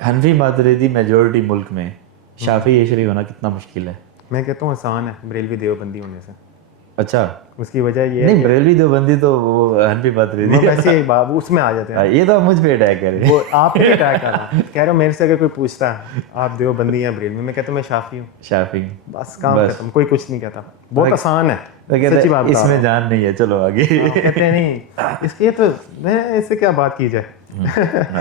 حنفی ماتریدی میجورٹی ملک میں شافعی اشعری ہونا کتنا مشکل ہے؟ میں کہتا ہوں آسان ہے بریلوی دیوبندی ہونے سے. اچھا اس کی وجہ یہ نہیں بریلوی دیوبندی تو وہ حنفی پادری وہ ویسے بابو اس میں آ جاتے ہیں. یہ تو مجھ پہ اٹیک کر رہے وہ آپ پہ اٹیک کر رہا کہہ رہا ہوں میرے سے اگر کوئی پوچھتا ہے آپ دیوبندی یا بریلوی, میں کہتا ہوں میں شافعی ہوں, شافعی بس کام ختم, کوئی کچھ نہیں کہتا. بہت آسان ہے, سچی بات اس میں جان نہیں ہے, چلو آگے. کہتے ہیں نہیں اس کے تو میں اس سے کیا بات کی جائے,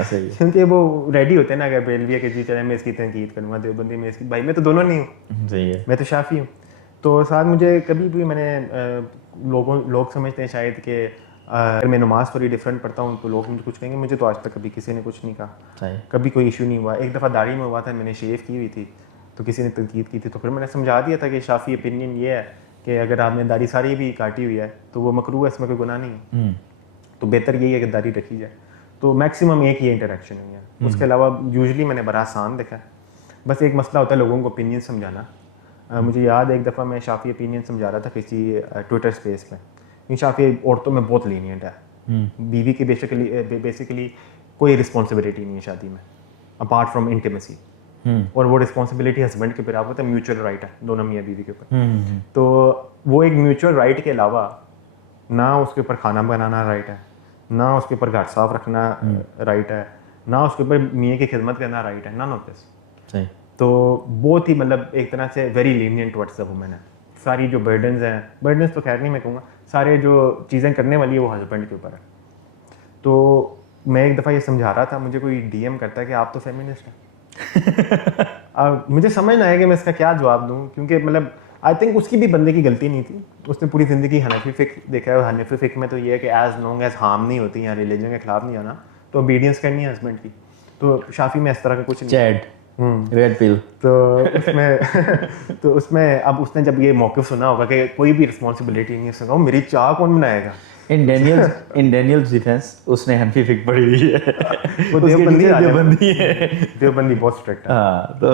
صحیح ہے, کیونکہ وہ ریڈی ہوتے ہیں نا, اگر بریلوی کہ جی چلے میں اس کی تنقید کروں گا, دیوبندی میں اس کی, بھائی میں تو دونوں نہیں ہوں, صحیح ہے, میں تو شافعی ہوں. تو ساتھ مجھے کبھی بھی میں نے لوگ سمجھتے ہیں شاید کہ اگر میں نماز تھوڑی ڈفرینٹ پڑھتا ہوں تو لوگ مجھے کچھ کہیں گے, مجھے تو آج تک کبھی کسی نے کچھ نہیں کہا, کبھی کوئی ایشو نہیں ہوا. ایک دفعہ داڑھی میں ہوا تھا, میں نے شیو کی ہوئی تھی تو کسی نے تنقید کی تھی, تو پھر میں نے سمجھا دیا تھا کہ شافعی اوپینین یہ ہے کہ اگر آپ نے داڑھی ساری بھی کاٹی ہوئی ہے تو وہ مکروہ ہے, اس میں کوئی گناہ نہیں ہے, تو بہتر یہی ہے کہ داڑھی رکھی جائے. تو میکسیمم ایک یہ انٹریکشن ہوئی ہے, اس کے علاوہ یوزلی میں نے بڑا آسان دیکھا ہے. بس ایک مسئلہ ہوتا ہے لوگوں کو اوپینین سمجھانا. مجھے یاد ہے ایک دفعہ میں شافعی اوپینین سمجھا رہا تھا کسی ٹویٹر اسپیس پہ. شافعی عورتوں میں بہت لینینٹ ہے, بیوی کی بیسیکلی کوئی رسپانسبلٹی نہیں ہے شادی میں اپارٹ فرام انٹیمیسی, اور وہ رسپانسبلٹی ہسبینڈ کے اوپر آپ ہوتا ہے, میوچل رائٹ ہے دونوں میاں بیوی کے اوپر. تو وہ ایک میوچل رائٹ کے علاوہ نہ اس کے اوپر کھانا بنانا رائٹ ہے, نہ اس کے اوپر گھر صاف رکھنا رائٹ ہے, نہ اس کے اوپر میاں کی خدمت کرنا رائٹ ہے, نہ نوٹس. تو بہت ہی مطلب ایک طرح سے very lenient words the woman ہے. ساری جو برڈنز ہیں, برڈنز تو خیر نہیں میں کہوں گا, سارے جو چیزیں کرنے والی ہے وہ ہسبینڈ کے اوپر ہے. تو میں ایک دفعہ یہ سمجھا رہا تھا, مجھے کوئی ڈی ایم کرتا ہے کہ آپ تو فیمنسٹ ہیں. اب مجھے سمجھ نہ آیا کہ میں اس کا کیا جواب دوں, کیونکہ مطلب آئی تھنک اس کی بھی بندے کی غلطی نہیں تھی, اس نے پوری زندگی حنفی فقہ دیکھا ہے. حنفی فقہ میں تو یہ ہے کہ ایز لانگ ایز ہارم نہیں ہوتی یا ریلیجن کے خلاف نہیں آنا, تو اوبیڈینس کرنی ہے ہسبینڈ کی. تو شافی میں اس طرح کا کچھ نہیں, ریڈ پل. تو اس میں اب اس نے جب یہ موقف سنا ہوگا کہ کوئی بھی رسپانسبلٹی نہیں ہے, سنا میری چاہ کون بنائے گا. ان ڈینیلز ڈیفینس اس نے حنفی فقہ پڑھی ہوئی ہے, وہ دیوبندی ہے, دیوبندی بہت اسٹرکٹ ہے. ہاں تو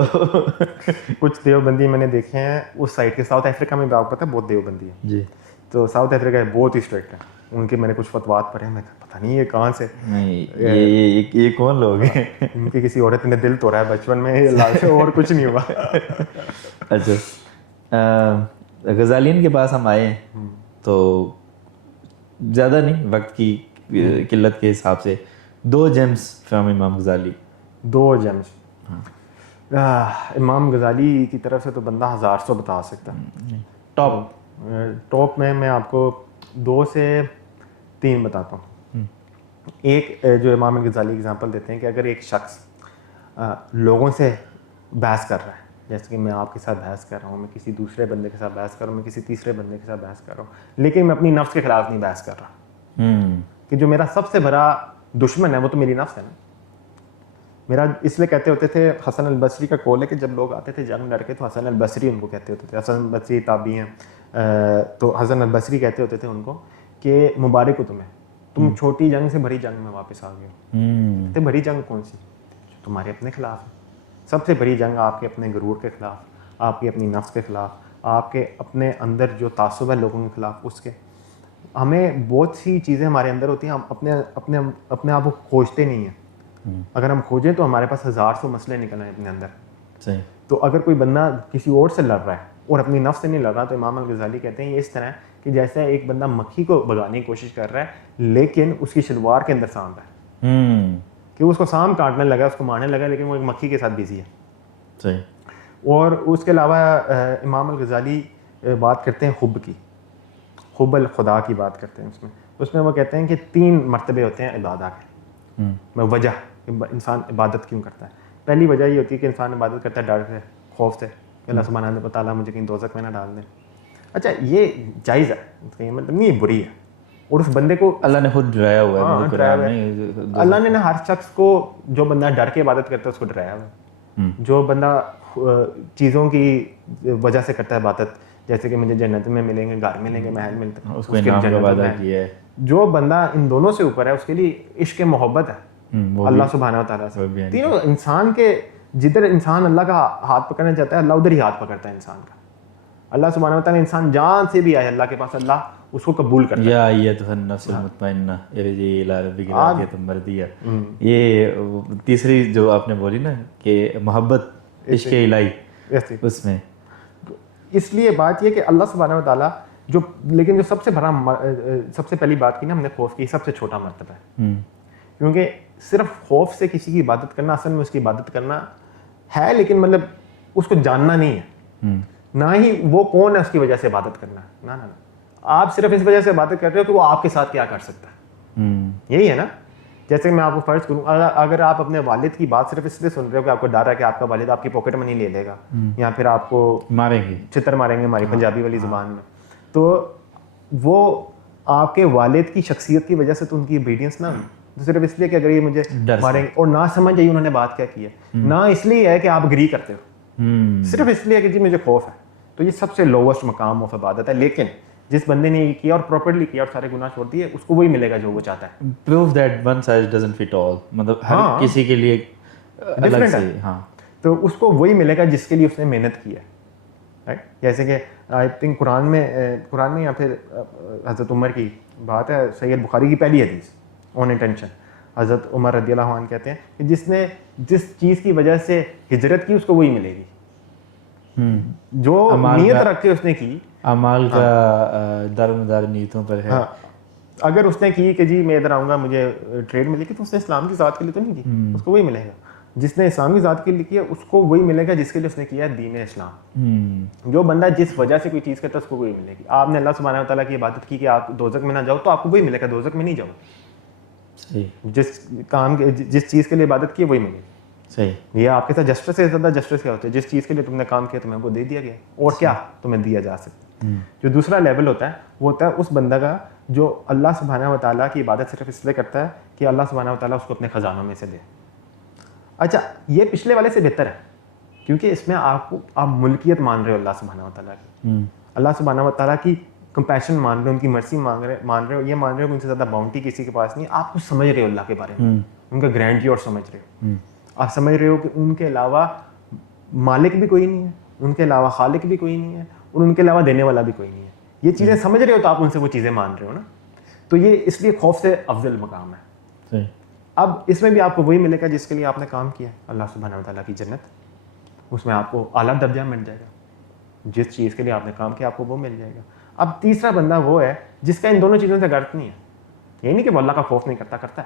کچھ دیوبندی میں نے دیکھے ہیں اس سائڈ کے, ساؤتھ افریقہ میں بھی آپ کو پتہ ہے بہت دیوبندی ہے جی. تو ساؤتھ افریقہ بہت ہی اسٹرکٹ ہے, ان کے میں نے کچھ فتوات پڑھے, میں پتہ نہیں یہ کہاں سے, یہ کون لوگ ہیں, ان کی کسی عورت نے دل توڑا ہے بچپن میں, اور کچھ نہیں ہوا. اچھا غزالین کے پاس ہم آئے ہیں تو زیادہ نہیں, وقت کی قلت کے حساب سے 2 جیمز فرام امام غزالی. 2 جیمز امام غزالی کی طرف سے تو بندہ 1000 بتا سکتا ہے. ٹاپ میں آپ کو 2 سے 3 بتاتا ہوں. ایک جو امام غزالی اگزامپل دیتے ہیں کہ اگر ایک شخص لوگوں سے بحث کر رہا ہے, جیسے کہ میں آپ کے ساتھ بحث کر رہا ہوں, میں کسی دوسرے بندے کے ساتھ بحث کر رہا ہوں, میں کسی تیسرے بندے کے ساتھ بحث کر رہا ہوں, لیکن میں اپنی نفس کے خلاف نہیں بحث کر رہا, کہ جو میرا سب سے بڑا دشمن ہے وہ تو میری نفس ہے نا. میرا اس لیے کہتے ہوتے تھے, حسن البصری کا قول ہے کہ جب لوگ آتے تھے جنگ لڑ کے تو حسن البصری ان کو کہتے ہوتے تھے, حسن البصری تابعی ہیں, تو حسن البصری کہتے ہوتے تھے ان کو کہ مبارک ہو تم چھوٹی جنگ سے بڑی جنگ میں واپس آ گئے ہو. کہتے بڑی جنگ کون سی, تمہارے اپنے خلاف ہے. سب سے بڑی جنگ آپ کے اپنے غرور کے خلاف, آپ کی اپنی نفس کے خلاف, آپ کے اپنے اندر جو تعصب ہے لوگوں کے خلاف, اس کے. ہمیں بہت سی چیزیں ہمارے اندر ہوتی ہیں, ہم اپنے آپ کو کھوجتے نہیں ہیں. اگر ہم کھوجیں تو ہمارے پاس 1000 مسئلے نکل آئیں اپنے اندر. تو اگر کوئی بندہ کسی اور سے لڑ رہا ہے اور اپنی نفس سے نہیں لڑ رہا, تو امام الغزالی کہتے ہیں یہ اس طرح ہے کہ جیسے ایک بندہ مکھی کو بھگانے کی کوشش کر رہا ہے لیکن اس کی شلوار کے اندر سانپ ہے, کہ اس کو سانپ کاٹنے لگا, اس کو مارنے لگا, لیکن وہ ایک مکھی کے ساتھ بزی ہے. اور اس کے علاوہ امام الغزالی بات کرتے ہیں حب کی, حب الخدا کی بات کرتے ہیں. اس میں وہ کہتے ہیں کہ 3 مرتبے ہوتے ہیں عبادت کے, وجہ انسان عبادت کیوں کرتا ہے. پہلی وجہ یہ ہوتی ہے کہ انسان عبادت کرتا ہے ڈر سے, خوف سے, کہ اللہ سبحانہ و تعالیٰ مجھے کہیں دوزخ میں نہ ڈال دیں. اچھا یہ جائز ہے, مطلب نہیں بری ہے, اور اس بندے کو اللہ نے خود ڈرایا ہوا ہے. اللہ نے ہر شخص کو, جو بندہ ڈر کے عبادت کرتا ہے اس کو ڈرایا ہوا ہے. جو بندہ چیزوں کی وجہ سے کرتا ہے عبادت, جیسے کہ مجھے جنت میں ملیں گے, گھر ملیں گے, محل ملتا ہے, اس کو انعام کا وعدہ کیا ہے. جو بندہ ان دونوں سے اوپر ہے اس کے لیے عشق محبت ہے اللہ سبحانہ و تعالیٰ سے. تینوں انسان کے, جدھر انسان اللہ کا ہاتھ پکڑنا چاہتا ہے اللہ ادھر ہی ہاتھ پکڑتا ہے انسان کا. اللہ سبحانہ و تعالیٰ انسان جان سے بھی آئے اللہ کے پاس, اللہ اس کو قبول کرتا ہے. یا ایتھا النفس المطمئنہ ارجعی الی ربک راضیۃ مرضیہ. یہ تیسری جو آپ نے بولی نا کہ محبت عشق الہی, اس میں اس لیے بات یہ کہ اللہ سبحانہ و تعالیٰ جو لیکن جو سب سے پہلی بات کی نا ہم نے خوف کی, سب سے چھوٹا مرتبہ ہے, کیونکہ صرف خوف سے کسی کی عبادت کرنا اصل میں اس کی عبادت کرنا ہے, لیکن مطلب اس کو جاننا نہیں ہے, نہ ہی وہ کون ہے اس کی وجہ سے عبادت کرنا ہے, نہ آپ صرف اس وجہ سے عبادت کر رہے ہو کہ وہ آپ کے ساتھ کیا کر سکتا ہے. یہی ہے نا. جیسے میں آپ کو فرض کروں, اگر آپ اپنے والد کی بات صرف اس لیے سن رہے ہو کہ آپ کو ڈر ہے کہ آپ کا والد آپ کی پاکٹ منی لے لے گا یا پھر آپ کو ماریں گے, چھتر ماریں گے ہماری پنجابی والی زبان میں, تو وہ آپ کے والد کی شخصیت کی وجہ سے تو ان کی اوبیڈینس نہ ہوئی, تو صرف اس لیے کہ اگر یہ مجھے ماریں گے, اور نہ سمجھ جائیے انہوں نے بات کیا کی ہے, نہ اس لیے ہے کہ آپ اگری کرتے ہو, صرف اس لیے کہ جی مجھے خوف ہے. تو یہ سب سے لووسٹ مقام آف عبادت ہے. لیکن جس بندے نے یہ کیا اور پراپرلی کیا اور سارے گناہ چھوڑ دیے, اس کو وہی ملے گا جو وہ چاہتا ہے. Proof that one size doesn't fit all, مطلب ہر کسی کے لیے ڈفرینٹ ہے. ہاں, تو اس کو وہی ملے گا جس کے لیے اس نے محنت کی ہے. رائٹ, جیسے کہ آئی تھنک قرآن میں یا پھر حضرت عمر کی بات ہے, سید بخاری کی پہلی حدیث آن انٹینشن, حضرت عمر رضی اللہ عنہ کہتے ہیں کہ جس نے جس چیز کی وجہ سے ہجرت کی اس کو وہی ملے گی, جو نیت رکھ کے اس نے کی. اعمال کا دارمدار نیتوں پر ہے. اگر اس نے کی کہ جی میں ادھر آؤں گا مجھے ٹریڈ ملے گی, تو اس نے اسلام کی ذات کے لیے تو نہیں کی, اس کو وہی ملے گا. جس نے اسلام کی ذات کے لیے کیا اس کو وہی ملے گا جس کے لیے اس نے کیا ہے دین اسلام. جو بندہ جس وجہ سے کوئی چیز کرتا ہے اس کو وہی ملے گی. آپ نے اللہ سبحانہ و تعالیٰ کی عبادت کی کہ آپ دوزخ میں نہ جاؤ, تو آپ کو وہی ملے گا, دوزخ میں نہیں جاؤ. جس چیز کے لیے عبادت کی وہی ملے گی. صحیح. یہ آپ کے ساتھ جسٹس سے زیادہ جسٹس کیا ہوتا ہے, جس چیز کے لیے تم نے کام کیا تمہیں وہ دے دیا گیا, اور کیا تمہیں دیا جا سکتا. جو دوسرا لیول ہوتا ہے وہ ہوتا ہے اس بندہ کا جو اللہ سبحانہ و تعالیٰ کی عبادت صرف اس لیے کرتا ہے کہ اللہ سبحانہ و تعالیٰ اس کو اپنے خزانوں میں سے دے. اچھا, یہ پچھلے والے سے بہتر ہے, کیونکہ اس میں آپ ملکیت مان رہے ہو اللہ سبحانہ و تعالیٰ کی, اللہ سبحانہ و تعالیٰ کی کمپیشن مان رہے ہو, ان کی مرسی مان رہے ہو, یہ مان رہے ہو کہ ان سے زیادہ باؤنٹی کسی کے پاس نہیں. آپ کچھ سمجھ رہے ہو اللہ کے بارے میں, ان کا گرینڈیور سمجھ رہے ہو. آپ سمجھ رہے ہو کہ ان کے علاوہ مالک بھی کوئی نہیں ہے, ان کے علاوہ خالق بھی کوئی نہیں ہے, اور ان کے علاوہ دینے والا بھی کوئی نہیں ہے. یہ چیزیں سمجھ رہے ہو تو آپ ان سے وہ چیزیں مان رہے ہو نا. تو یہ اس لیے خوف سے افضل مقام ہے. اب اس میں بھی آپ کو وہی ملے گا جس کے لیے آپ نے کام کیا, اللہ سبحانہ و تعالیٰ کی جنت. اس میں آپ کو اعلیٰ درجہ مل جائے گا, جس چیز کے لیے آپ نے کام کیا آپ کو وہ مل جائے گا. اب تیسرا بندہ وہ ہے جس کا ان دونوں چیزوں سے غرض نہیں ہے. یہ نہیں کہ وہ اللہ کا خوف نہیں کرتا ہے,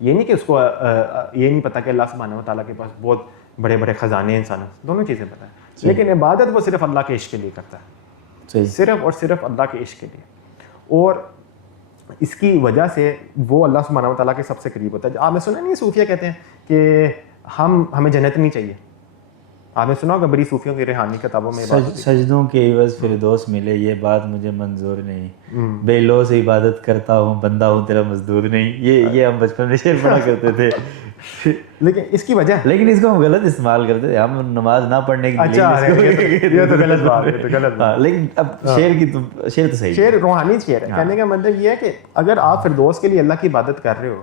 یہ نہیں کہ اس کو یہ نہیں پتا کہ اللہ سبحانہ و تعالیٰ کے پاس بہت بڑے بڑے خزانے انسانوں, دونوں چیزیں پتہ ہے, لیکن عبادت وہ صرف اللہ کے عشق کے لیے کرتا ہے, صرف اور صرف اللہ کے عشق کے لیے. اور اس کی وجہ سے وہ اللہ سبحانہ و تعالیٰ کے سب سے قریب ہوتا ہے. آپ نے سنا نہیں, صوفیہ کہتے ہیں کہ ہمیں جنت نہیں چاہیے. آپ نے سنا ہوگا بڑی صوفیوں کی روحانی کتابوں میں سجدوں کے عوض فردوس ملے, یہ بات مجھے منظور نہیں, بے لو سے عبادت کرتا ہوں بندہ ہوں تیرا مزدور نہیں. یہ ہم بچپن میں شعر پڑھا کرتے تھے. لیکن اس کی وجہ, لیکن اس کو ہم غلط استعمال کرتے تھے, ہم نماز نہ پڑھنے کے لیے. یہ تو غلط بات ہے. لیکن اب شعر تو صحیح, شعر روحانی شعر ہے. کہنے کا مطلب یہ ہے کہ اگر آپ فردوس کے لیے اللہ کی عبادت کر رہے ہو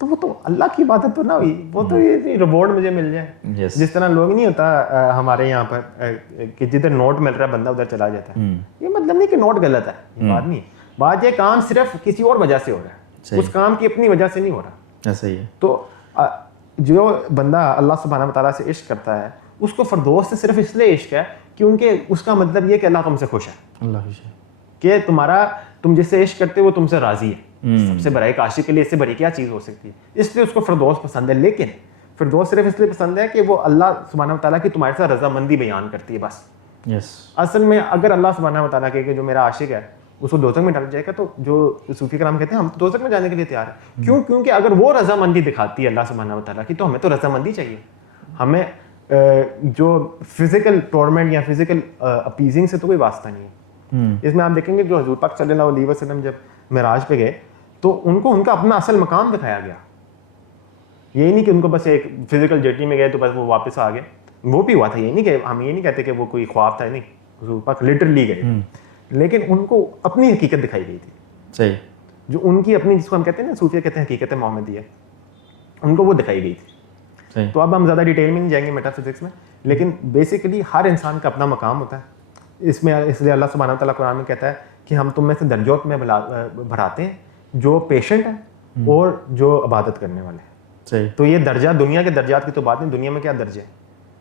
تو وہ تو اللہ کی عبادت تو نہ ہوئی, وہ تو یہ ریوارڈ مجھے مل جائے. جس طرح لوگ نہیں ہوتا ہمارے یہاں پر کہ جدھر نوٹ مل رہا ہے بندہ ادھر چلا جاتا ہے. یہ مطلب نہیں کہ نوٹ غلط ہے, یہ بات نہیں. بات یہ کام صرف کسی اور وجہ سے ہو رہا ہے, اس کام کی اپنی وجہ سے نہیں ہو رہا. صحیح ہے. تو جو بندہ اللہ سبحانہ وتعالیٰ سے عشق کرتا ہے اس کو فردوس سے صرف اس لیے عشق ہے کیونکہ اس کا مطلب یہ کہ اللہ تم سے خوش ہے, اللہ خوش ہے, کہ تم جس سے عشق کرتے وہ تم سے راضی ہے. سب سے بڑا ایک عاشق کے لیے اس سے بڑی کیا چیز ہو سکتی ہے, اس لیے اس کو فردوس پسند ہے. لیکن فردوس صرف اس لیے پسند ہے کہ وہ اللہ سبحانہ وتعالیٰ کی تمہارے ساتھ رضامندی بیان کرتی ہے بس. اصل میں اگر اللہ سبحانہ وتعالیٰ کہ جو میرا عاشق ہے اس کو دوزخ میں ڈال جائے گا تو جو صوفی کرام کہتے ہیں ہم دوزخ میں جانے کے لیے تیار ہیں. کیوں؟ کیونکہ اگر وہ رضامندی دکھاتی ہے اللہ سبحانہ وتعالیٰ کی تو ہمیں تو رضامندی چاہیے. ہمیں جو فزیکل ٹورمنٹ یا فزیکل اپیزنگ سے تو کوئی واسطہ نہیں ہے. اس میں آپ دیکھیں گے جو حضور پاک صلی اللہ علیہ وسلم جب معراج پہ گئے تو ان کو ان کا اپنا اصل مقام دکھایا گیا. یہی نہیں کہ ان کو بس ایک فزیکل جرنی میں گئے تو بس وہ واپس آ گئے, وہ بھی ہوا تھا. یہ نہیں کہ ہم یہ نہیں کہتے کہ وہ کوئی خواب تھا, نہیں, حضور پاک لٹرلی گئے, لیکن ان کو اپنی حقیقت دکھائی گئی تھی. صحیح. جو ان کی اپنی, جس کو ہم کہتے ہیں نا صوفیہ کہتے ہیں حقیقت محمدیہ, ان کو وہ دکھائی گئی تھی. تو اب ہم زیادہ ڈیٹیل میں نہیں جائیں گے میٹا فزکس میں, لیکن بیسیکلی ہر انسان کا اپنا مقام ہوتا ہے. اس میں اس لیے اللہ سبحانہ وتعالیٰ قرآن میں کہتا ہے کہ ہم تم میں سے درجات میں بڑھاتے ہیں جو پیشنٹ ہیں اور جو عبادت کرنے والے ہیں. تو یہ درجہ دنیا کے درجات کی تو بات نہیں, دنیا میں کیا درجے ہیں,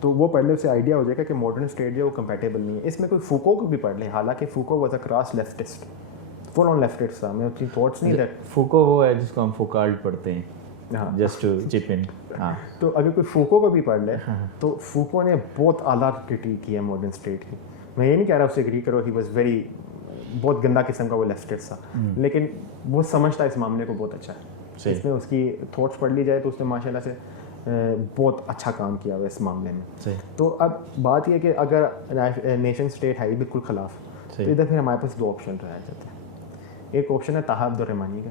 تو وہ پڑھ لے اسے آئیڈیا ہو جائے گا کہ ماڈرن اسٹیٹ جو ہے وہ کمپیٹیبل نہیں ہے. اس میں کوئی فوکو کو بھی پڑھ لیں, حالانکہ Foucault was a cross leftist, full on leftist تھا. میں اس کی تھاٹس نہیں دیٹ فوکو وہ ہے جس کو ہم فوکالٹ پڑھتے ہیں, ہاں جسٹ ٹو چپ ان. ہاں تو اگر کوئی فوکو کو بھی پڑھ لے تو فوکو نے بہت اعلیٰ کرٹیک کیا ہے ماڈرن اسٹیٹ کی. میں یہ نہیں کہہ رہا اس سے اگری کرو, ہی واز ویری بہت گندا قسم کا وہ لیفٹسٹ تھا, لیکن وہ سمجھتا ہے اس معاملے کو بہت اچھا ہے. اس میں اس کی تھاٹس پڑھ لی جائے تو اس نے ماشاء اللہ سے بہت اچھا کام کیا ہوا اس معاملے میں. تو اب بات یہ کہ اگر نیشن اسٹیٹ ہے بالکل خلاف, تو ادھر پھر ہمارے پاس 2 آپشن رہ جاتے ہیں. ایک آپشن ہے طه عبد الرحمانی کا,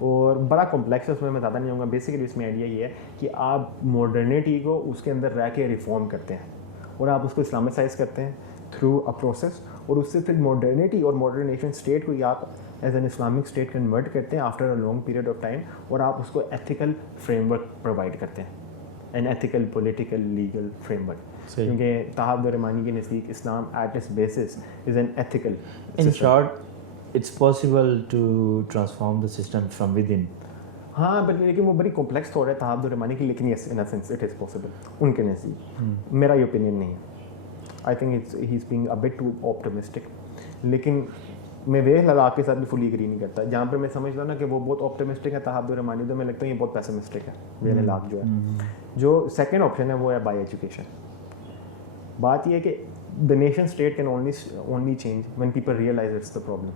اور بڑا کمپلیکس ہے, اس میں زیادہ نہیں جاؤں گا. بیسیکلی اس میں آئیڈیا یہ ہے کہ آپ ماڈرنٹی کو اس کے اندر رہ کے ریفارم کرتے ہیں, اور آپ اس کو اسلامسائز کرتے ہیں تھرو اے پروسیس, اور اس سے پھر ماڈرنٹی اور ماڈرن نیشن اسٹیٹ کو آپ as an Islamic state convert کرتے ہیں after a long period of time, اور آپ اس کو ایتھیکل فریم ورک پرووائڈ کرتے ہیں, an ethical political legal framework. کیونکہ طه عبد الرحمانی کے نزدیک اسلام at its basis is an ethical. In short it's possible to transform the system from within. ہاں بٹ لیکن وہ بڑی کمپلیکس تھوڑا ہے طه عبد الرحمانی کی, لیکن yes in a sense it is possible ان کے نزدیک. میرا یہ اوپینین نہیں ہے. I think he is being a bit too optimistic, لیکن میں ویل حالات کے ساتھ بھی فلی اگری نہیں کرتا. جہاں پہ میں سمجھتا ہوں نا کہ وہ بہت آپٹمسٹک ہے طه عبد الرحمانی, تو میں لگتا ہے یہ بہت پیسمسٹک ہے ویل حالات جو ہے. جو سیکنڈ آپشن ہے وہ ہے بائی ایجوکیشن. بات یہ ہے کہ the nation state can only change when people realise it's the problem.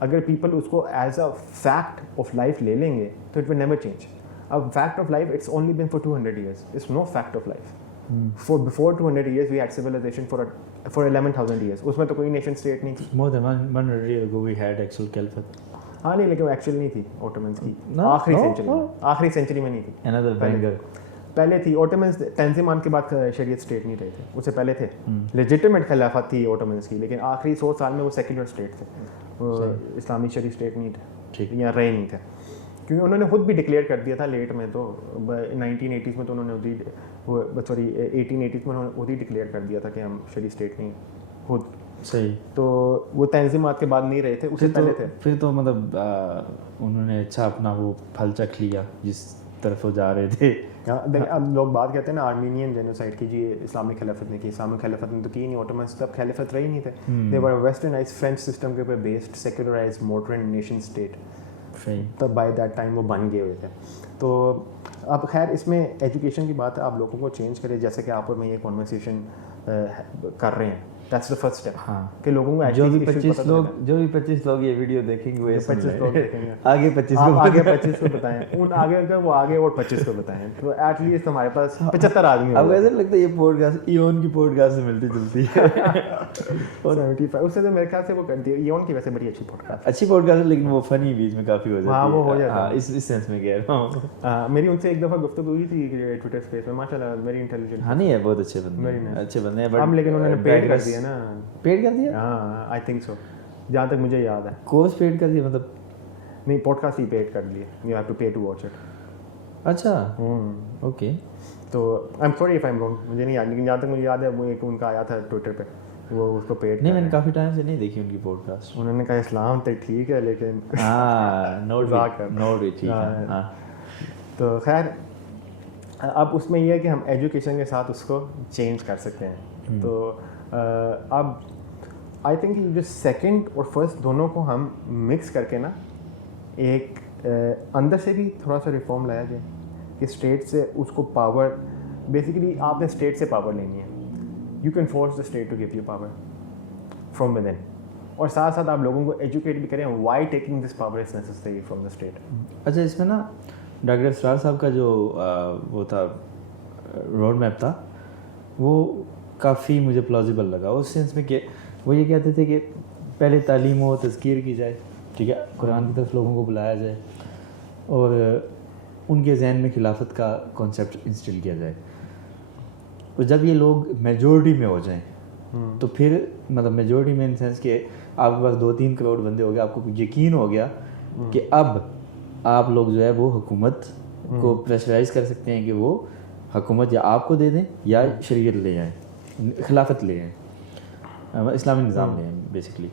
اگر پیپل اس کو as a fact of life لے لیں گے تو اٹ ول نیور چینج. اب fact of life it's only been for 200 years, it's no fact of life. For before 200 years we had civilization for 11,000 years. اس میں تو کوئی نیشن اسٹیٹ نہیں تھی. More than 100 years ago we had actual caliphate. ہاں نہیں, لیکن وہ ایکچوئل نہیں تھی اوٹومنس کی. آخری سینچری میں نہیں تھی. Another banger. پہلے تھی اوٹومنس. تنظیمان کے بعد شریعت اسٹیٹ نہیں رہے تھے, اس سے پہلے تھے لیجیٹیمیٹ خلافت تھی اوٹومنس کی, لیکن آخری 100 سال میں وہ سیکولر اسٹیٹ تھے, اسلامی شریع اسٹیٹ نہیں تھے یا رہے نہیں تھے. کیونکہ انہوں نے خود بھی ڈکلیئر کر دیا تھا لیٹ میں, تو 1980s میں تو انہوں نے سوری 1880s میں انہوں نے خود ہی ڈکلیئر کر دیا تھا کہ ہم شریع اسٹیٹ نہیں خود. صحیح. تو وہ تنظیمات کے بعد نہیں رہے تھے, اس سے پہلے تھے. پھر تو مطلب انہوں نے اچھا اپنا وہ پھل چکھ لیا جس طرف وہ جا رہے تھے. اب لوگ بات کہتے ہیں نا آرمینین جینوسائڈ کی, جی اسلامک خلافت نے کی. اسلامک خلافت نے تو کی نہیں, اوٹومنس تب خلافت رہی نہیں تھے. دے ور ویسٹرنائز فرینچ سسٹم کے اوپر based secularise modern nation state. تب بائی دیٹ ٹائم وہ بن گئے ہوئے تھے. تو اب خیر اس میں ایجوکیشن کی بات ہے, آپ لوگوں کو چینج کرے, جیسے کہ آپ اور میں یہ کانورسیشن کر رہے ہیں. That's the first step. ہاں کہ لوگوں کو جو بھی 25 لوگ یہ ویڈیو دیکھیں گے, وہ 25 لوگ دیکھیں گے, آگے 25 کو بتائیں, ان آگے اگر وہ آگے اور 25 کو بتائیں, تو ایٹ لیسٹ ہمارے پاس 75 آدمی. اب ایسا لگتا ہے یہ پوڈ کاسٹ ایون کی پوڈ کاسٹ سے ملتی جلتی ہے. اور 75 اس سے تو میرے خیال سے وہ کرتی ہے ایون کی ویسے بڑی اچھی پوڈ کاسٹ ہے, لیکن وہ فنی بیچ میں کافی ہو جاتی ہے. ہاں وہ ہو جاتا ہے, اس سینس میں کہہ رہا ہوں. میری ان سے ایک دفعہ گفتگو ہوئی تھی ٹویٹر اسپیس میں, ماشاءاللہ ویری انٹیلیجنٹ. ہاں نہیں ہے, بہت اچھے بندے ہیں, ہم لیکن انہوں نے پیڈ کر دیا نا. پیڈ کر دیا؟ ہاں آئی تھنک سو, جہاں تک مجھے یاد ہے. کورس پیڈ کر دیا مطلب؟ نہیں, پوڈ کاسٹ ہی پیڈ کر لیے. You have to pay to watch it. اچھا اوکے. تو I'm sorry if I'm wrong, مجھے نہیں یاد, لیکن جہاں تک مجھے یاد ہے وہ ایک ان کا آیا تھا ٹویٹر پہ, وہ اس کو پیڈ. نہیں میں نے کافی ٹائم سے نہیں دیکھی ان کی پوڈ کاسٹ. انہوں نے کہا اسلام تو ٹھیک ہے لیکن نوٹ بھی ٹھیک ہے. تو خیر اب اس میں یہ ہے کہ ہم ایجوکیشن کے ساتھ اس کو چینج کر سکتے ہیں. تو اب آئی تھنک جو سیکنڈ اور فرسٹ دونوں کو ہم مکس کر کے نا ایک اندر سے بھی تھوڑا سا ریفارم لایا جائے کہ اسٹیٹ سے اس کو پاور, بیسیکلی آپ نے اسٹیٹ سے پاور لینی ہے. You can force the state to give you power from within, اور ساتھ ساتھ آپ لوگوں کو ایجوکیٹ بھی کریں why taking this power is necessary from the state. اچھا اس میں نا ڈاکٹر اسرار صاحب کا جو وہ تھا روڈ میپ تھا, وہ کافی مجھے پلازیبل لگا اس سینس میں کہ وہ یہ کہتے تھے کہ پہلے تعلیم و تذکیر کی جائے, ٹھیک ہے, قرآن کی طرف لوگوں کو بلایا جائے, اور ان کے ذہن میں خلافت کا کانسیپٹ انسٹل کیا جائے. اور جب یہ لوگ میجورٹی میں ہو جائیں تو پھر مطلب میجورٹی میں ان سینس کہ آپ کے پاس 2-3 کروڑ بندے ہو گئے, آپ کو یقین ہو گیا کہ اب آپ لوگ جو ہے وہ حکومت کو پریشرائز کر سکتے ہیں کہ وہ حکومت یا آپ کو دے دیں یا شریعت لے جائیں, خلافت لے جائیں, اسلامی نظام لے آئیں بیسکلی.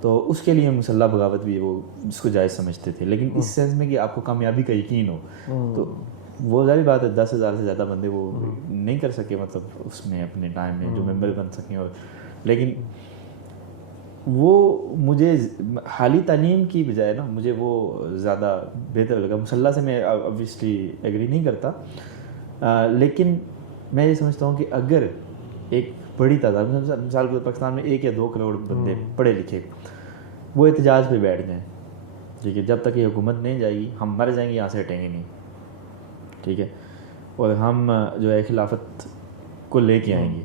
تو اس کے لیے مسلح بغاوت بھی وہ اس کو جائز سمجھتے تھے, لیکن اس سینس میں کہ آپ کو کامیابی کا یقین ہو. تو وہ ظاہر بات ہے 10,000 سے زیادہ بندے وہ نہیں کر سکے مطلب اس میں اپنے ٹائم میں جو ممبر بن سکیں. اور لیکن وہ مجھے حالی تعلیم کی بجائے نا مجھے وہ زیادہ بہتر لگا. مسلح سے میں اوبویسلی ایگری نہیں کرتا, لیکن میں یہ سمجھتا ہوں کہ اگر ایک بڑی تعداد مثال کے پاکستان میں 1 یا 2 کروڑ بندے پڑھے لکھے وہ احتجاج پہ بیٹھ جائیں, ٹھیک ہے, جب تک یہ حکومت نہیں جائے گی ہم مر جائیں گے, یہاں سے ہٹیں گے نہیں, ٹھیک ہے, اور ہم جو ہے خلافت کو لے کے آئیں گے,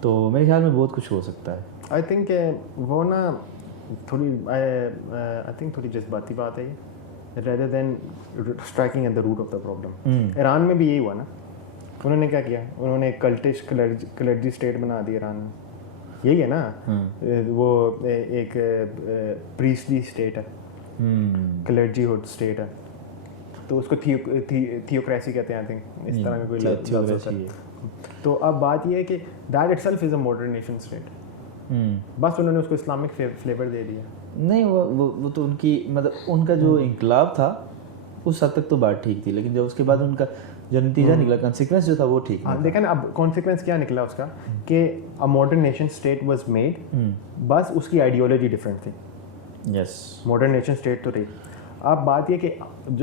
تو میرے خیال میں بہت کچھ ہو سکتا ہے. آئی تھنک وہ نا تھوڑی آئی تھنک تھوڑی جذباتی بات ہے یہ, rather than striking at the root of the problem. Iran میں بھی یہی ہوا نا, انہوں نے کیا کیا, انہوں نے کلٹش کلرجی اسٹیٹ بنا دی ایران میں, یہی ہے نا, وہ ایک پریسٹلی اسٹیٹ ہے, کلرجی ہوڈ اسٹیٹ ہے, تو اس کو تھیوکریسی کہتے ہیں, آئی تھنک اس طرح کا کوئی لفظ ہے. تو اب بات یہ ہے کہ that it self is a modern nation state, بس انہوں نے اس کو اسلامک فلیور دے دیا. نہیں وہ تو ان کی مطلب ان کا جو انقلاب تھا اس حد تک تو بات ٹھیک تھی, لیکن جب اس کے بعد ان کا جو نتیجہ نکلا, کانسیکوینس جو تھا وہ ٹھیک نہیں. دیکھیں نا اب کانسیکوینس کیا نکلا اس کا, کہ a modern nation state was made, بس اس کی آئیڈیالوجی ڈفرینٹ تھی. یس, ماڈرن نیشن اسٹیٹ تو تھی. اب بات یہ کہ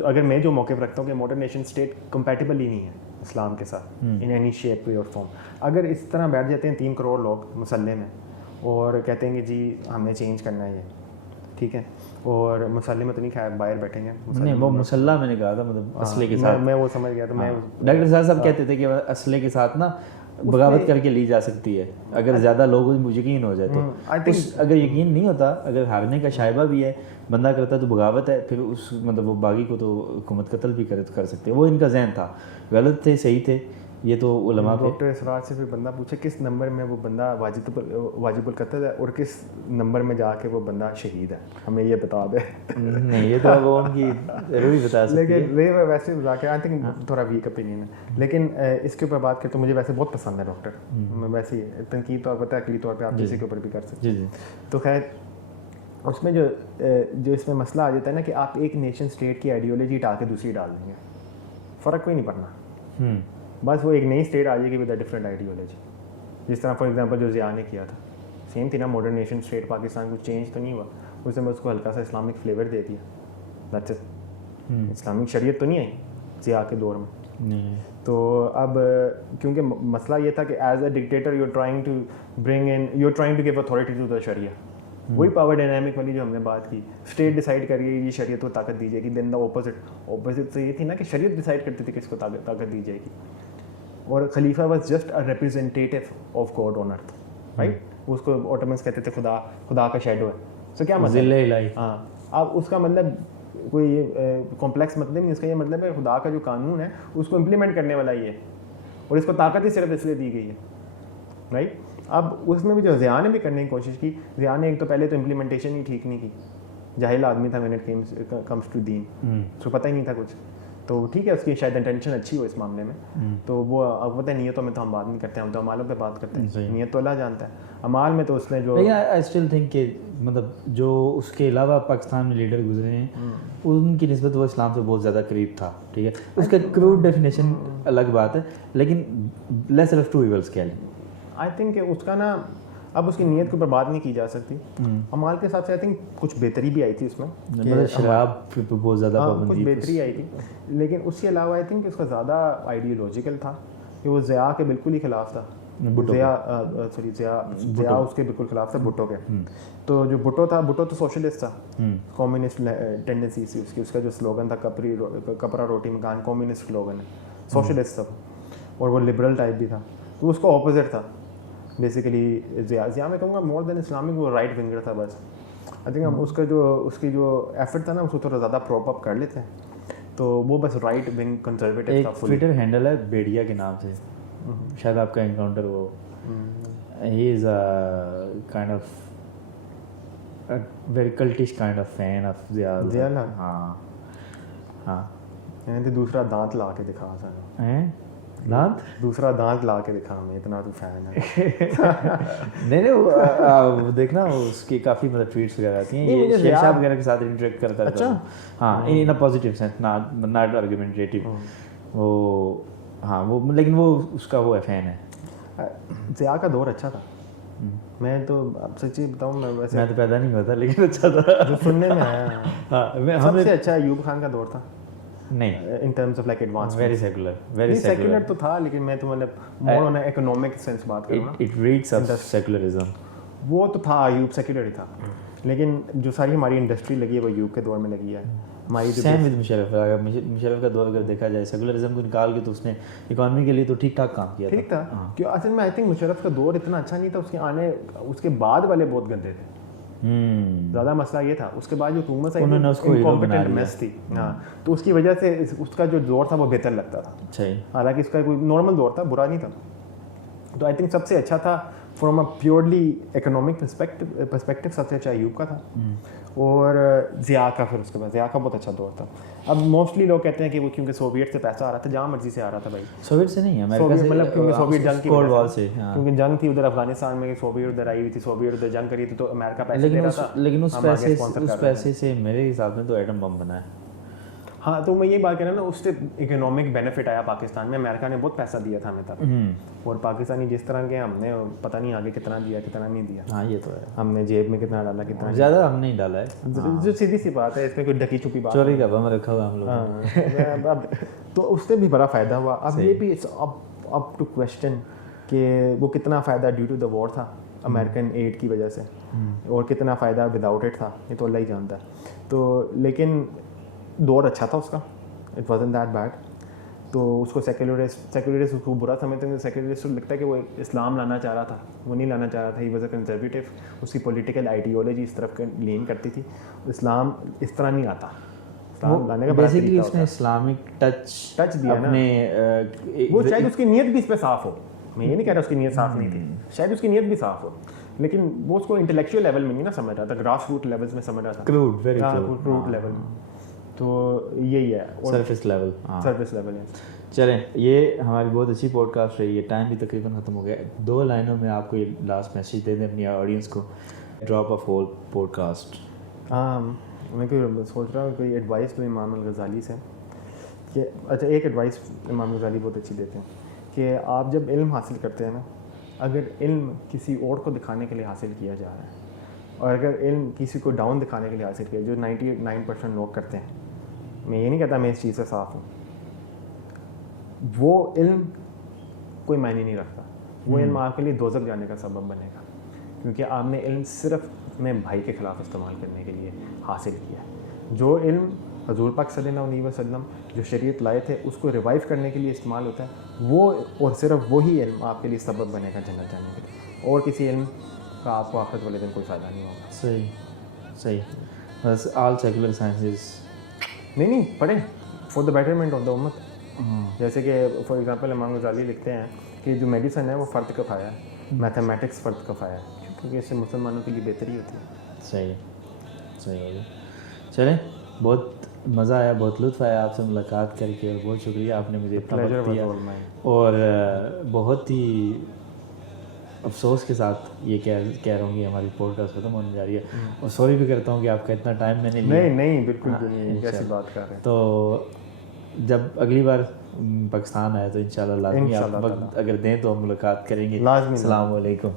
اگر میں جو موقف رکھتا ہوں کہ ماڈرن نیشن اسٹیٹ کمپیٹیبل ہی نہیں ہے اسلام کے ساتھ ان اینی شیپ وے اور فارم. اگر اس طرح بیٹھ جاتے ہیں 3 کروڑ لوگ مسلح میں اور کہتے ہیں کہ جی ہم نے چینج کرنا ہے یہ, ٹھیک ہے, اور مسلح میں تو نہیں کھایا, باہر بیٹھیں گے. نہیں وہ مسلح میں نے کہا تھا مطلب اسلحے کے ساتھ, میں وہ سمجھ گیا. تو میں ڈاکٹر صاحب کہتے تھے کہ اسلحے کے ساتھ نا بغاوت کر کے لی جا سکتی ہے اگر زیادہ لوگوں کو یقین ہو جائے تو. اگر یقین نہیں ہوتا, اگر ہارنے کا شائبہ بھی ہے, بندہ کرتا ہے تو بغاوت ہے, پھر اس مطلب وہ باغی کو تو حکومت قتل بھی کر سکتے. وہ ان کا ذہن تھا, غلط تھے صحیح تھے, یہ تو علماء پہ. ڈاکٹر اسرار سے پھر بندہ پوچھے کس نمبر میں وہ بندہ واجب القتل ہے اور کس نمبر میں جا کے وہ بندہ شہید ہے, ہمیں یہ بتا دے. نہیں یہ تو وہ ان کی ضروری بتا سکتی ہے. لیکن ویسے مذاکر آئی تھنک تھوڑا ویک اوپینین ہے, لیکن اس کے اوپر بات کریں تو مجھے ویسے بہت پسند ہے ڈاکٹر. میں ویسے ہی تنقید طور پر عقلی طور پہ آپ کسی کے اوپر بھی کر سکتے ہیں. تو خیر اس میں جو اس میں مسئلہ آ جاتا ہے نا کہ آپ ایک نیشن اسٹیٹ کی آئیڈیالوجی ہٹا کے دوسری ڈال دیں گے, فرق کوئی نہیں پڑنا, بس وہ ایک نئی اسٹیٹ آ جائے گی ود اے ڈفرینٹ آئیڈیالوجی. جس طرح فار ایگزامپل جو ضیاء نے کیا تھا, سیم تھی نا, ماڈرن نیشن اسٹیٹ پاکستان کو چینج تو نہیں ہوا, اس نے اس کو ہلکا سا اسلامک فلیور دے دیا, دیٹس اٹ. اسلامک شریعت تو نہیں آئی ضیاء کے دور میں. تو اب کیونکہ مسئلہ یہ تھا کہ as a dictator you are trying to bring in, you are trying to give authority to the شریعہ. وہی پاور ڈائنامک والی جو ہم نے بات کی, اسٹیٹ ڈیسائڈ کر گئی یہ شریعت کو طاقت دی جائے گی, دین دا اپوزٹ تو یہ تھی نا کہ شریعت ڈیسائڈ کرتی تھی کہ اس کو طاقت دی جائے گی, اور خلیفہ was just a representative of God on earth, right. اس کو اوٹومنس کہتے تھے خدا کا شیڈو ہے. سو کیا مطلب, ہاں اب اس کا مطلب کوئی کمپلیکس مطلب نہیں, اس کا یہ مطلب ہے خدا کا جو قانون ہے اس کو امپلیمنٹ کرنے والا یہ ہے, اور اس کو طاقت ہی صرف اس لیے دی گئی ہے, رائٹ. اب اس میں بھی جو ضیاء نے بھی کرنے کی کوشش کی, ضیاء نے ایک تو پہلے تو امپلیمنٹیشن ہی ٹھیک نہیں کی, جاہل آدمی تھا when it comes to دین, اس کو پتہ ہی نہیں تھا کچھ. تو ٹھیک ہے اس کی شاید انٹینشن اچھی ہو اس معاملے میں, تو وہ اب پتہ ہے نیتوں میں تو ہم بات نہیں کرتے, ہم تو اعمالوں پہ بات کرتے ہیں, نیت تو اللہ جانتا ہے. اعمال میں تو اس نے جو آئی اسٹل تھنک کہ مطلب جو اس کے علاوہ پاکستان میں لیڈر گزرے ہیں ان کی نسبت وہ اسلام سے بہت زیادہ قریب تھا, ٹھیک ہے. اس کا کروڈ ڈیفینیشن الگ بات ہے, لیکن لیسر آف ٹو ایولز کہہ لیں. آئی تھنک کہ اس کا نا اب اس کی نیت کے اوپر بات نہیں کی جا سکتی. اعمال کے حساب سے آئی تھنک کچھ بہتری بھی آئی تھی اس میں, شراب پہ بہت زیادہ کچھ بہتری آئی تھی, لیکن اس کے علاوہ آئی تھنک کہ اس کا زیادہ آئیڈیولوجیکل تھا, کہ وہ ضیاء کے بالکل ہی خلاف تھا. ضیاء اس کے بالکل خلاف تھا بھٹو کے. تو جو بھٹو تھا, بھٹو تو سوشلسٹ تھا, کمیونسٹ ٹینڈنسی تھی اس کی. اس کا جو سلوگن تھا کپڑا روٹی مکان, کمیونسٹ سلوگن ہے, سوشلسٹ تھا, اور وہ لبرل ٹائپ بھی تھا. تو اس کو اپوزٹ تھا بیسیکلی ضیاء میں کہوں گا مور دین اسلامک, وہ رائٹ ونگر تھا بس. آئی تھنک ہم اس کی جو ایفرٹ تھا نا اس کو تھوڑا زیادہ پروپ اپ کر لیتے ہیں, تو وہ بس رائٹ ونگ کنزرویٹو تھا. ٹویٹر ہینڈل ہے بیڑیا کے نام سے, شاید آپ کا انکاؤنٹر وہ, he is kind of very cultish kind of fan of Zia. ہاں ہاں, دوسرا دانت لا کے دکھا سا, دانت دوسرا دانت لا کے دکھا ہمیں, اتنا تو فین ہے. نہیں وہ دیکھنا اس کی کافی مطلب ٹویٹس وغیرہ آتی ہیں, یہ شیر شاہ وغیرہ کے ساتھ انٹریکٹ کرتا ہے. ہاں ان اے پازیٹیو سینس, ناٹ آرگومنٹیٹیو. وہ ہاں وہ لیکن وہ اس کا وہ فین ہے. ضیاء کا دور اچھا تھا. میں تو اب سچی بتاؤں, میں تو پیدا نہیں ہوا تھا لیکن اچھا تھا جو سننے میں آیا. سب سے اچھا ایوب خان کا دور تھا نہیں in terms of like advance, very secular تو تھا, لیکن میں تو مطلب مور آن اکنامک سینس بات کر رہا ہوں. It reeks of secularism. وہ تو تھا, ایوب سیکولر ہی تھا, لیکن جو ساری ہماری انڈسٹری لگی ہے وہ ایوب کے دور میں لگی ہے. ہماری سیم ود مشرف کا دور اگر دیکھا جائے سیکولرزم کو نکال کے تو اس نے اکانومی کے لیے تو ٹھیک ٹھاک کام کیا تھا. ٹھیک تھا کہ اصل میں آئی تھنک مشرف کا دور اتنا اچھا نہیں تھا, اس کے بعد والے بہت گندے تھے. زیادہ مسئلہ یہ تھا, اس کے بعد جو حکومت انکمپیٹنٹ میس تھی, ہاں, تو اس کی وجہ سے اس کا جو دور تھا وہ بہتر لگتا تھا. حالانکہ اس کا کوئی نارمل دور تھا, برا نہیں تھا. تو آئی تھنک سب سے اچھا تھا from a purely economic perspective سب سے اچھا ایوب کا تھا, اور ضیاء کا. پھر اس کے بعد ضیاء کا بہت اچھا دور تھا. اب موسٹلی لوگ کہتے ہیں کہ وہ کیونکہ سوویٹ سے پیسہ آ رہا تھا, جہاں مرضی سے آ رہا تھا بھائی. سوویٹ سے نہیں, امریکہ سے, مطلب کیونکہ سوویٹ جنگ کی وجہ سے, کیونکہ جنگ تھی ادھر افغانستان میں, سوویٹ ادھر آئی ہوئی تھی, سوویٹ ادھر جنگ کری تھی, تو امریکہ پیسے دے رہا تھا. لیکن اس پیسے سے میرے حساب میں تو ایٹم بم بنا ہے. ہاں, تو میں یہ بات کہہ رہا ہوں نا, اس سے اکنامک بینیفٹ آیا پاکستان میں. امریکہ نے بہت پیسہ دیا تھا ہمیں تب, اور پاکستانی جس طرح کے ہم نے پتہ نہیں آگے کتنا دیا کتنا نہیں دیا. ہاں یہ تو ہے, ہم نے جیب میں کتنا ڈالا کتنا زیادہ ہم نہیں ڈالا ہے, جو سیدھی سی بات ہے, اس میں کوئی ڈھکی چھپی بات, چوری کا بم رکھا ہوا ہم لوگ. تو اس سے بھی بڑا فائدہ ہوا. اب یہ بھی اپ ٹو کوشچن کہ وہ کتنا فائدہ ڈیو ٹو دا وار تھا امریکن ایڈ کی وجہ سے, اور کتنا فائدہ وداؤٹ اٹ تھا, یہ تو اللہ ہی جانتا ہے. تو لیکن دور اچھا تھا اس کا, اٹ وازنٹ دیٹ بیڈ. تو اس کو سیکولرسٹ اس کو برا سمجھتے ہیں. سیکولرسٹ کو لگتا ہے کہ وہ اسلام لانا چاہ رہا تھا, وہ نہیں لانا چاہ رہا تھا. He was a conservative. اس کی پولیٹیکل آئیڈیالوجی اس طرف لین کرتی تھی. اسلام اس طرح نہیں آتا. اسلام لانے کا بیسیکلی اس نے اسلامک ٹچ دیا نا. وہ شاید اس کی نیت بھی اس پہ صاف ہو, میں یہ نہیں کہہ رہا اس کی نیت صاف نہیں تھی, شاید اس کی نیت بھی صاف ہو, لیکن وہ اس کو انٹلیکچوئل لیول میں نہیں نا سمجھ رہا تھا, گراس روٹ لیولز میں سمجھ رہا تھا, کروڈ لیول. تو یہی ہے, سرفیس لیول. ہے. چلیں, یہ ہماری بہت اچھی پوڈ کاسٹ رہی ہے, ٹائم بھی تقریباً ختم ہو گیا. 2 لائنوں میں آپ کو یہ لاسٹ میسیج دے دیں اپنی آڈینس کو, drop off whole podcast. میں کوئی سوچ رہا ہوں کوئی ایڈوائس تو امام الغزالی سے, کہ اچھا ایک ایڈوائس امام الغزالی بہت اچھی دیتے ہیں کہ آپ جب علم حاصل کرتے ہیں نا, اگر علم کسی اور کو دکھانے کے لیے حاصل کیا جا رہا ہے, اور اگر علم کسی کو ڈاؤن دکھانے کے لیے حاصل کیا, جو 99% لوگ کرتے ہیں, میں یہ نہیں کہتا میں اس چیز سے صاف ہوں, وہ علم کوئی معنی نہیں رکھتا. وہ علم آپ کے لیے دوزخ جانے کا سبب بنے گا, کیونکہ آپ نے علم صرف اپنے بھائی کے خلاف استعمال کرنے کے لیے حاصل کیا ہے. جو علم حضور پاک صلی اللہ علیہ وسلم جو شریعت لائے تھے اس کو ریوائیو کرنے کے لیے استعمال ہوتا ہے, وہ اور صرف وہی علم آپ کے لیے سبب بنے گا جنت جانے کے لیے, اور کسی علم کا آپ کو آخرت والے دن کوئی فائدہ نہیں ہوگا. صحیح. بس آل سیکولر سائنسز نہیں پڑھیں for the betterment of the امت. جیسے کہ فار ایگزامپل امام غزالی لکھتے ہیں کہ جو میڈیسن ہے وہ فرد کا پایا ہے, میتھمیٹکس فرد کا پایا ہے, کیونکہ اس سے مسلمانوں کے لیے بہتری ہوتی ہے. صحیح ہو گیا. چلیں, بہت مزہ آیا, بہت لطف آیا آپ سے ملاقات کر کے, اور بہت شکریہ آپ نے مجھے اتنا وقت دیا. اور بہت ہی افسوس کے ساتھ یہ کہہ رہا ہوں کہ ہماری پوڈ کاسٹ ختم ہونے جا رہی ہے, اور سوری بھی کرتا ہوں کہ آپ کا اتنا ٹائم میں نے لیا. نہیں بالکل نہیں, کیسی بات کر رہے ہیں. تو جب اگلی بار پاکستان آئے تو انشاءاللہ لازمی آپ وقت اگر دیں تو ہم ملاقات کریں گے. لازمی. السلام علیکم.